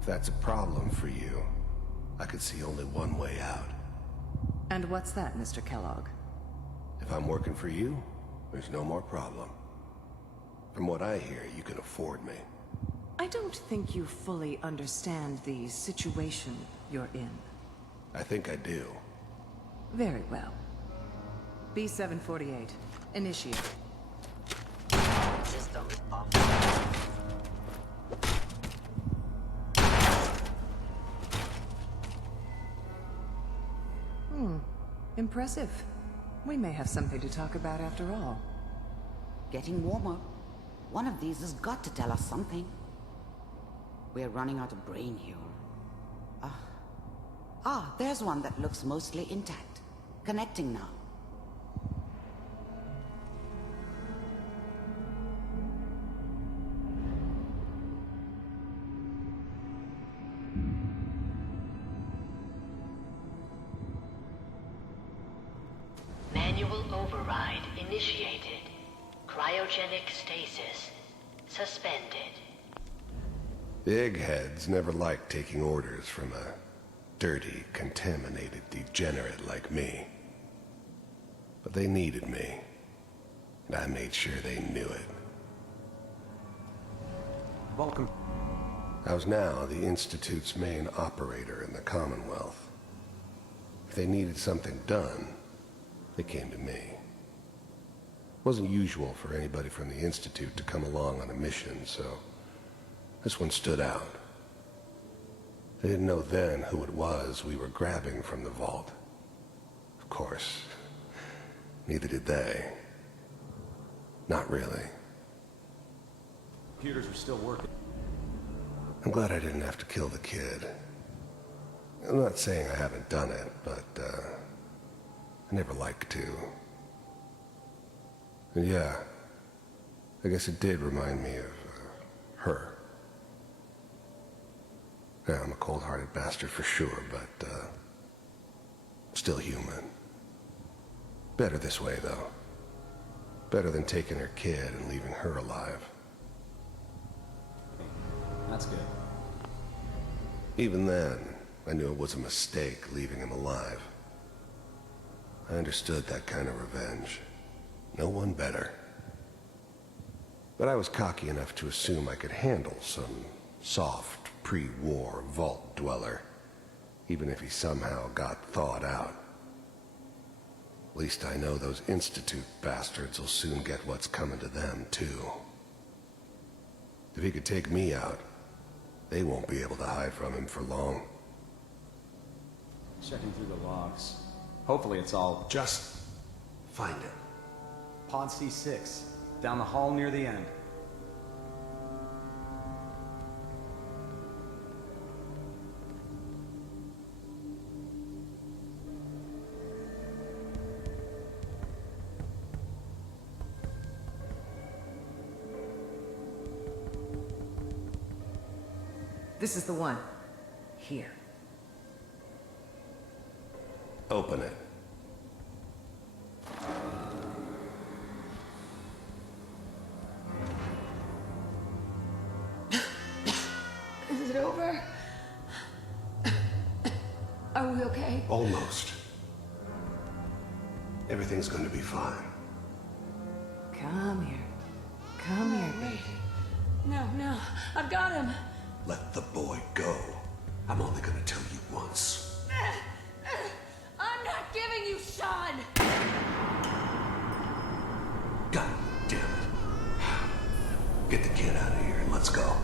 If that's a problem for you, I could see only one way out. And what's that, Mr. Kellogg? If I'm working for you, there's no more problem. From what I hear, you can afford me. I don't think you fully understand the situation you're in. I think I do. Very well. B-748, initiate. System off. Impressive. We may have something to talk about after all. Getting warmer. One of these has got to tell us something. We're running out of brain here. There's one that looks mostly intact. Connecting now. Manual override initiated. Cryogenic stasis suspended. The eggheads never liked taking orders from a dirty, contaminated degenerate like me. But they needed me, and I made sure they knew it. Welcome. I was now the Institute's main operator in the Commonwealth. If they needed something done, they came to me. It wasn't usual for anybody from the Institute to come along on a mission, so this one stood out. They didn't know then who it was we were grabbing from the vault. Of course, neither did they. Not really. Computers are still working. I'm glad I didn't have to kill the kid. I'm not saying I haven't done it, but, I never like to. And yeah, I guess it did remind me of, her. Yeah, I'm a cold-hearted bastard for sure, but, still human. Better this way, though. Better than taking her kid and leaving her alive. That's good. Even then, I knew it was a mistake leaving him alive. I understood that kind of revenge. No one better. But I was cocky enough to assume I could handle some soft, pre-war vault dweller, even if he somehow got thawed out. least I know those Institute bastards will soon get what's coming to them, too. If he could take me out, they won't be able to hide from him for long. Checking through the logs. Hopefully it's all... Just find it. Pod C6, down the hall near the end. This is the one. Here. Open it. Is it over? Are we okay? Almost. Everything's going to be fine. Come here. Come here, baby. No, I've got him. Let the boy go. I'm only going to tell you once. I'm not giving you Sean! God damn it. Get the kid out of here and let's go.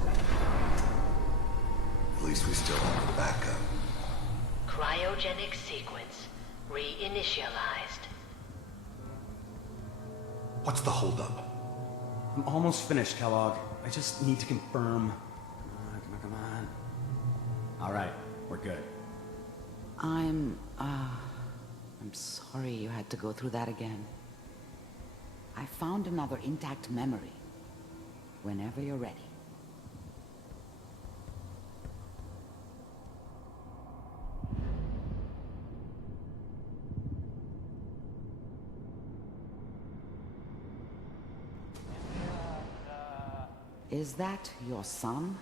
At least we still have a backup. Cryogenic sequence reinitialized. What's the holdup? I'm almost finished, Kellogg. I just need to confirm. Come on. All right, we're good. I'm sorry you had to go through that again. I found another intact memory. Whenever you're ready. Is that your son?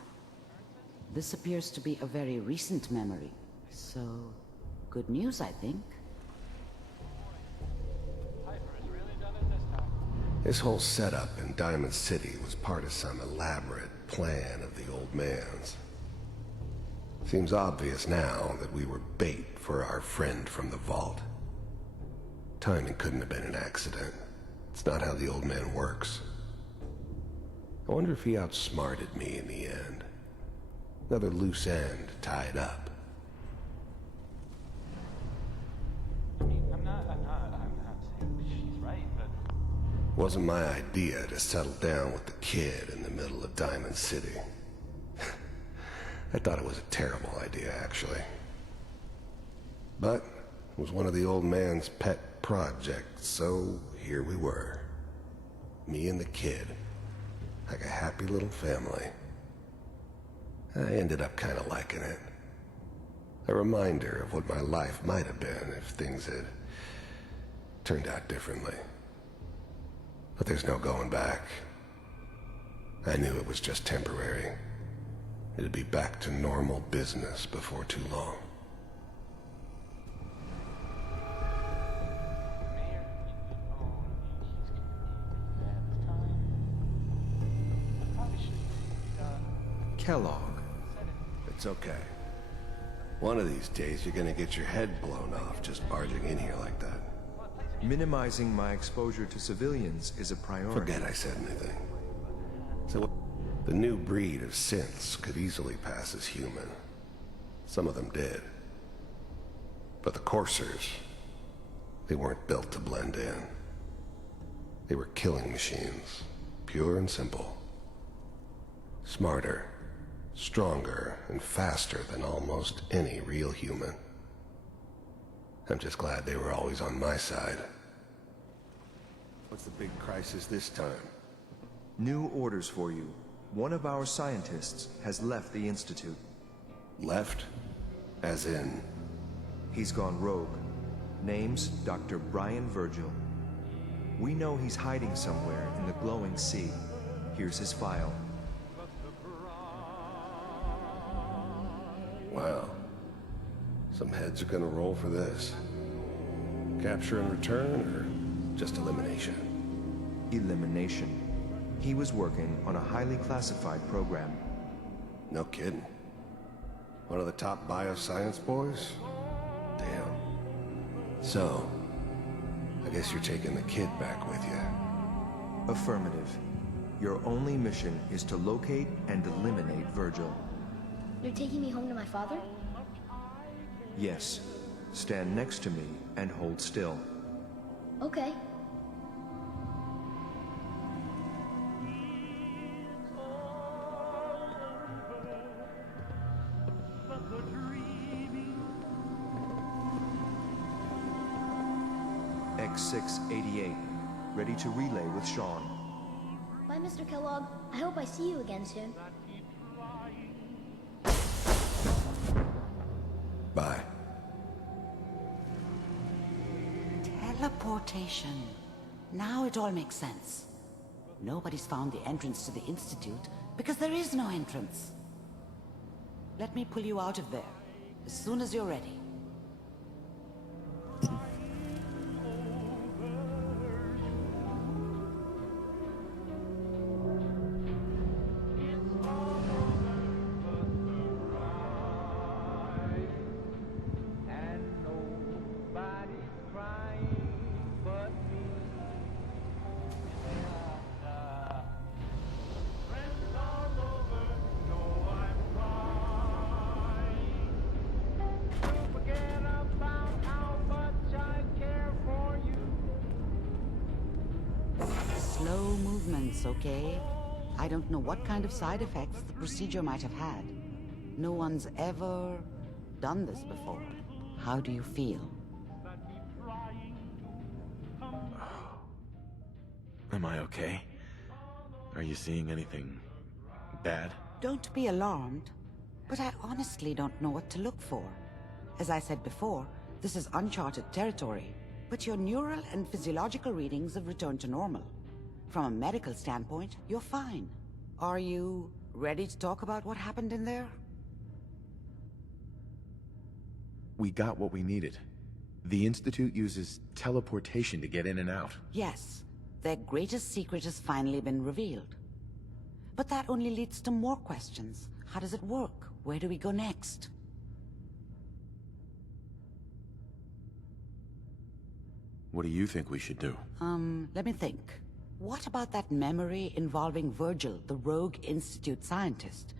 This appears to be a very recent memory, so good news, I think. This whole setup in Diamond City was part of some elaborate plan of the old man's. Seems obvious now that we were bait for our friend from the vault. Timing couldn't have been an accident. It's not how the old man works. I wonder if he outsmarted me in the end. Another loose end tied up. I'm not saying she's right, but... Wasn't my idea to settle down with the kid in the middle of Diamond City. I thought it was a terrible idea, actually. But it was one of the old man's pet projects, so here we were. Me and the kid. Like a happy little family. I ended up kind of liking it. A reminder of what my life might have been if things had turned out differently. But there's no going back. I knew it was just temporary. It'd be back to normal business before too long. Kellogg. It's okay. One of these days you're gonna get your head blown off just barging in here like that. Minimizing my exposure to civilians is a priority. Forget I said anything. So, the new breed of synths could easily pass as human. Some of them did. But the coursers, they weren't built to blend in. They were killing machines, pure and simple. Smarter, stronger, and faster than almost any real human. I'm just glad they were always on my side. What's the big crisis this time? New orders for you. One of our scientists has left the Institute. Left? As in? He's gone rogue. Name's Dr. Brian Virgil. We know he's hiding somewhere in the glowing sea. Here's his file. Wow. Some heads are gonna roll for this. Capture and return, or just elimination? Elimination. He was working on a highly classified program. No kidding. One of the top bioscience boys? Damn. So, I guess you're taking the kid back with you. Affirmative. Your only mission is to locate and eliminate Virgil. You're taking me home to my father? Yes. Stand next to me and hold still. Okay. X688. Ready to relay with Sean. Bye, Mr. Kellogg. I hope I see you again soon. Bye. Teleportation. Now it all makes sense. Nobody's found the entrance to the Institute because there is no entrance. Let me pull you out of there as soon as you're ready. Slow movements, okay? I don't know what kind of side effects the procedure might have had. No one's ever done this before. How do you feel? Am I okay? Are you seeing anything bad? Don't be alarmed, but I honestly don't know what to look for. As I said before, this is uncharted territory, but your neural and physiological readings have returned to normal. From a medical standpoint, you're fine. Are you ready to talk about what happened in there? We got what we needed. The Institute uses teleportation to get in and out. Yes, their greatest secret has finally been revealed. But that only leads to more questions. How does it work? Where do we go next? What do you think we should do? Let me think. What about that memory involving Virgil, the rogue Institute scientist?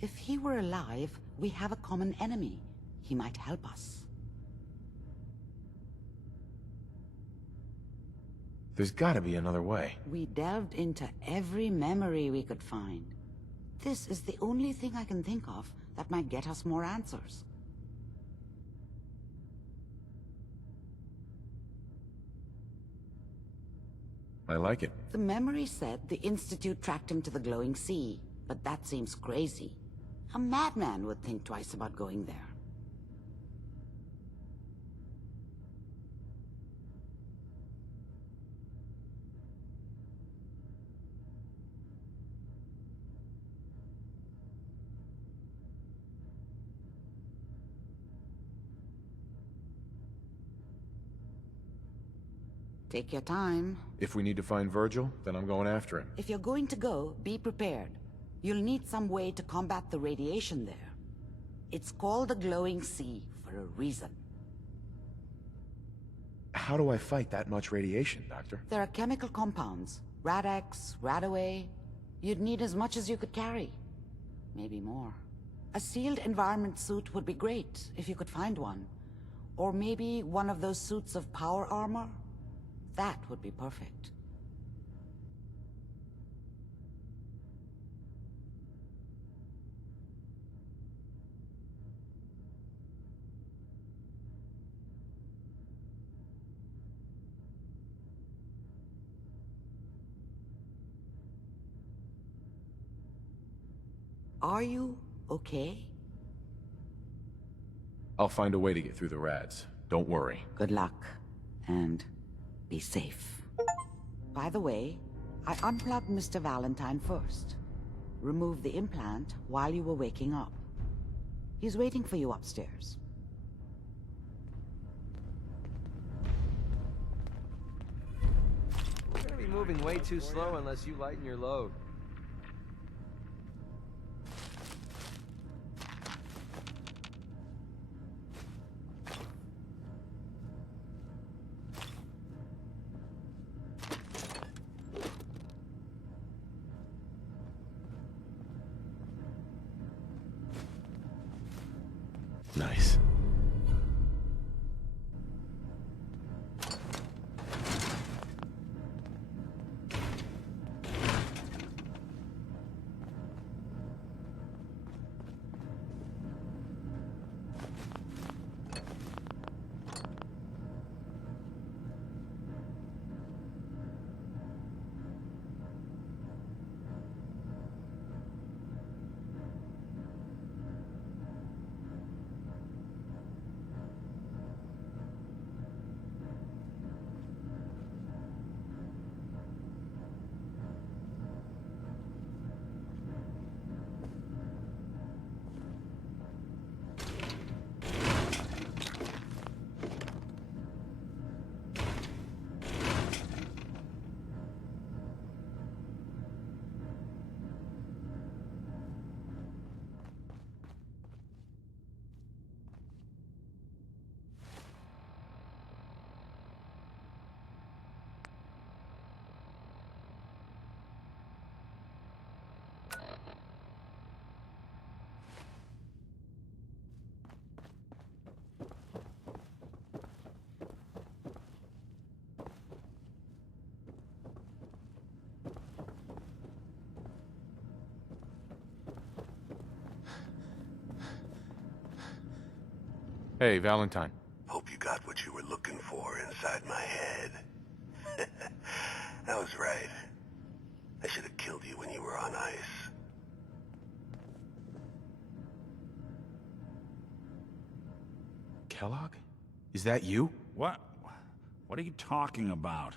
If he were alive, we have a common enemy. He might help us. There's gotta be another way. We delved into every memory we could find. This is the only thing I can think of that might get us more answers. I like it. The memory said the Institute tracked him to the glowing sea, but that seems crazy. A madman would think twice about going there. Take your time. If we need to find Virgil, then I'm going after him. If you're going to go, be prepared. You'll need some way to combat the radiation there. It's called the glowing sea for a reason. How do I fight that much radiation, Doctor? There are chemical compounds. Rad-X, Radaway. You'd need as much as you could carry. Maybe more. A sealed environment suit would be great, if you could find one. Or maybe one of those suits of power armor? That would be perfect. Are you okay? I'll find a way to get through the rads. Don't worry. Good luck. And be safe. By the way, I unplugged Mr. Valentine first. Removed the implant while you were waking up. He's waiting for you upstairs. We're gonna be moving way too slow unless you lighten your load. Hey, Valentine. Hope you got what you were looking for inside my head. I was right. I should have killed you when you were on ice. Kellogg? Is that you? What? What are you talking about?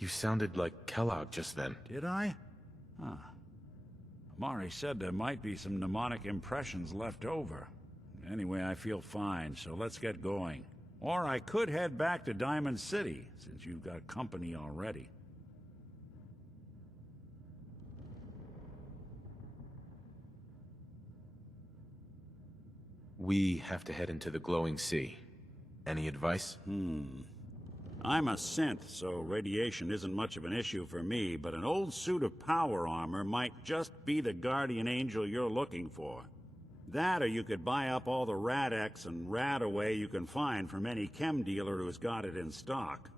You sounded like Kellogg just then. Did I? Huh. Amari said there might be some mnemonic impressions left over. Anyway, I feel fine, so let's get going. Or I could head back to Diamond City, since you've got company already. We have to head into the glowing sea. Any advice? I'm a synth, so radiation isn't much of an issue for me, but an old suit of power armor might just be the guardian angel you're looking for. That, or you could buy up all the Rad-X and Rad-Away you can find from any chem dealer who's got it in stock.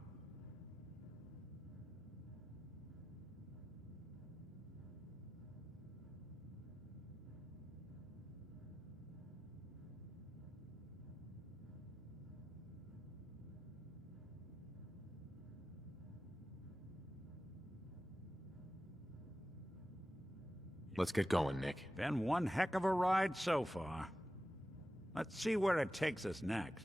Let's get going, Nick. Been one heck of a ride so far. Let's see where it takes us next.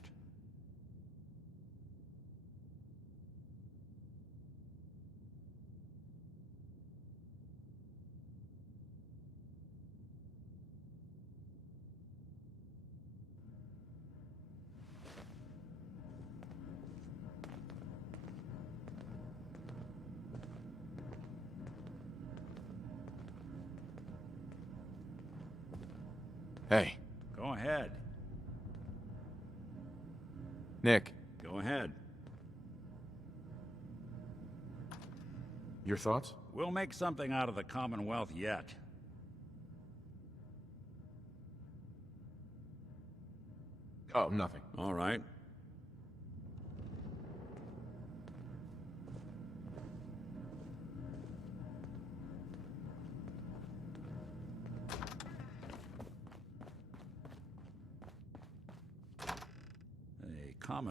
Hey. Go ahead. Nick. Go ahead. Your thoughts? We'll make something out of the Commonwealth yet. Oh, nothing. All right. A common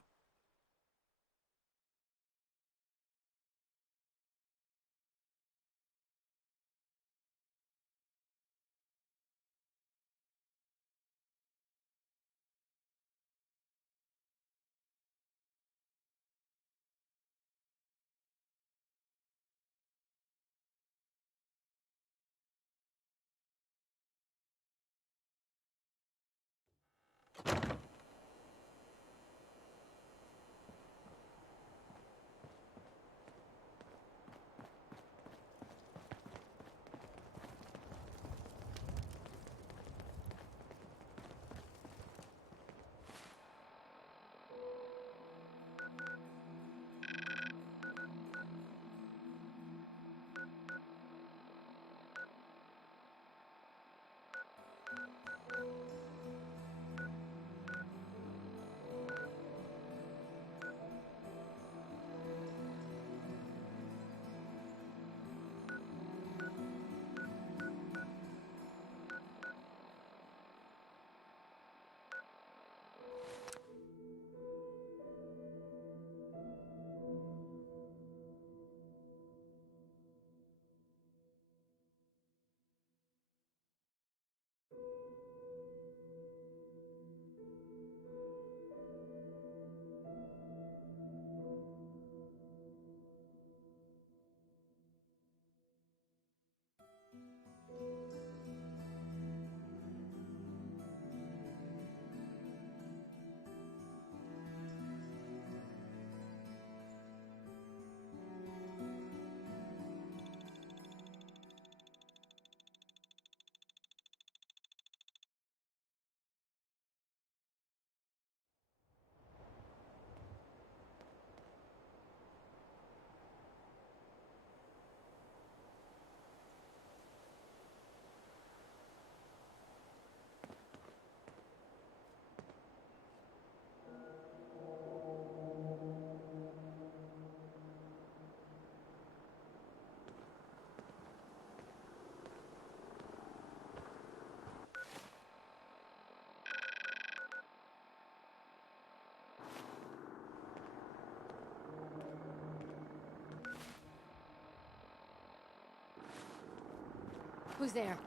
Who's there?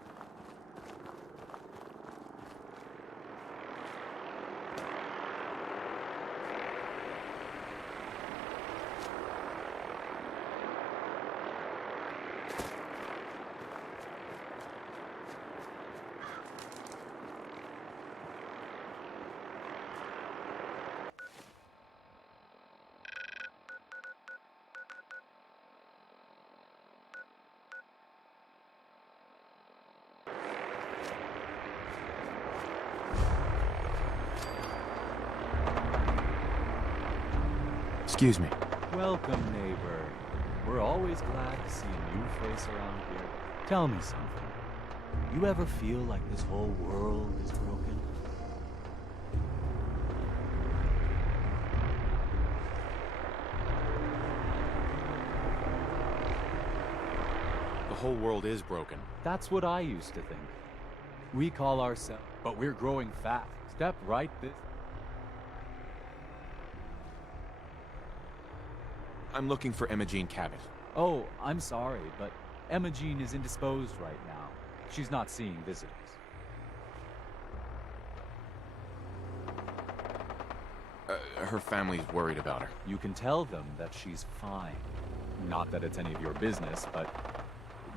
Excuse me. Welcome, neighbor. We're always glad to see a new face around here. Tell me something. You ever feel like this whole world is broken? The whole world is broken. That's what I used to think. We call ourselves, but we're growing fast. Step right this. I'm looking for Imogene Cabot. Oh, I'm sorry, but Imogene is indisposed right now. She's not seeing visitors. Her family's worried about her. You can tell them that she's fine. Not that it's any of your business, but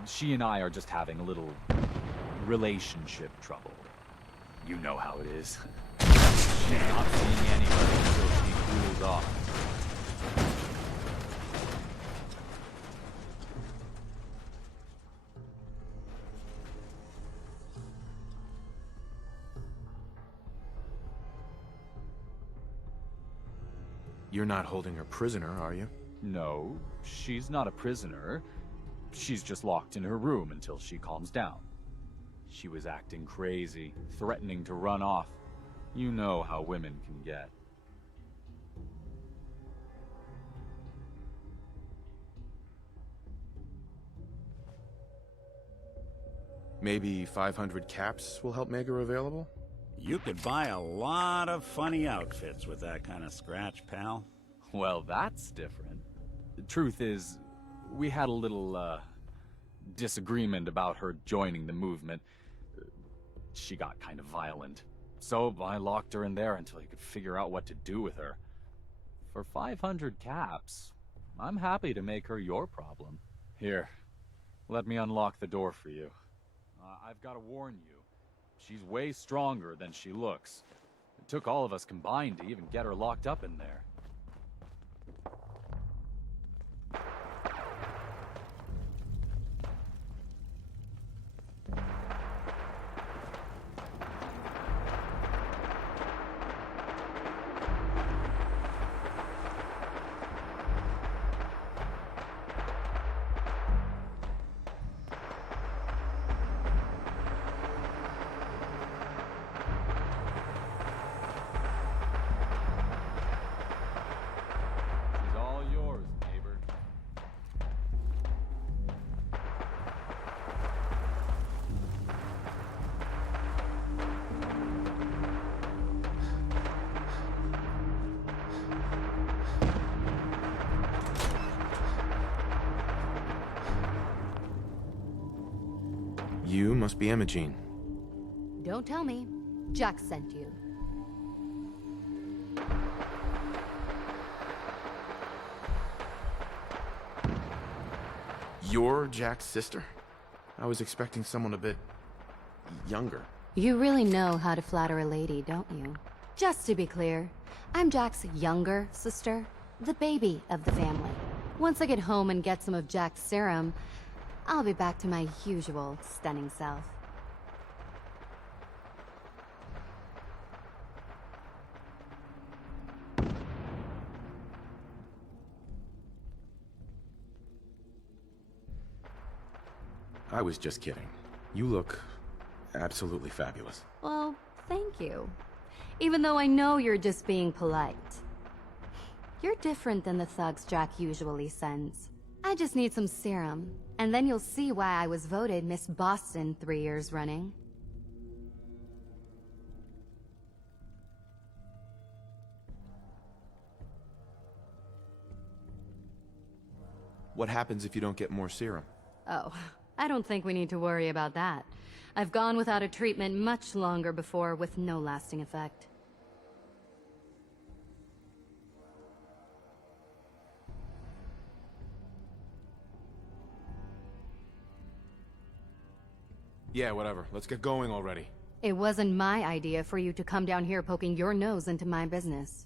she and I are just having a little relationship trouble. You know how it is. She's not seeing anybody until she cools off. You're not holding her prisoner, are you? No, she's not a prisoner. She's just locked in her room until she calms down. She was acting crazy, threatening to run off. You know how women can get. Maybe 500 caps will help make her available? You could buy a lot of funny outfits with that kind of scratch, pal. Well, that's different. The truth is, we had a little, disagreement about her joining the movement. She got kind of violent. So I locked her in there until I could figure out what to do with her. For 500 caps, I'm happy to make her your problem. Here, let me unlock the door for you. I've got to warn you. She's way stronger than she looks. It took all of us combined to even get her locked up in there. You must be Imogene. Don't tell me. Jack sent you. You're Jack's sister? I was expecting someone a bit younger. You really know how to flatter a lady, don't you? Just to be clear, I'm Jack's younger sister, the baby of the family. Once I get home and get some of Jack's serum, I'll be back to my usual stunning self. I was just kidding. You look absolutely fabulous. Well, thank you. Even though I know you're just being polite. You're different than the thugs Jack usually sends. I just need some serum, and then you'll see why I was voted Miss Boston 3 years running. What happens if you don't get more serum? Oh, I don't think we need to worry about that. I've gone without a treatment much longer before with no lasting effect. Yeah, whatever. Let's get going already. It wasn't my idea for you to come down here poking your nose into my business.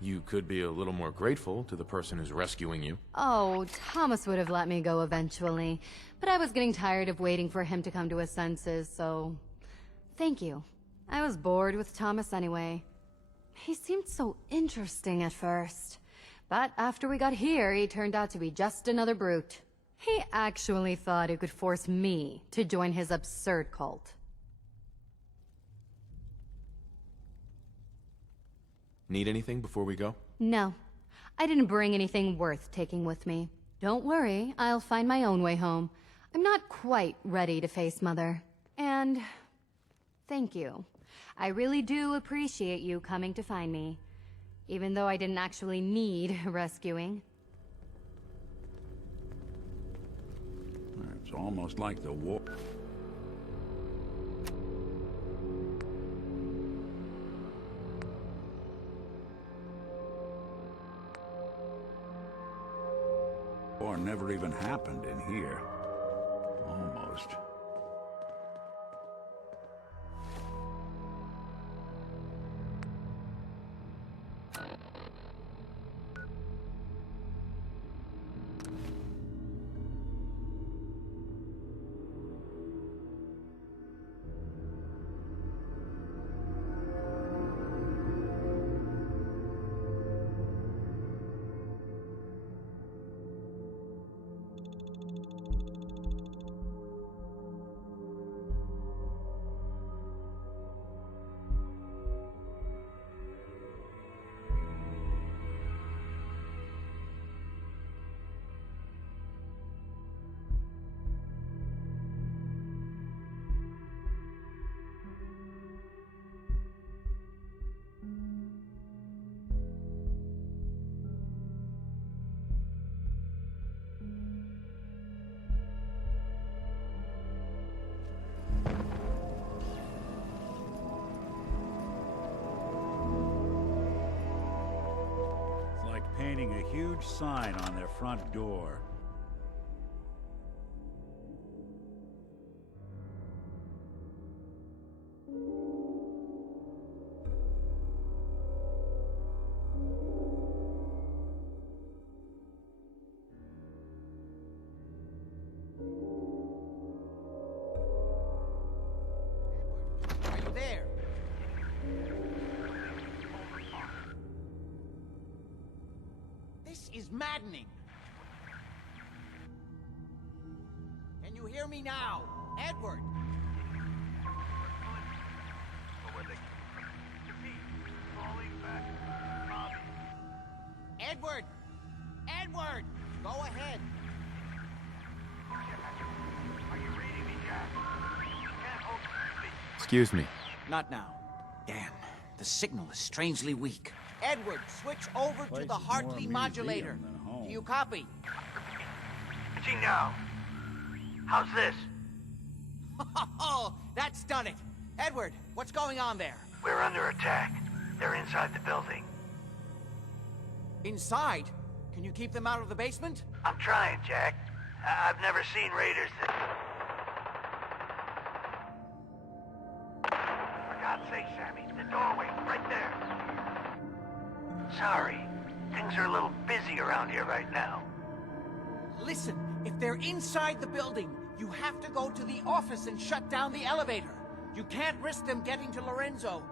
You could be a little more grateful to the person who's rescuing you. Oh, Thomas would have let me go eventually, but I was getting tired of waiting for him to come to his senses, so... Thank you. I was bored with Thomas anyway. He seemed so interesting at first, but after we got here, he turned out to be just another brute. He actually thought he could force me to join his absurd cult. Need anything before we go? No. I didn't bring anything worth taking with me. Don't worry, I'll find my own way home. I'm not quite ready to face Mother. And... thank you. I really do appreciate you coming to find me. Even though I didn't actually need rescuing. It's almost like the war... War never even happened in here. Almost. Painting a huge sign on their front door. Are you there? This is maddening. Can you hear me now? Edward! Edward! Edward! Go ahead. Excuse me. Not now. Damn, the signal is strangely weak. Edward, switch over to the Hartley modulator. Do you copy? Switching now. How's this? Oh, that's done it. Edward, what's going on there? We're under attack. They're inside the building. Inside? Can you keep them out of the basement? I'm trying, Jack. I've never seen raiders that... For God's sake, Sammy, the doorway, right there. Sorry. Things are a little busy around here right now. Listen, if they're inside the building, you have to go to the office and shut down the elevator. You can't risk them getting to Lorenzo.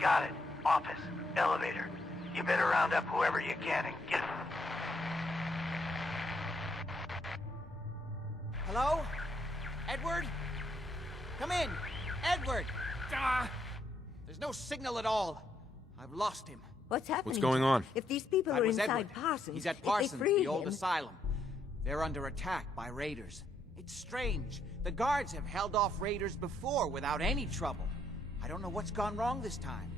Got it. Office. Elevator. You better round up whoever you can and get... Hello? Edward? Come in. Edward! Ah! There's no signal at all. I've lost him. What's happening? What's going on? If these people That are was inside Edward. Parsons, He's at if they Parsons, free the old him- asylum. They're under attack by raiders. It's strange. The guards have held off raiders before without any trouble. I don't know what's gone wrong this time.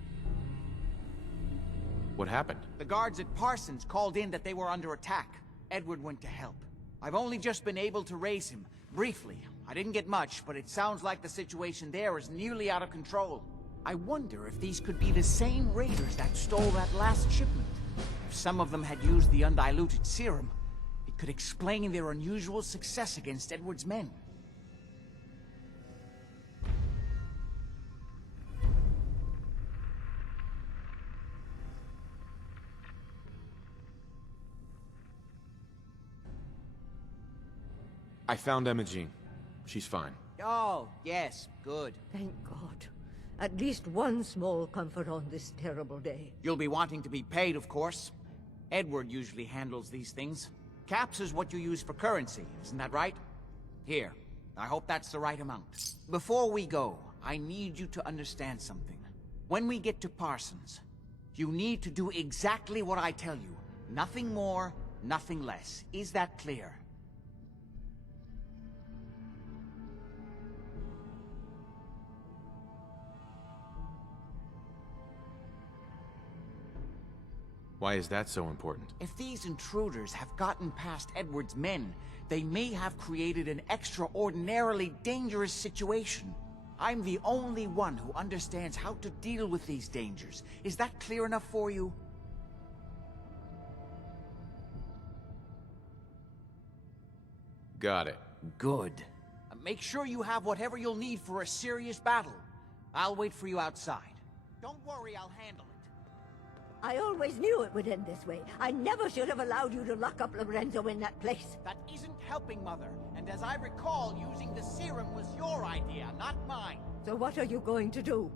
What happened? The guards at Parsons called in that they were under attack. Edward went to help. I've only just been able to raise him. Briefly. I didn't get much, but it sounds like the situation there is nearly out of control. I wonder if these could be the same raiders that stole that last shipment. If some of them had used the undiluted serum, it could explain their unusual success against Edward's men. I found Imogene. She's fine. Oh, yes, good. Thank God. At least one small comfort on this terrible day. You'll be wanting to be paid, of course. Edward usually handles these things. Caps is what you use for currency, isn't that right? Here, I hope that's the right amount. Before we go, I need you to understand something. When we get to Parsons, you need to do exactly what I tell you. Nothing more, nothing less. Is that clear? Why is that so important? If these intruders have gotten past Edward's men, they may have created an extraordinarily dangerous situation. I'm the only one who understands how to deal with these dangers. Is that clear enough for you? Got it. Good. Make sure you have whatever you'll need for a serious battle. I'll wait for you outside. Don't worry, I'll handle it. I always knew it would end this way. I never should have allowed you to lock up Lorenzo in that place. That isn't helping, Mother. And as I recall, using the serum was your idea, not mine. So what are you going to do?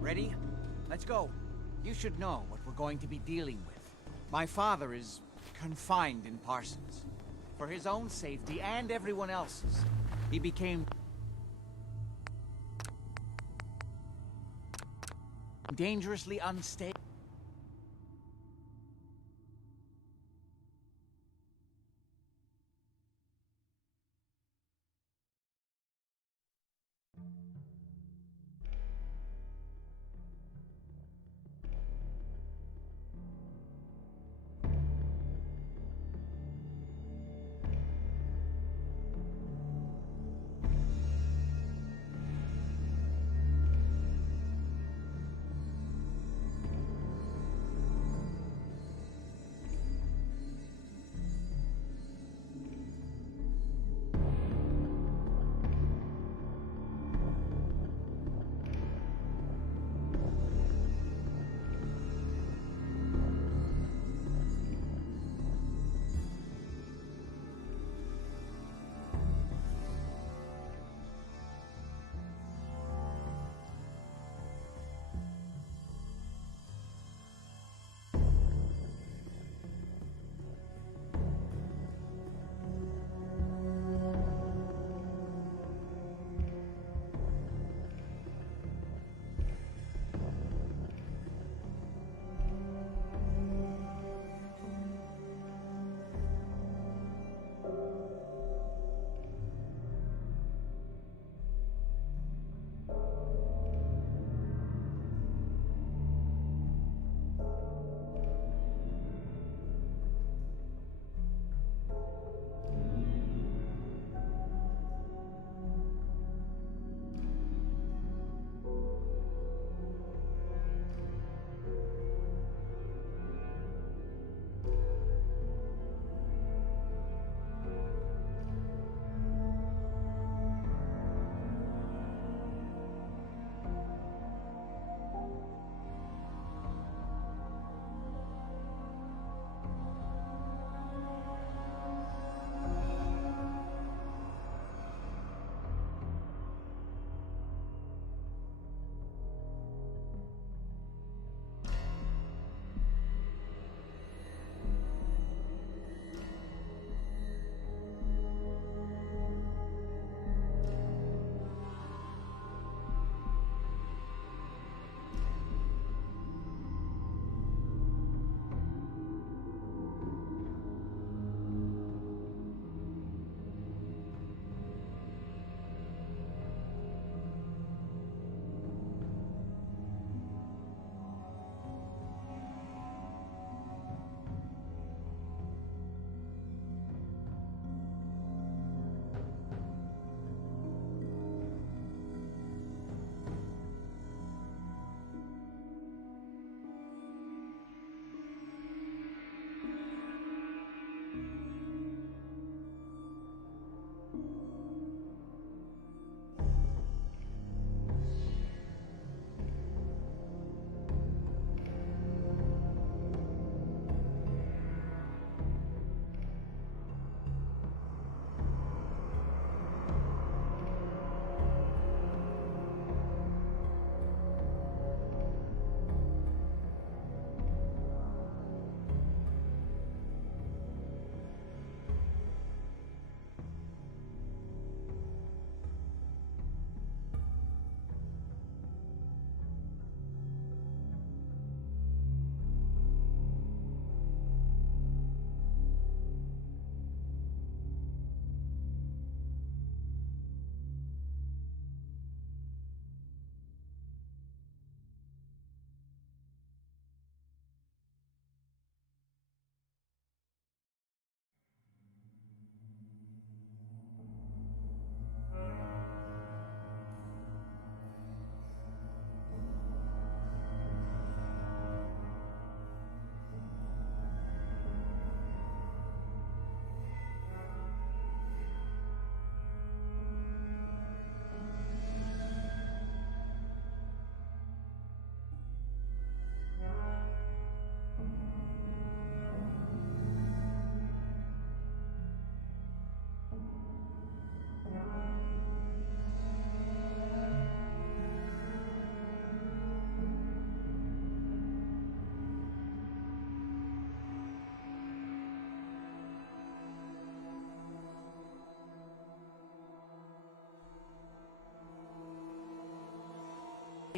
Ready? Let's go. You should know what we're going to be dealing with. My father is confined in Parsons. For his own safety and everyone else's, he became dangerously unstable.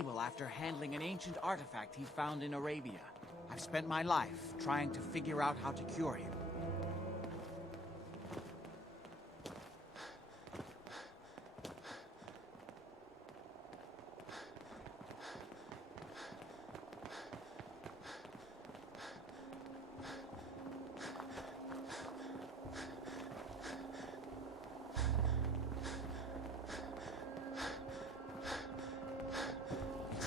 Well, after handling an ancient artifact he found in Arabia. I've spent my life trying to figure out how to cure him.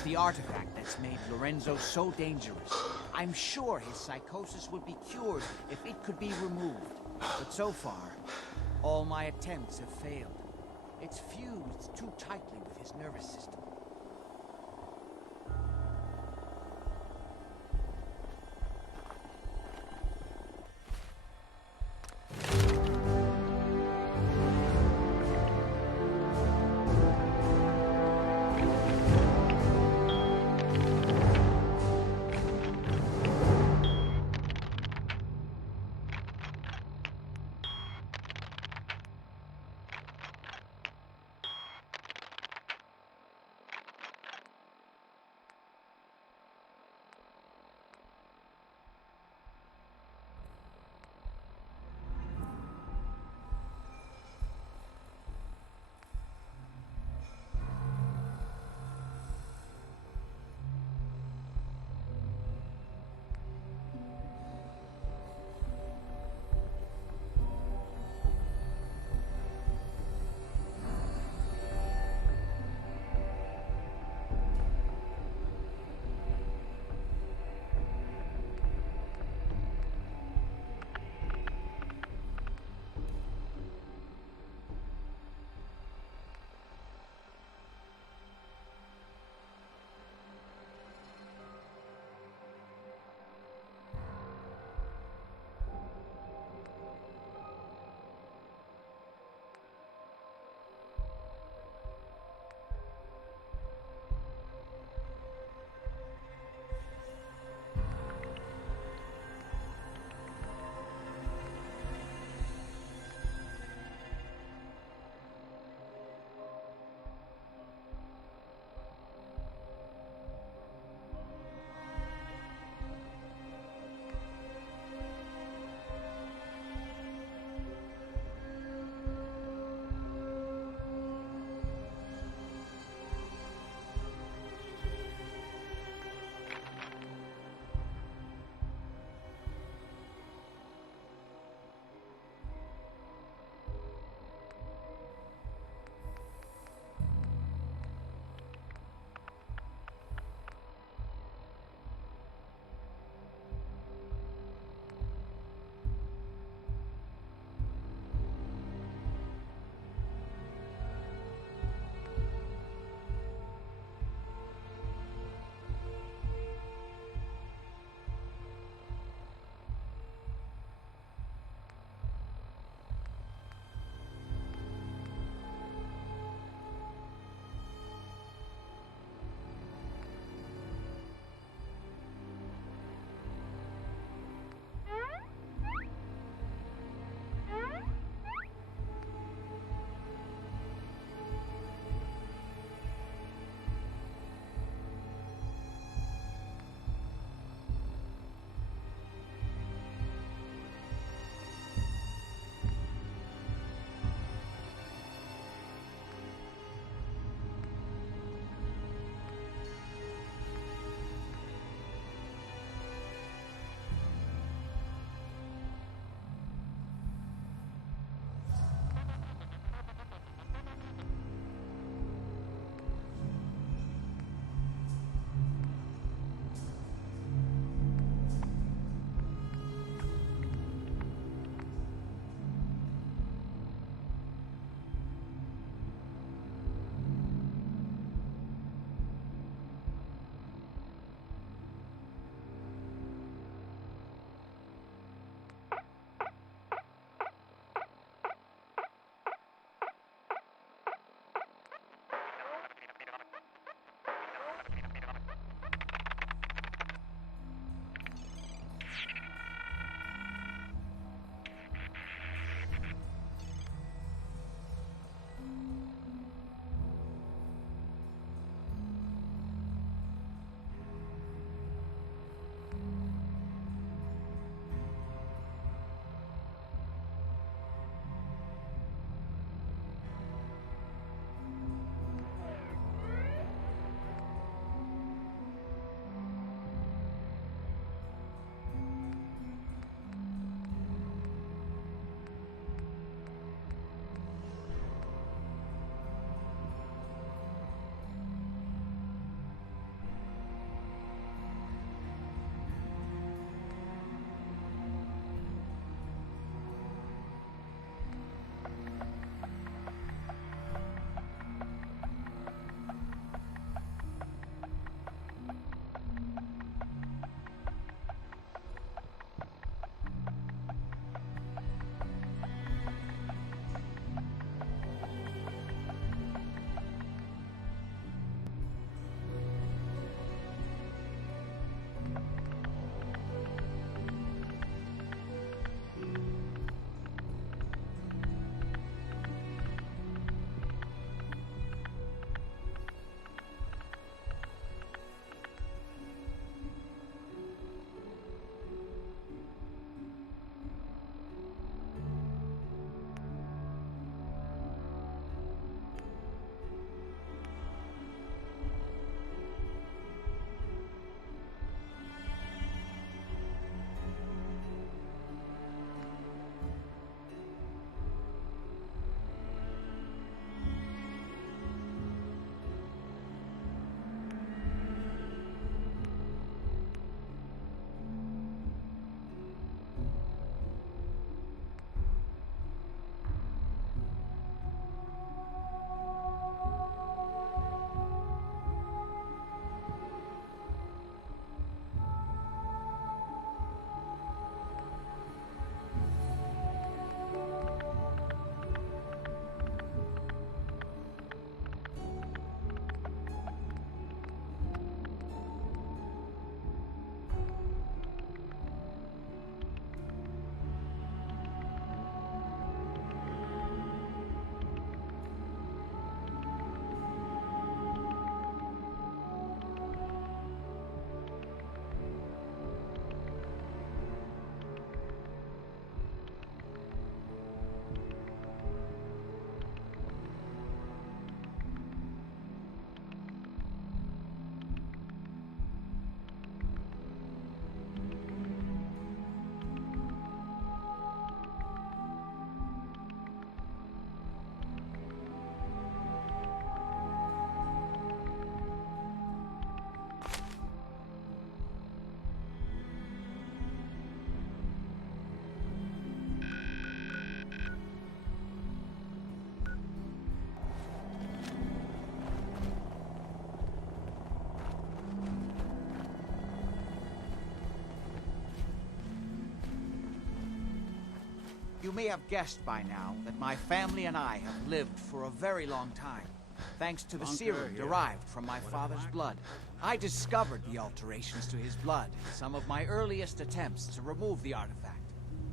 The artifact that's made Lorenzo so dangerous. I'm sure his psychosis would be cured if it could be removed. But so far, all my attempts have failed. It's fused too tightly with his nervous system. You may have guessed by now that my family and I have lived for a very long time, thanks to the serum derived from my father's blood. I discovered the alterations to his blood in some of my earliest attempts to remove the artifact.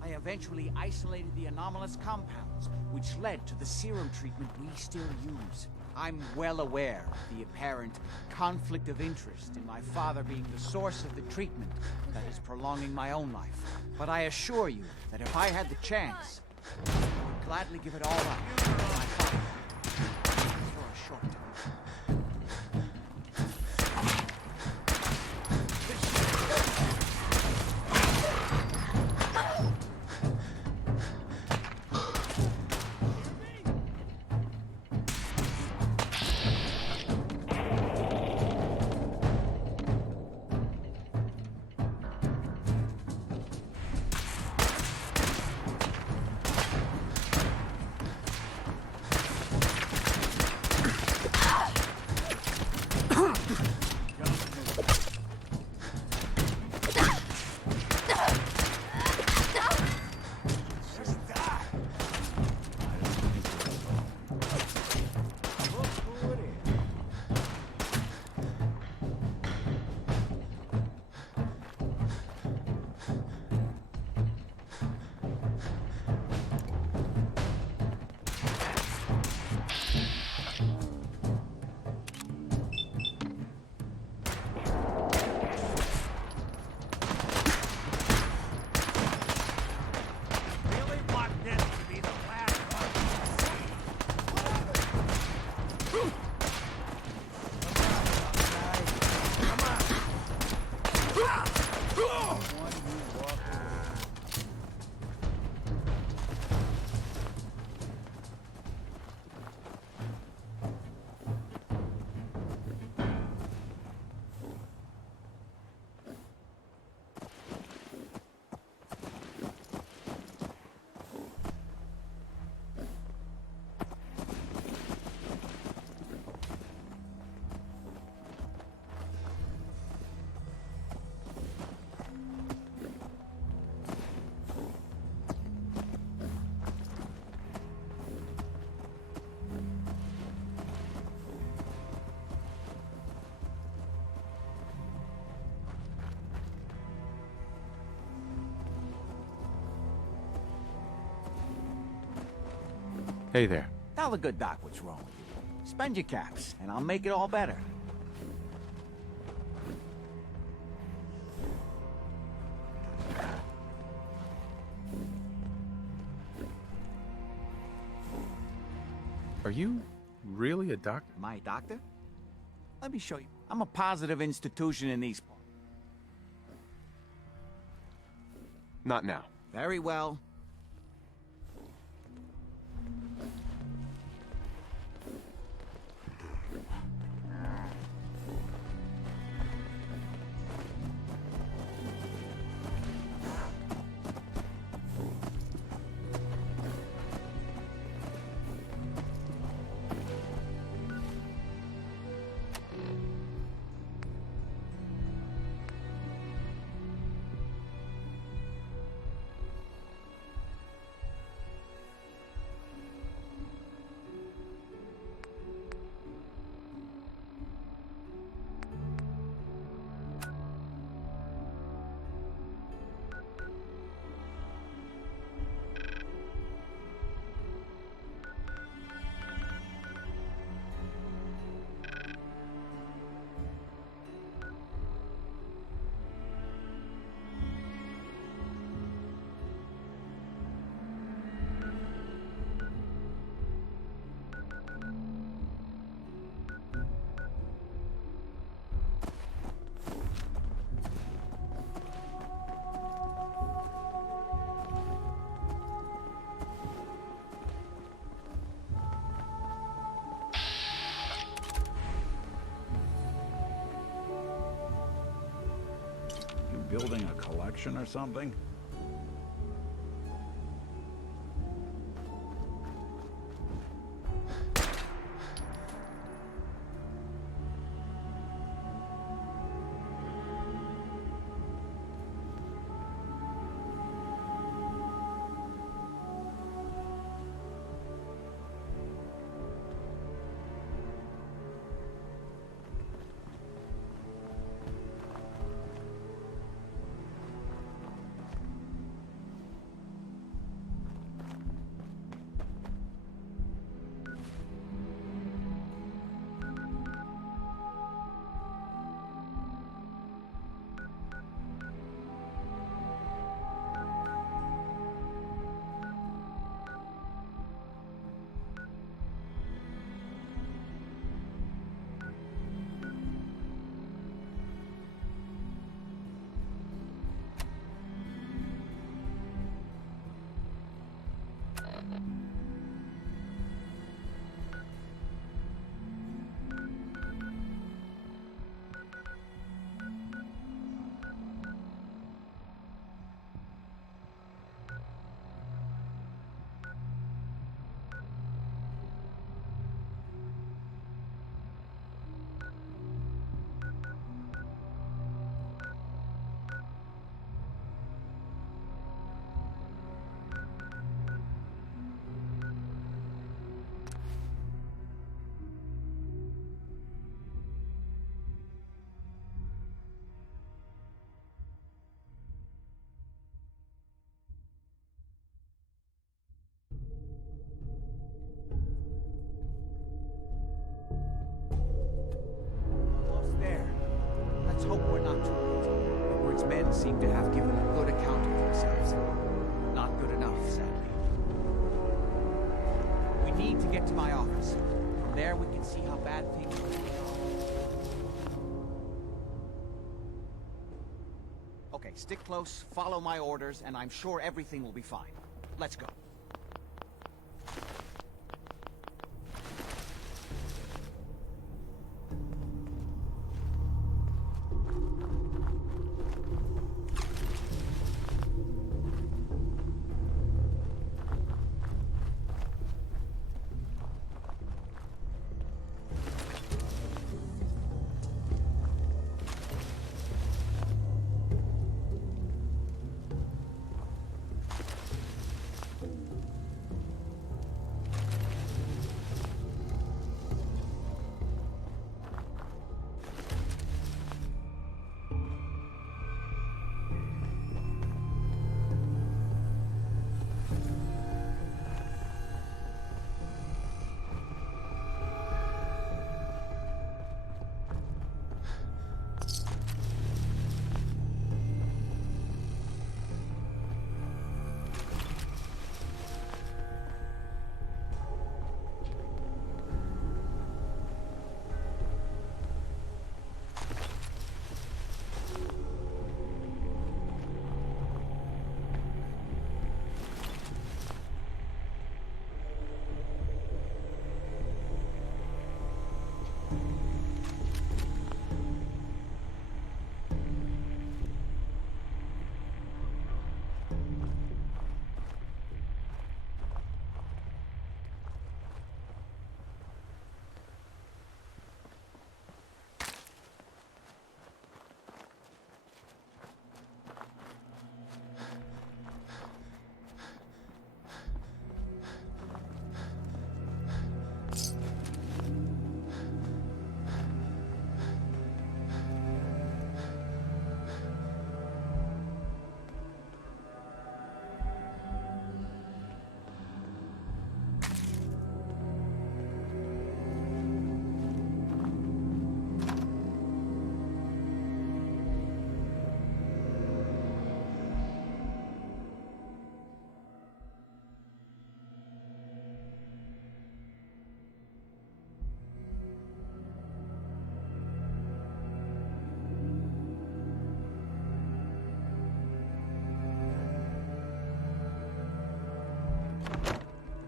I eventually isolated the anomalous compounds, which led to the serum treatment we still use. I'm well aware of the apparent conflict of interest in my father being the source of the treatment that is prolonging my own life. But I assure you that if I had the chance, I would gladly give it all up for my father for a short time. Hey there. Tell the good doc what's wrong with you. Spend your caps, and I'll make it all better. Are you really a doctor? My doctor? Let me show you. I'm a positive institution in these parts. Not now. Very well. Building a collection or something? seem to have given a good account of themselves. Not good enough, sadly. We need to get to my office. From there, we can see how bad things really are. Okay, stick close, follow my orders, and I'm sure everything will be fine. Let's go.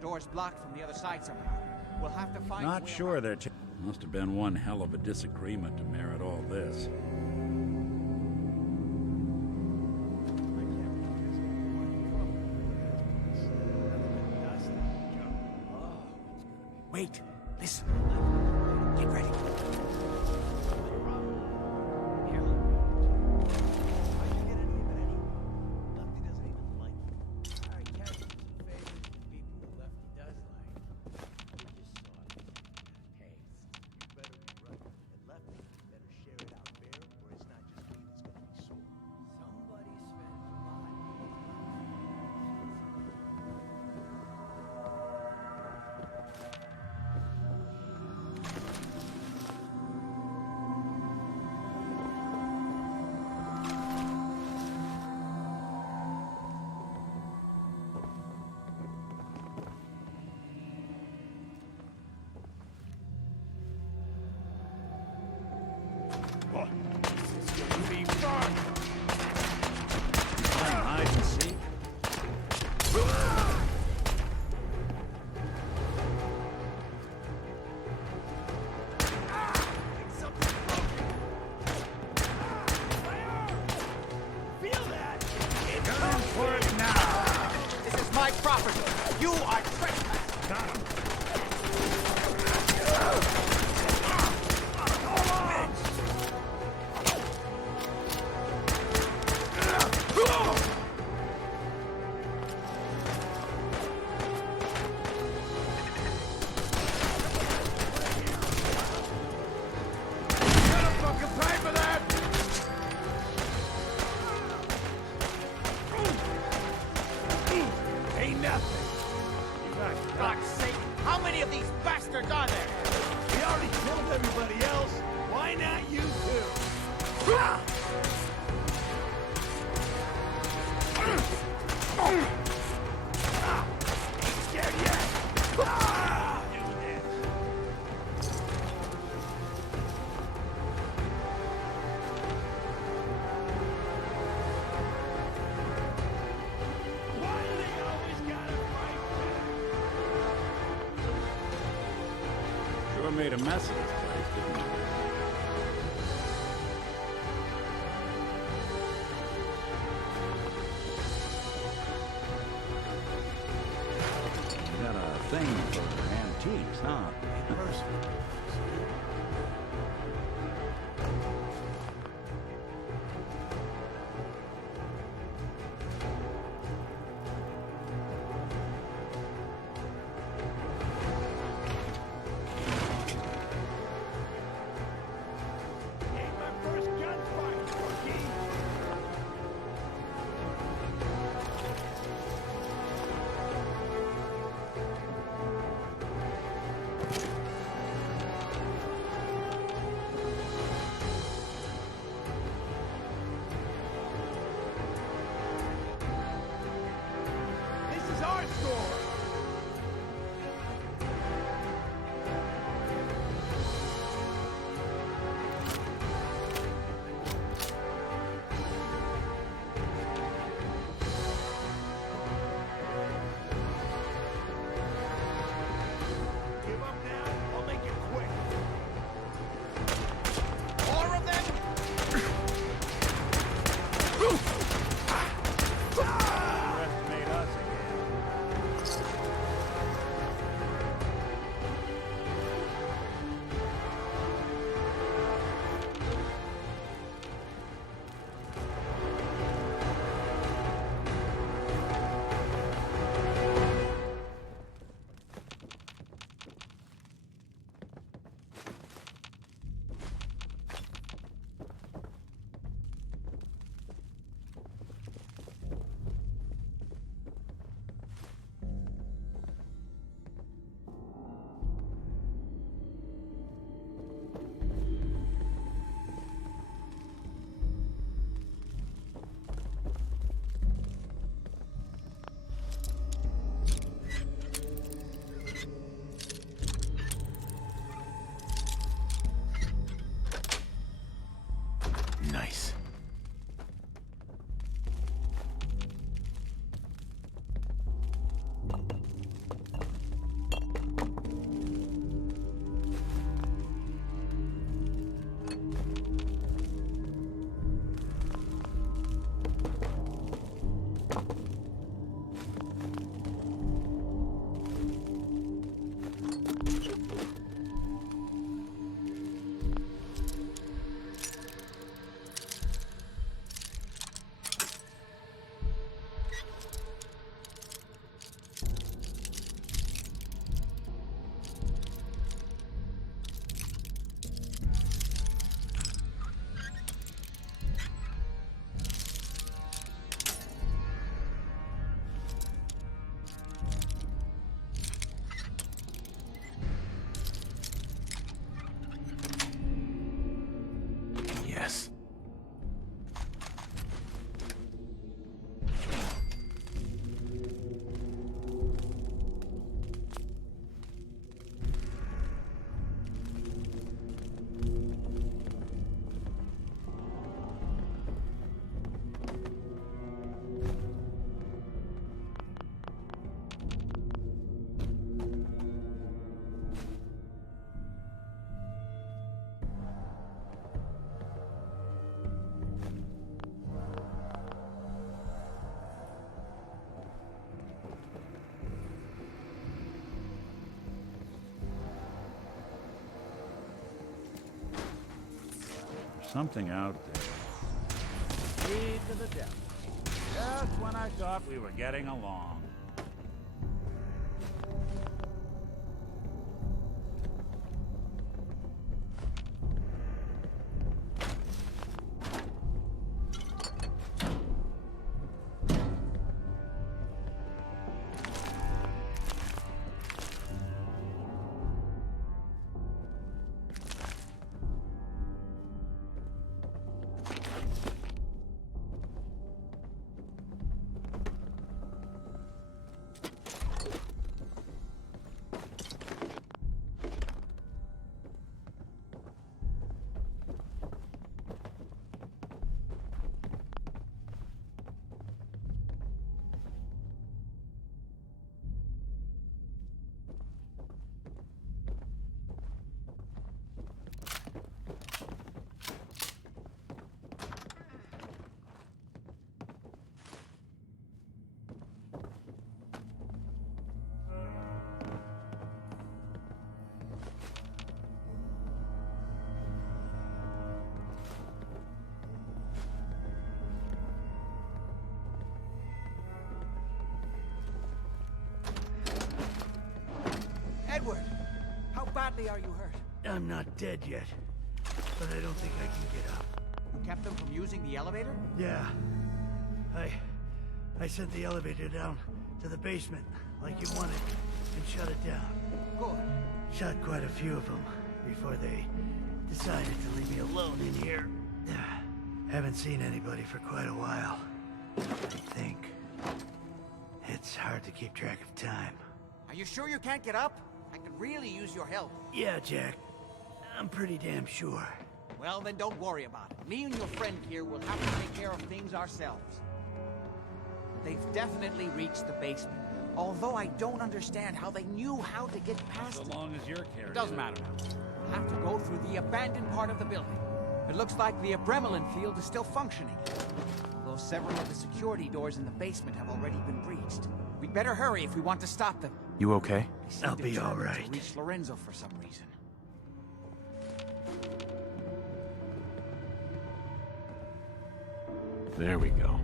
Door's blocked from the other side somehow. We'll have to find... Not sure there must have been one hell of a disagreement to merit all this. Wait, listen. Get ready. Sure made a mess of this place, didn't you? You got a thing for antiques, huh? Nice. Yes. Something out there. Lead to the devil. Just when I thought we were getting along. badly are you hurt? I'm not dead yet, but I don't think I can get up. You kept them from using the elevator? Yeah. I sent the elevator down to the basement, like you wanted, and shut it down. Good. Shot quite a few of them before they decided to leave me alone in here. Haven't seen anybody for quite a while, I think. It's hard to keep track of time. Are you sure you can't get up? I could really use your help. Yeah, Jack. I'm pretty damn sure. Well, then don't worry about it. Me and your friend here will have to take care of things ourselves. They've definitely reached the basement. Although I don't understand how they knew how to get past it. So long as you're carrying. Doesn't matter now. We'll have to go through the abandoned part of the building. It looks like the Adrenaline field is still functioning. Although several of the security doors in the basement have already been breached. We'd better hurry if we want to stop them. You okay? I'll be all right. To reach Lorenzo for some reason. There we go.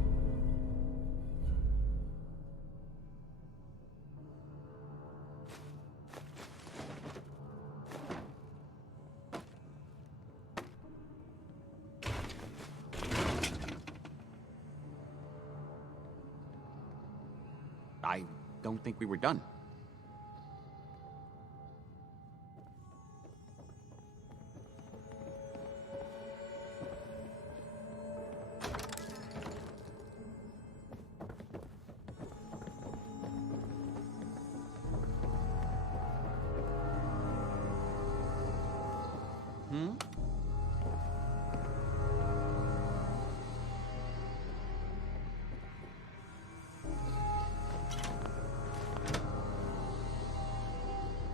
I don't think we were done.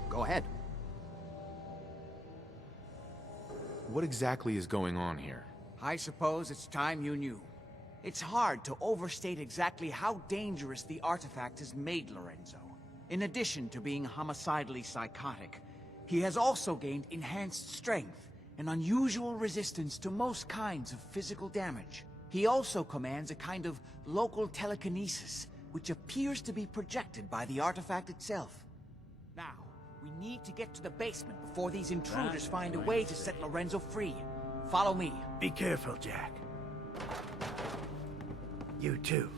Go ahead. What exactly is going on here? I suppose it's time you knew. It's hard to overstate exactly how dangerous the artifact has made Lorenzo. In addition to being homicidally psychotic, he has also gained enhanced strength and unusual resistance to most kinds of physical damage. He also commands a kind of local telekinesis, which appears to be projected by the artifact itself. Now, we need to get to the basement before these intruders find a way to set Lorenzo free. Follow me. Be careful, Jack. You too.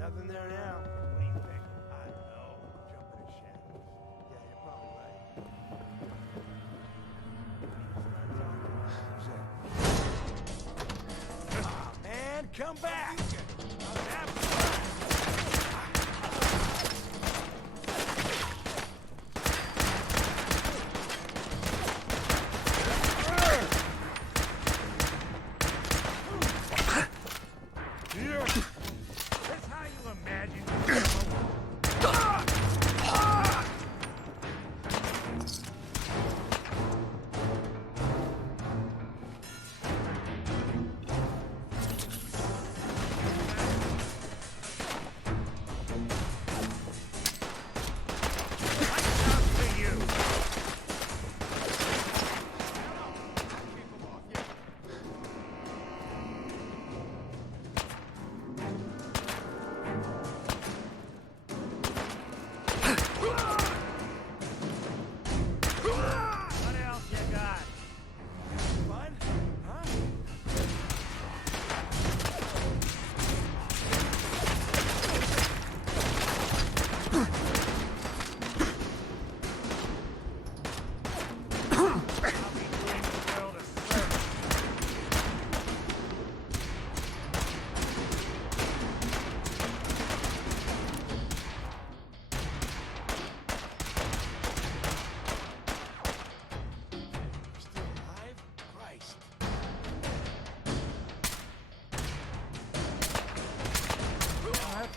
Nothing there now. What do you think? I don't know. Jumping in shadows. Yeah, you're probably right. Ah, man, come back!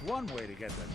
one way to get them.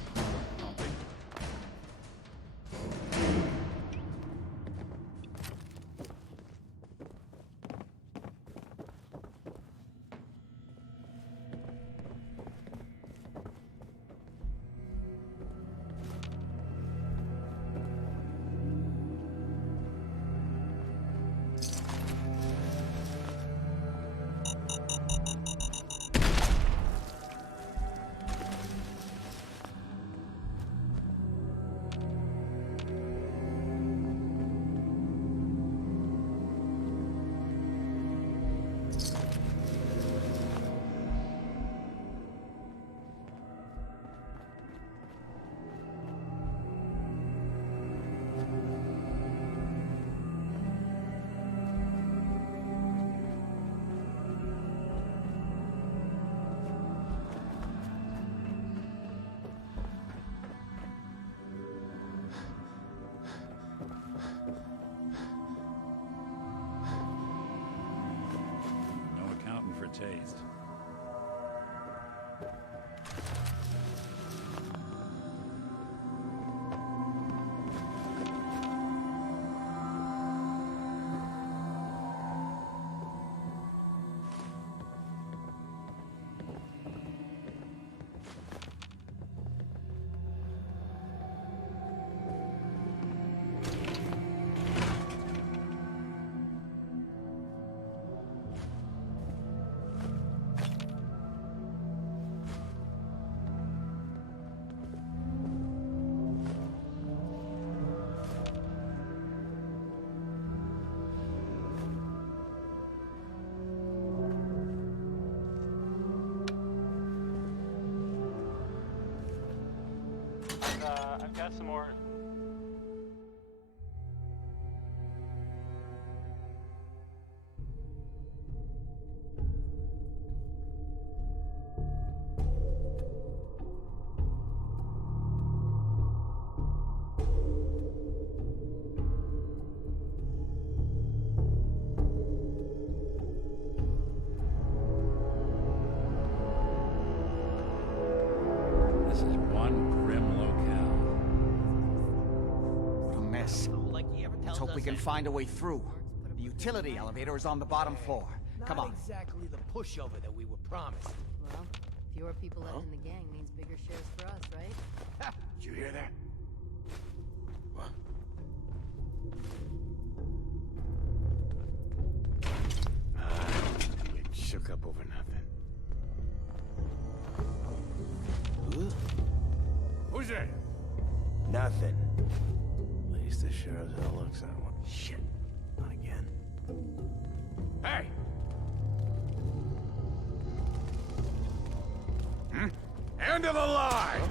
Taste. I've got some more. This is one grim locale. What a mess. Let's hope we can find a way through. The utility elevator is on the bottom floor. Come on. Not exactly the pushover that we were promised. Well, fewer people left in the gang means bigger shares for us, right? Did you hear that? What? Get shook up over nothing. Who's there? Nothing. At least it sure as hell looks that way. Shit. Not again. Hey! End of the line!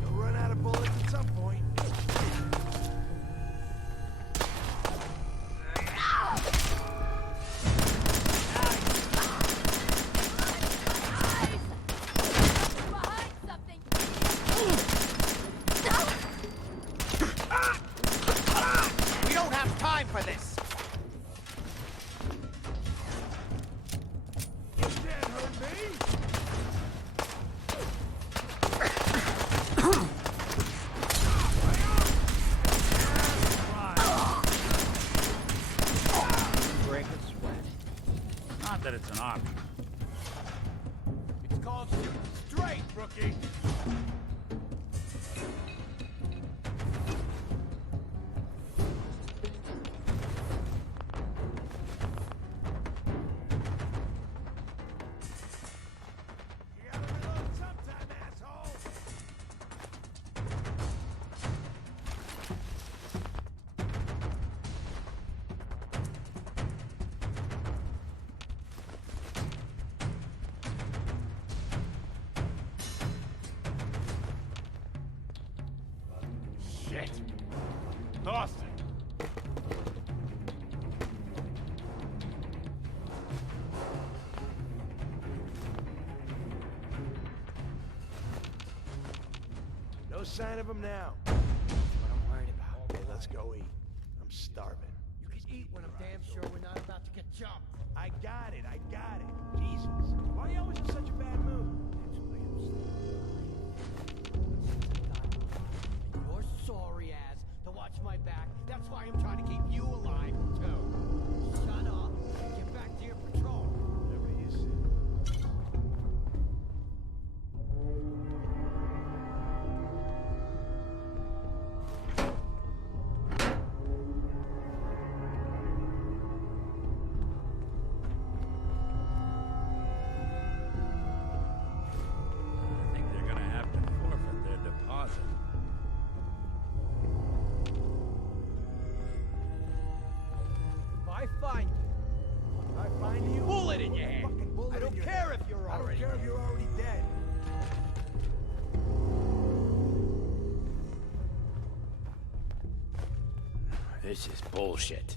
You'll run out of bullets at some point. We don't have time for this. Break a sweat. Not that it's an option. It's called shooting straight, rookie. You gotta reload sometime, asshole. Shit! Lost it! No sign of him now. That's what I'm worried about. Okay, let's go eat. I'm starving. eat when I'm damn sure we're not about to get jumped. I got it. Jesus, why are you always in such a bad mood? And your sorry ass to watch my back. That's why I'm trying to keep you alive, too. Shut up and get back to your patrol. Whatever you say. I think they're gonna have to forfeit their deposit. If I find you, bullet in your head. I don't care if you're already dead. This is bullshit.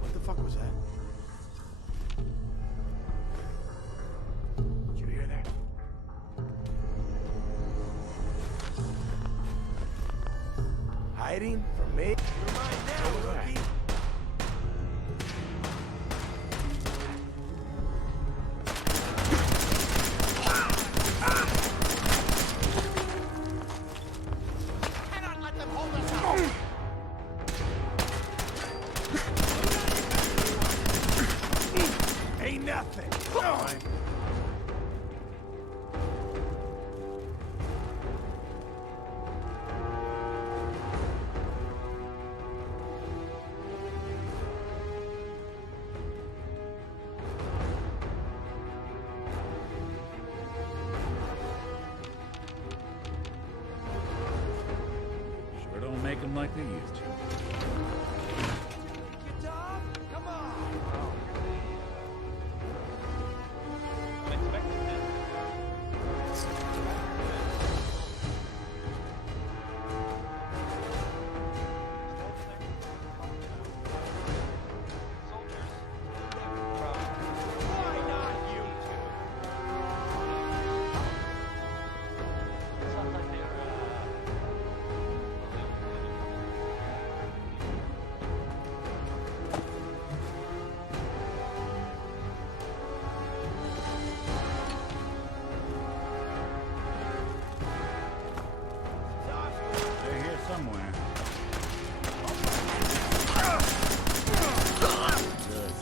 What the fuck was that? Did you hear that? Hiding from me? You're mine now, rookie. Cannot let them hold us out. Ain't nothing. Sure don't make them like they used to. Get up. Come on. Why not you They're here somewhere. Good.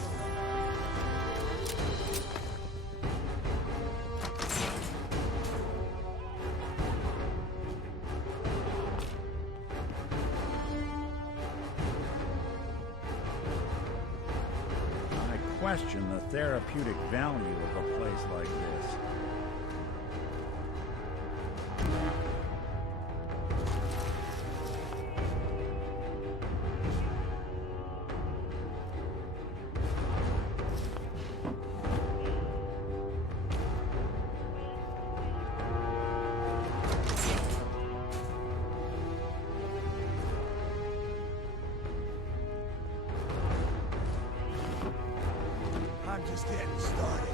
I question the therapeutic value of a place like this. I'm just getting started.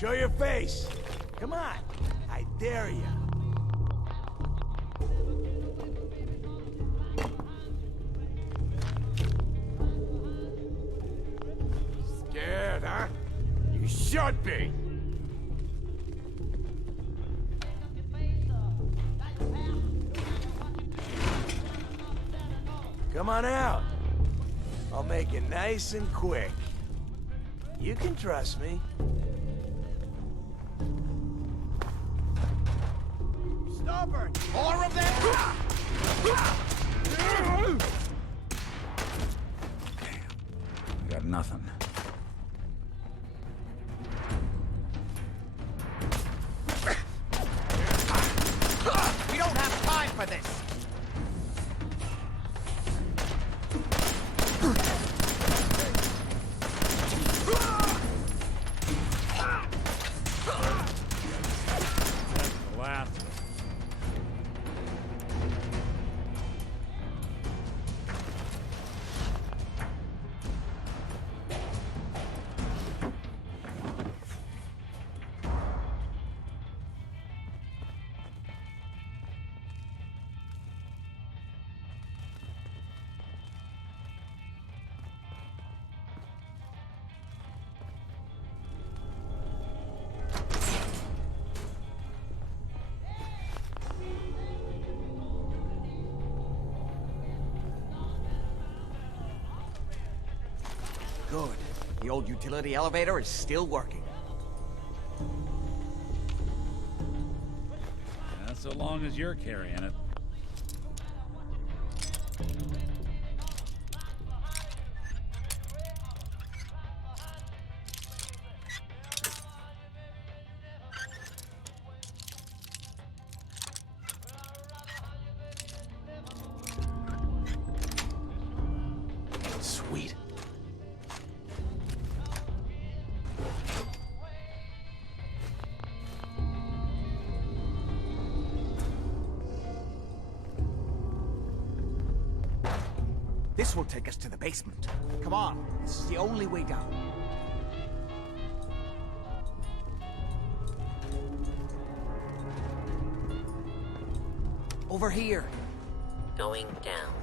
Show your face. Come on. I dare you. Scared, huh? You should be. Come on out. I'll make it nice and quick. You can trust me. Stubborn! More of them! Got nothing. We don't have time for this! That's the last. Good. The old utility elevator is still working. Yeah, so long as you're carrying it. Sweet. This will take us to the basement. Come on, this is the only way down. Over here. Going down.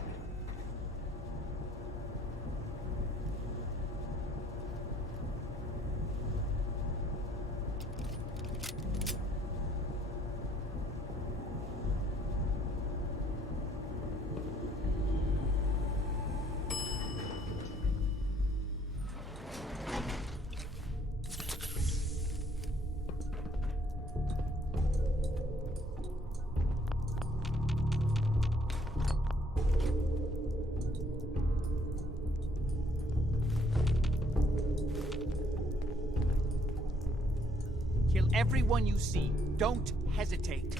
Kill everyone you see. Don't hesitate.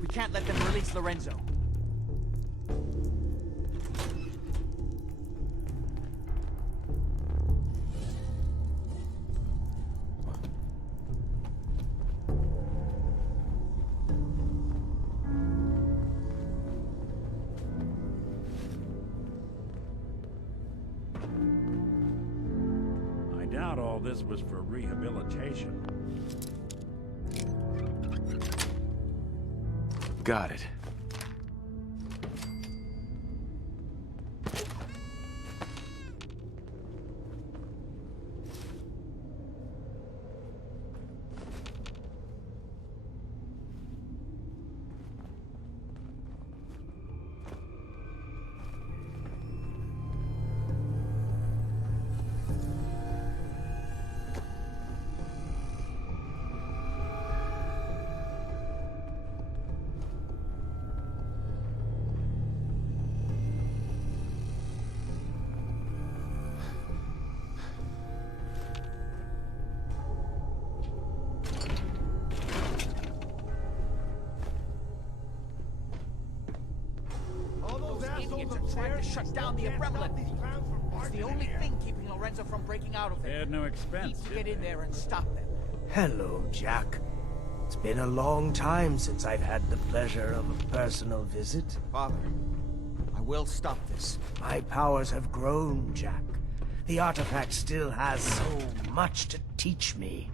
We can't let them release Lorenzo. I doubt all this was for rehabilitation. Got it. Idiots are trying to shut down the Umbrella. It's the only thing keeping Lorenzo from breaking out of They there. had no expense. Need to get in there and stop them. Hello, Jack. It's been a long time since I've had the pleasure of a personal visit. Father, I will stop this. My powers have grown, Jack. The artifact still has so much to teach me.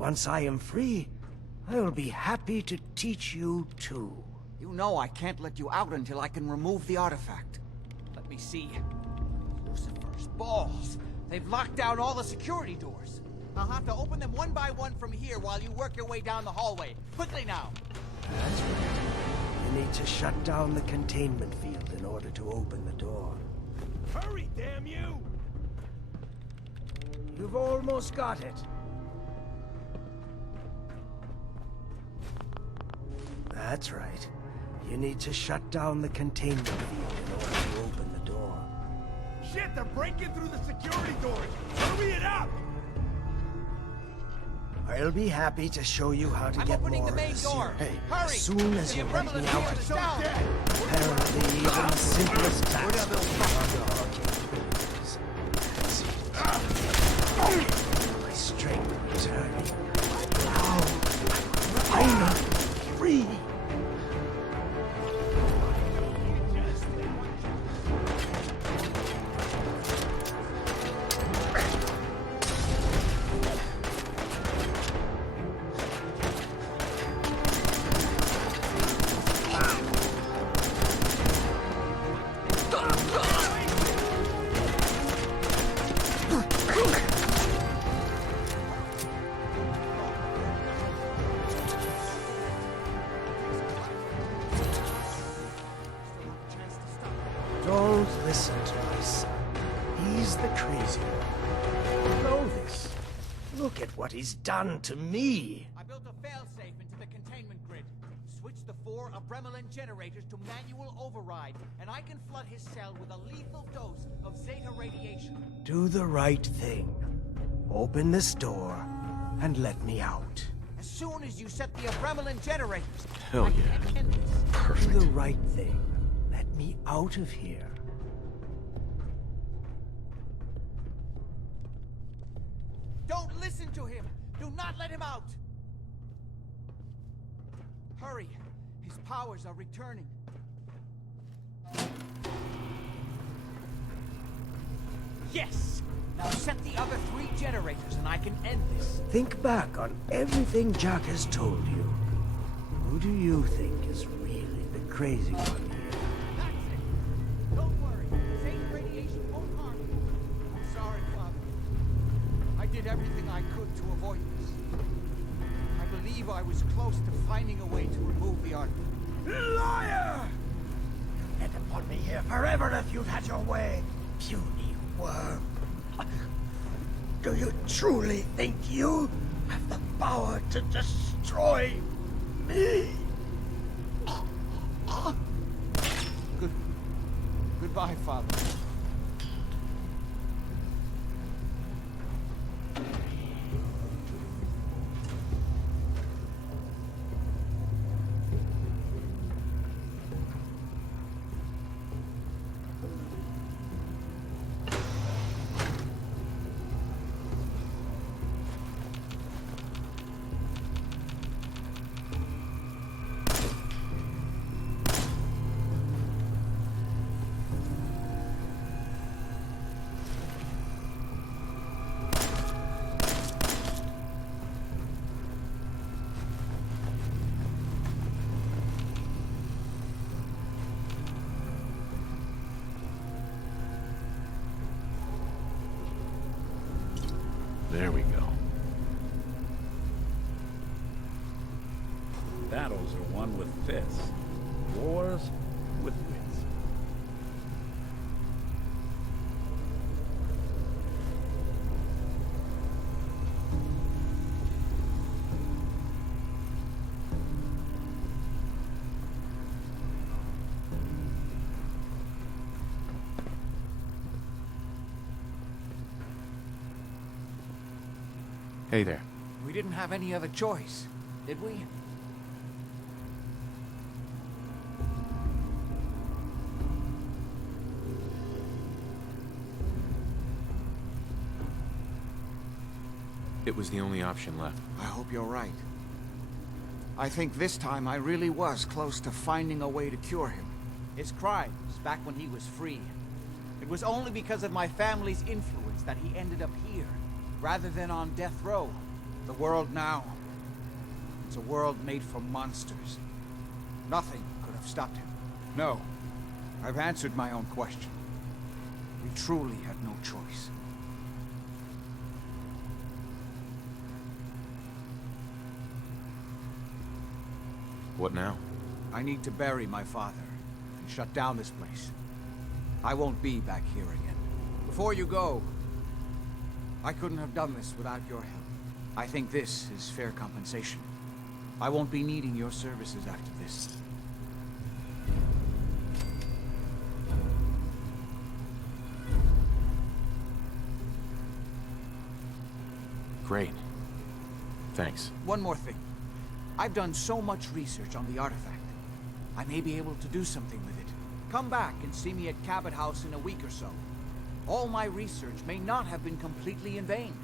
Once I am free, I will be happy to teach you too. You know I can't let you out until I can remove the artifact. Let me see. Lucifer's balls. They've locked down all the security doors. I'll have to open them one by one from here while you work your way down the hallway. Quickly now. That's right. You need to shut down the containment field in order to open the door. Hurry, damn you! You've almost got it. That's right. You need to shut down the containment field in order to open the door. Shit, they're breaking through the security doors! Hurry it up! I'll be happy to show you how to get opening more the main of door. Hey, Hurry! as soon as you let me out, is down. apparently even the simplest task will be beyond our capabilities. My strength returning. Now, I'm free. Don't listen to my son. He's the crazy one. You know this. Look at what he's done to me. I built a failsafe into the containment grid. Switch the 4 Abremlin generators to manual override, and I can flood his cell with a lethal dose of Zeta radiation. Do the right thing. Open this door and let me out. As soon as you set the Abremlin generators, Hell I yeah. can end this. Perfect. Do the right thing. Let me out of here. Don't listen to him! Do not let him out! Hurry! His powers are returning. Yes! Now set the other 3 generators and I can end this. Think back on everything Jack has told you. Who do you think is really the crazy one here? That's it! Don't worry. Zeta radiation won't harm you. I'm sorry, Father. I did everything I could to avoid this. I believe I was close to finding a way to remove the artifact. Liar! You'd end upon me here forever if you'd had your way, puny worm. Do you truly think you have the power to destroy me? Goodbye, Father. There we go. Battles are won with fists. Wars with wits. Hey there. We didn't have any other choice, did we? It was the only option left. I hope you're right. I think this time I really was close to finding a way to cure him. His crimes, back when he was free. It was only because of my family's influence that he ended up here, rather than on death row. The world now, it's a world made for monsters. Nothing could have stopped him. No, I've answered my own question. We truly had no choice. What now? I need to bury my father and shut down this place. I won't be back here again. Before you go, I couldn't have done this without your help. I think this is fair compensation. I won't be needing your services after this. Great. Thanks. One more thing. I've done so much research on the artifact. I may be able to do something with it. Come back and see me at Cabot House in a week or so. All my research may not have been completely in vain.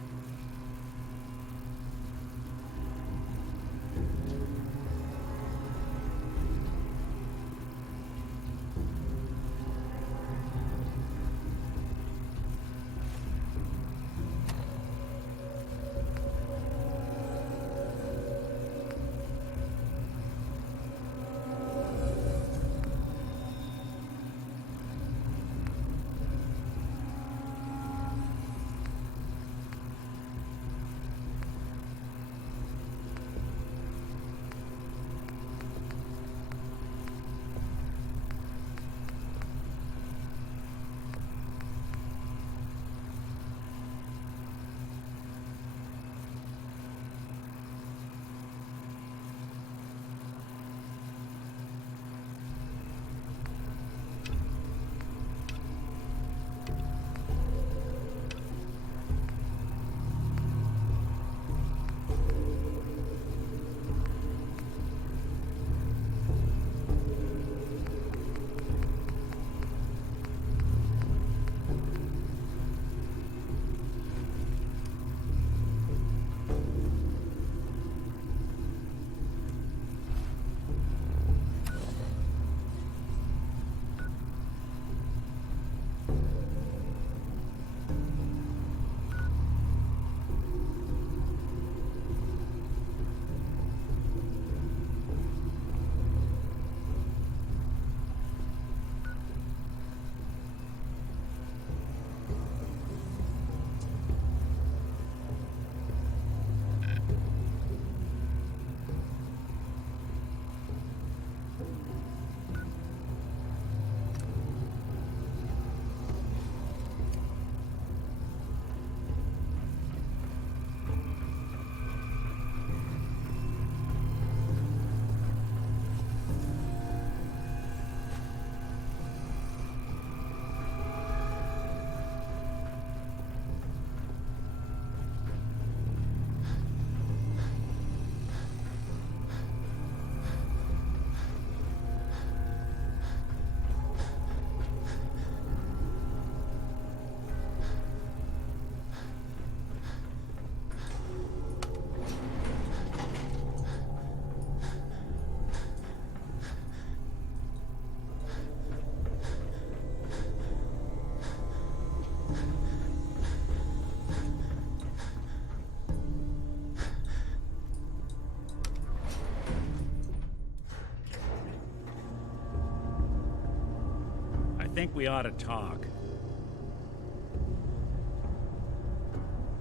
I think we ought to talk.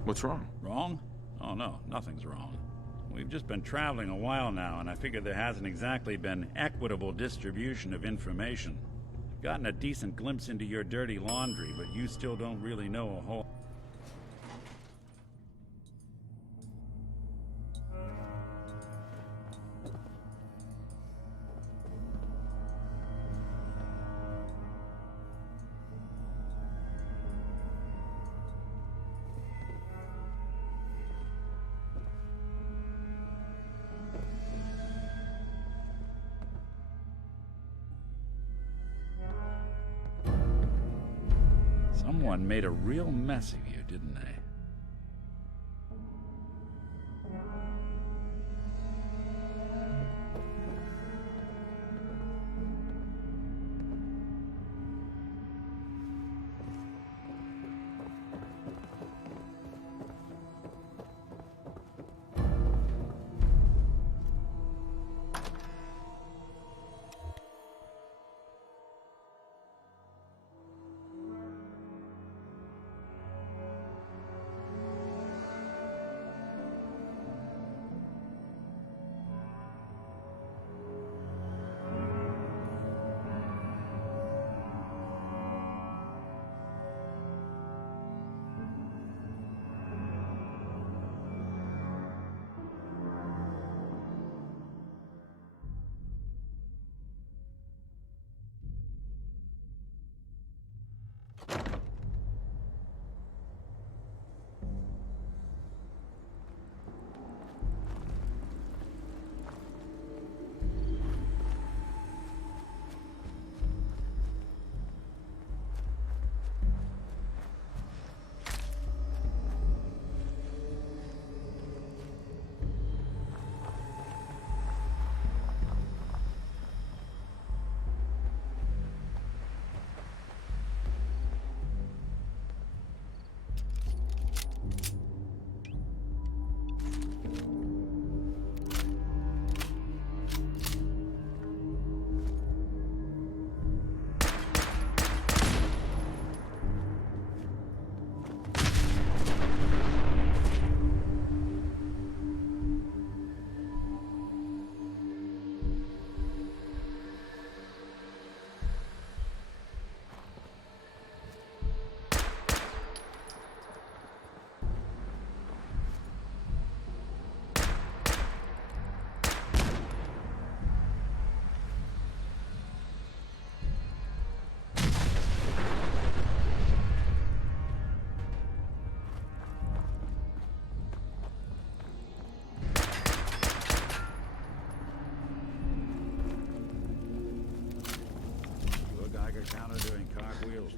What's wrong? Wrong? Oh no, nothing's wrong. We've just been traveling a while now, and I figure there hasn't exactly been equitable distribution of information. I've gotten a decent glimpse into your dirty laundry, but you still don't really know a whole... Someone made a real mess of you, didn't they?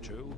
too.